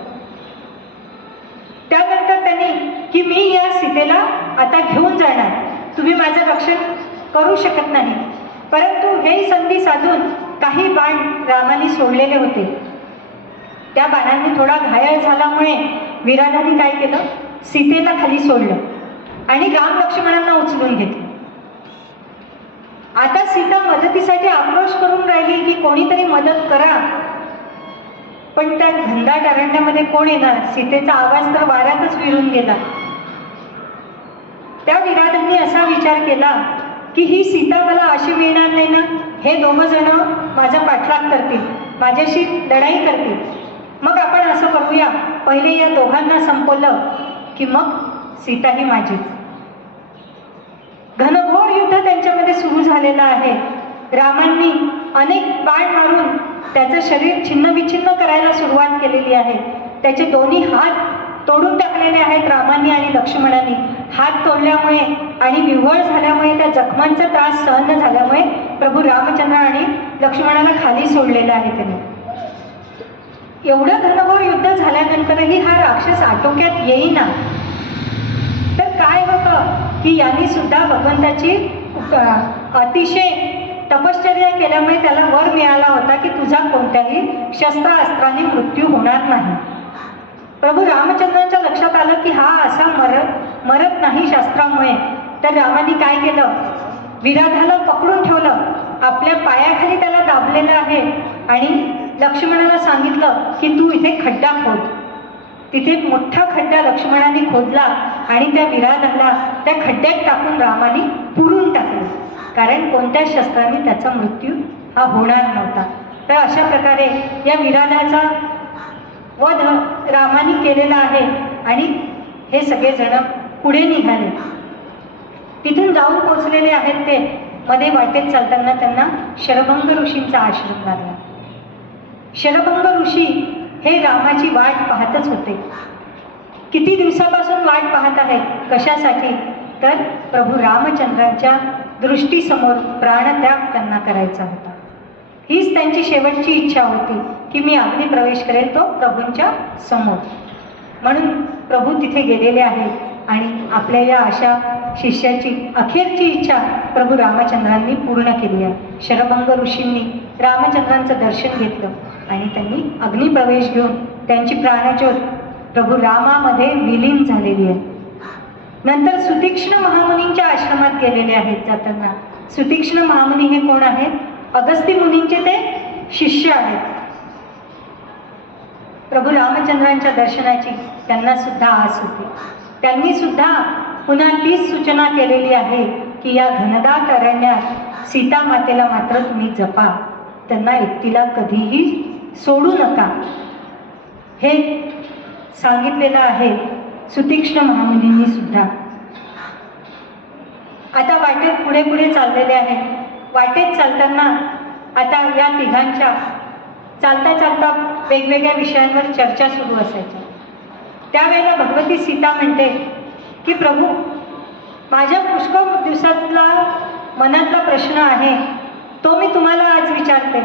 त्यानंतर त्यांनी की मी या सीतेला आता घेऊन जाणार, तुम्ही माझं रक्षण करू शकत नाही. परंतु हे संधी साधून काही बाण रामाने सोडलेले होते. त्या बाणांनी थोडा घायल झाल्यामुळे विराजाने काय केलं, सीतेला खाली सोडलं आणि राम लक्ष्मणांना उचलून घेतलं. आता सीता मदतीसाठी आक्रोश करून राहिली की कोणीतरी मदत करा. पण त्या घनदाट अरण्यामध्ये कोण येणार? सीतेचा आवाज तर वाऱ्यातच विरून गेला. त्या विराजांनी असा विचार केला की ही सीता मला अशी मिळणार नाही ना, हे दोघं जण माझा पाठलाग करतील, माझ्याशी लढाई करतील. मग आपण असं करूया, पहिले या दोघांना संपवलं की मग सीता ही माझीच. घनघोर युद्ध त्यांच्यामध्ये सुरू झालेलं आहे. रामांनी अनेक बाण मारून त्याचं शरीर छिन्नविच्छिन्न करायला सुरुवात केलेली आहे. त्याचे दोन्ही हात तोडून टाकलेले आहेत रामांनी आणि लक्ष्मणांनी. हात तोडल्यामुळे आणि विव्हळ झाल्यामुळे, त्या जखमांचा त्रास सहन न झाल्यामुळे प्रभू रामचंद्र आणि लक्ष्मणाला खाली सोडलेलं आहे त्याने. एवढं घनघोर युद्ध झाल्यानंतरही हा राक्षस आटोक्यात येईना. तर काय होतं की यांनी सुद्धा भगवंताची अतिशय तपश्चर्या केल्यामुळे त्याला वर मिळाला होता की तुझा कोणत्याही शस्त्रास्त्राने मृत्यू होणार नाही. प्रभू रामचंद्रांच्या लक्षात आलं की हा असा मरत नाही शास्त्रामुळे. तर रामाने काय केलं, विराधाला पकडून ठेवलं, आपल्या पायाखाली त्याला दाबलेलं आहे आणि लक्ष्मणाला सांगितलं की तू इथे खड्डा खोद. तिथे मोठा खड्डा लक्ष्मणाने खोदला आणि त्या विराधाला त्या खड्ड्यात टाकून रामाने पुरून टाकलं, कारण कोणत्या शस्त्राने त्याचा मृत्यू हा होणार नव्हता. तर अशा प्रकारे या विराधाचा वध रामाने केलेला आहे आणि हे सगळेजण पुढे निघाले. तिथून जाऊन पोचलेले आहेत ते. मध्ये वाटेत चालताना त्यांना शरभंग ऋषींचा आश्रम लागला. शरभंग ऋषी हे रामाची वाट पाहतच होते. किती दिवसापासून वाट पाहत आहेत. कशासाठी? तर प्रभू रामचंद्रांच्या दृष्टीसमोर प्राणत्याग त्यांना करायचा होता. हीच त्यांची शेवटची इच्छा होती की मी अग्नी प्रवेश करेल तो प्रभूंच्या समोर. म्हणून प्रभू तिथे गेलेले आहेत आणि आपल्या या अशा शिष्याची अखेरची इच्छा प्रभू रामचंद्रांनी पूर्ण केली आहे. शरभंग ऋषींनी रामचंद्रांचं दर्शन घेतलं आणि त्यांनी अग्निप्रवेश घेऊन त्यांची प्राणज्योत प्रभू रामामध्ये विलीन झालेली आहे. नंतर सुतीक्ष्ण महामुनींच्या आश्रमात गेलेले आहेत. जाताना सुतीक्ष्ण महामुनी हे कोण आहेत? अगस्ती मुनींचे ते शिष्य आहेत. प्रभू रामचंद्रांच्या दर्शनाची त्यांना सुद्धा आस होती. त्यांनी सुद्धा पुन्हा तीच सूचना केलेली आहे की या घनदाट अरण्यात सीता मातेला मात्र तुम्ही जपा, त्यांना एकटीला कधीही सोडू नका, हे सांगितलेलं आहे सुतीक्ष्ण महामुनींनी सुद्धा. आता वाटेत पुढे पुढे चाललेले आहेत. वाटेत चालताना आता या तिघांच्या चालता चालता वेगवेगळ्या विषयांवर चर्चा सुरू असायच्या. त्यावेळेला भगवती सीता म्हणते की प्रभू, माझ्या पुष्कळ दिवसातला मनातला प्रश्न आहे तो मी तुम्हाला आज विचारते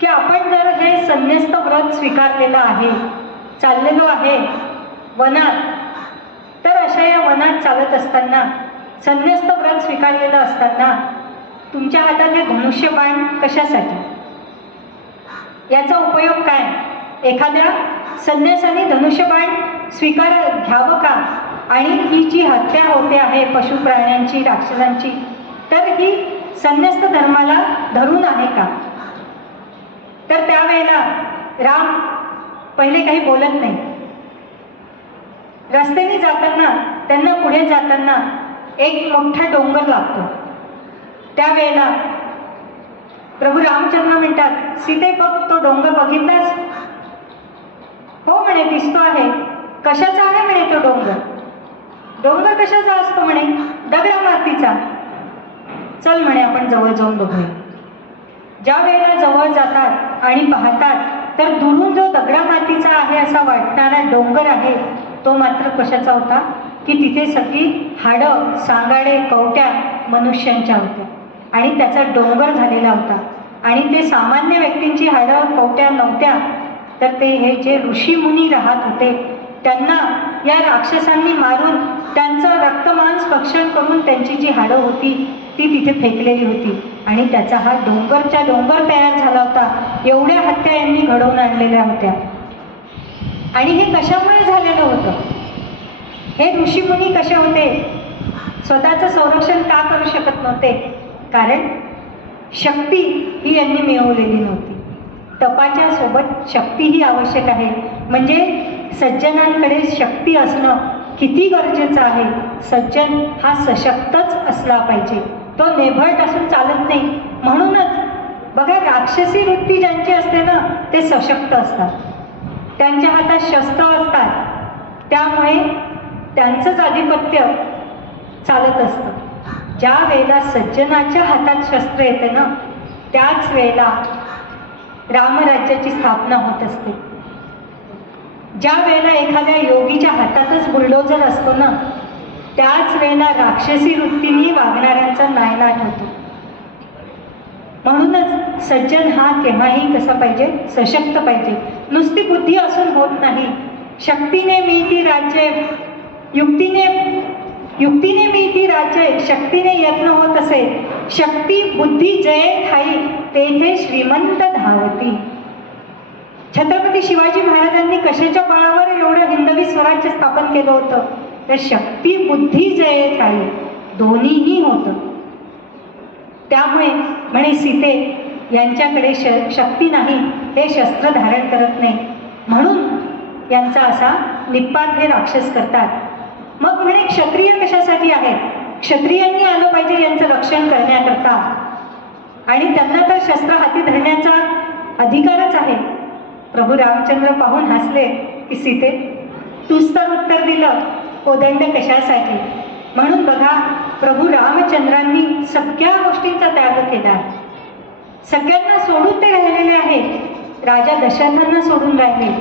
की आपण जर हे संन्यस्त व्रत स्वीकारलेलं आहे, चाललेलो आहे वनात, तर अशा या वनात चालत असताना संन्यस्त व्रत स्वीकारलेलं असताना तुमच्या हातात हे धनुष्यबाण कशासाठी? याचा उपयोग काय? एखाद्या संन्यासाने धनुष्यबाण घ्यावं का? आणि ही जी हत्या होते आहे पशु प्राण्यांची, राक्षसांची, तर ही संन्यस्त धर्माला धरून आहे का? तर त्यावेळेला राम पहिले काही बोलत नाही. रस्त्याने जाताना त्यांना पुढे जाताना एक मोठा डोंगर लागतो. त्यावेळेला प्रभू रामचंद्र म्हणतात, सीते बघ तो डोंगर बघितलास? हो म्हणे, दिसतो आहे. कशाचा आहे म्हणे तो डोंगर? डोंगर कशाचा असतो म्हणे? दगडा मातीचा. चल म्हणे आपण जवळ जाऊन बघूया. ज्या वेळेला जवळ जातात आणि पाहतात तर दुरून जो दगडा मातीचा आहे असा वाटणारा डोंगर आहे तो मात्र कशाचा होता की तिथे सगळी हाडं, सांगाडे, कवट्या मनुष्यांच्या होत्या आणि त्याचा डोंगर झालेला होता. आणि ते सामान्य व्यक्तींची हाडं, कवट्या नव्हत्या, तर ते हे जे ऋषीमुनी राहत होते त्यांना या राक्षसांनी मारून त्यांचं रक्तमांस भक्षण करून त्यांची जी हाडं होती ती तिथे फेकलेली होती आणि त्याचा हा डोंगरच्या डोंगर तयार झाला होता. एवढ्या हत्या यांनी घडवून आणलेल्या होत्या. आणि हे कशामुळे झालेलं होतं? हे ऋषीमुनी कसे होते? स्वतःचं संरक्षण का करू शकत नव्हते? कारण शक्ती ही यांनी मिळवलेली नव्हती. तपाच्या सोबत शक्ती ही आवश्यक आहे. म्हणजे सज्जनांकडे शक्ती असणं किती गरजेचं आहे. सज्जन हा सशक्तच असला पाहिजे, तो नेभट असून चालत नाही. म्हणूनच बघा, राक्षसी वृत्ती ज्यांची असते ना ते सशक्त असतात, त्यांच्या हातात शस्त्र असतात, त्यामुळे त्यांचंच आधिपत्य चालत असतं. ज्या वेळेला सज्जनाच्या हातात शस्त्र येते ना त्याच वेळेला रामराज्याची स्थापना होत असते. ज्या वेळेला एखाद्या योगीच्या हातातच बुलडोजर असतो ना त्याच वेळेला राक्षसी वृत्तीने वागणाऱ्यांचा नायनाट होतो. म्हणूनच सज्जन हा केव्हाही कसा पाहिजे? सशक्त पाहिजे. नुसती बुद्धी असून होत नाही. शक्तीने मिळती राज्य, युक्तीने मिळती राज्य, शक्तीने यत्न होत असे. शक्ती बुद्धी जये ठाई, तेथे श्रीमंत धावती. छत्रपती शिवाजी महाराजांनी कशाच्या बळावर एवढं हिंदवी स्वराज्य स्थापन केलं होतं? तर शक्ती बुद्धी जये ठाई, दोन्हीही होतं. त्यामुळे म्हणे सीते यांच्याकडे शक्ती नाही, हे शस्त्र धारण करत नाही, म्हणून यांचा असा निपात हे राक्षस करतात. मग म्हणे क्षत्रिय कशासाठी आहेत? क्षत्रियांनी आलं पाहिजे यांचं रक्षण करण्याकरता, आणि त्यांना तर शस्त्र हाती धरण्याचा अधिकारच आहे. प्रभू रामचंद्र पाहून हसले की सीते, तूच तर उत्तर दिलं, कोदंड कशासाठी. म्हणून बघा, प्रभू रामचंद्रांनी सगळ्या गोष्टींचा त्याग केला. सगळ्यांना सोडून ते राहिलेले आहेत. राजा दशरथांना सोडून राहिले,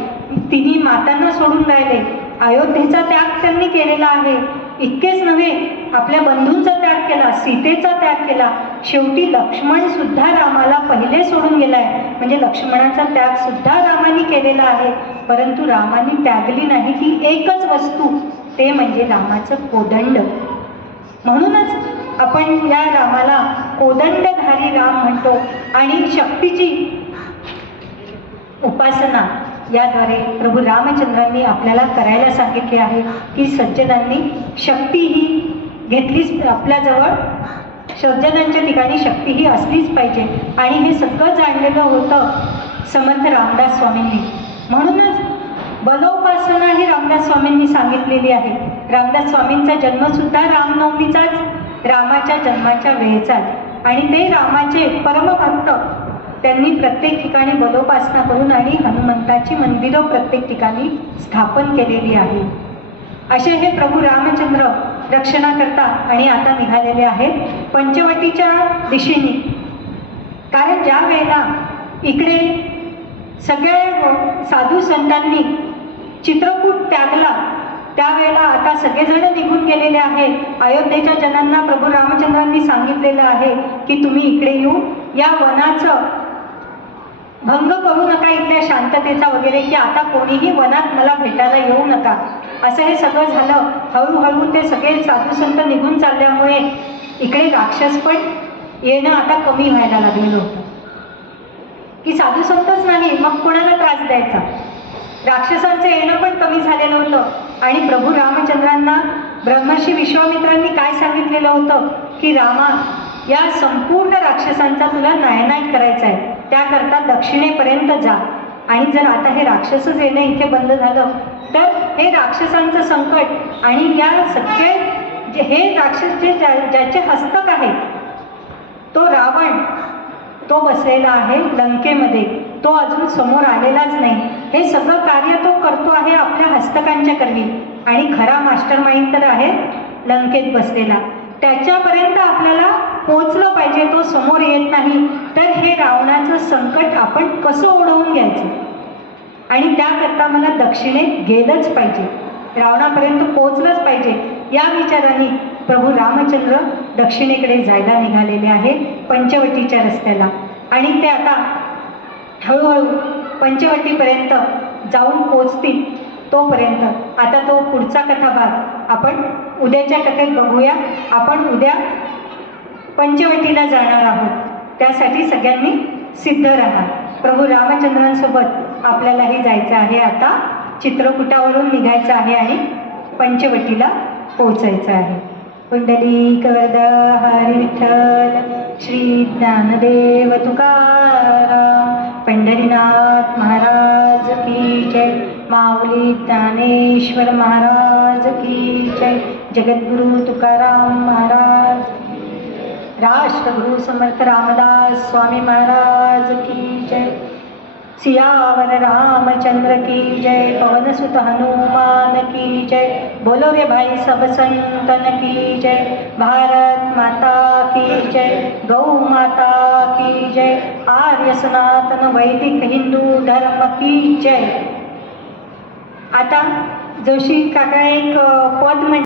तिन्ही मातांना सोडून राहिले, अयोध्येचा त्याग त्यांनी केलेला आहे. इतकेच नव्हे, आपल्या बंधूंचा त्याग केला, सीतेचा त्याग केला. शेवटी लक्ष्मण सुद्धा रामाला पहिले सोडून गेलाय. म्हणजे लक्ष्मणाचा त्याग सुद्धा रामाने केलेला आहे. परंतु रामाने त्यागली नाही ती एकच वस्तू, ते म्हणजे रामाचं कोदंड. म्हणूनच आपण या रामाला कोदंडधारी राम म्हणतो. आणि शक्तीची उपासना याद्वारे प्रभू रामचंद्रांनी आपल्याला करायला सांगितले आहे की सज्जनांनी शक्ती ही घेतलीच आपल्याजवळ. सज्जनांच्या ठिकाणी शक्ती ही असलीच पाहिजे. आणि हे सगळं जाणलेलं होतं समर्थ रामदास स्वामींनी. म्हणूनच बलोपासना ही रामदास स्वामींनी सांगितलेली आहे. रामदास स्वामींचा जन्मसुद्धा रामनवमीचाच, रामाच्या जन्माच्या वेळेचाच. आणि ते रामाचे परमभक्त, त्यांनी प्रत्येक ठिकाणी बलोपासना करून आणि हनुमंताची मंदिरं प्रत्येक ठिकाणी स्थापन केलेली आहे. असे हे प्रभू रामचंद्र रक्षणाकरता आणि आता निघालेले आहेत पंचवटीच्या दिशेने. कारण ज्या वेळेला इकडे सगळ्या साधू संतांनी चित्रकूट त्यागला, त्यावेळेला आता सगळेजण निघून गेलेले आहेत. अयोध्येच्या जनांना प्रभू रामचंद्रांनी सांगितलेलं आहे की तुम्ही इकडे येऊन या वनाचं भंग करू नका, इथल्या शांततेचा वगैरे, की आता कोणीही वनात मला भेटायला येऊ नका. असं हे सगळं झालं. हळूहळू ते सगळे साधू संत निघून चालल्यामुळे इकडे राक्षस पण येणं आता कमी व्हायला लागलेलं होतं. की साधू संतच नाही, मग कोणाला त्रास द्यायचा. राक्षसांचं येणं पण कमी झालेलं होतं. आणि प्रभू रामचंद्रांना ब्रह्मर्षी विश्वामित्रांनी काय सांगितलेलं होतं की रामा, या संपूर्ण राक्षसांचा तुला नायनाट करायचा आहे. त्याकरता दक्षिणेपर्यंत जा. आणि जर आता हे राक्षसच येणं इथे बंद झालं तर हे राक्षसांचं संकट आणि या सगळे हे राक्षस जे ज्याचे हस्तक आहेत, तो रावण, तो बसलेला आहे लंकेमध्ये, तो अजून समोर आलेलाच नाही. हे सगळं कार्य तो करतो आहे आपल्या हस्तकांच्या करवी. आणि खरा मास्टर माइंड तर आहे लंकेत बसलेला. त्याच्यापर्यंत आपल्याला पोचलं पाहिजे. तो समोर येत नाही तर हे रावणाचं संकट आपण कसं ओढवून घ्यायचं. आणि त्याकरता मला दक्षिणेत गेलंच पाहिजे, रावणापर्यंत पोचलंच पाहिजे. या विचाराने प्रभू रामचंद्र दक्षिणेकडे जायला निघालेले आहे, पंचवटीच्या रस्त्याला. आणि ते आता हळूहळू पंचवटीपर्यंत जाऊन पोचतील. तोपर्यंत आता तो पुढचा कथाभाग आपण उद्याच्या कथेत बघूया. आपण उद्या पंचवटीला जाणार आहोत, त्यासाठी सगळ्यांनी सिद्ध राहा. प्रभू रामचंद्रांसोबत आपल्यालाही जायचं आहे. आता चित्रकूटावरून निघायचं आहे आणि पंचवटीला पोचायचं आहे. पुंडलिक वरदा हरी विठ्ठल, श्री ज्ञानदेव तुकाराम, पंढरीनाथ महाराज की जय, माऊली ज्ञानेश्वर महाराज की जय, जगद्गुरु तुकाराम महाराज, राष्ट्रगुरु समर्थ रामदास स्वामी महाराज की जय, सियावर रामचंद्र की जय, पवन सुत हनुमान की जय, बोलो रे भाई सब संतन की जय, भारत माता की जय, गौ माता की जय, आर्य सनातन वैदिक हिंदू धर्म की जय. आता जोशी काका एक पद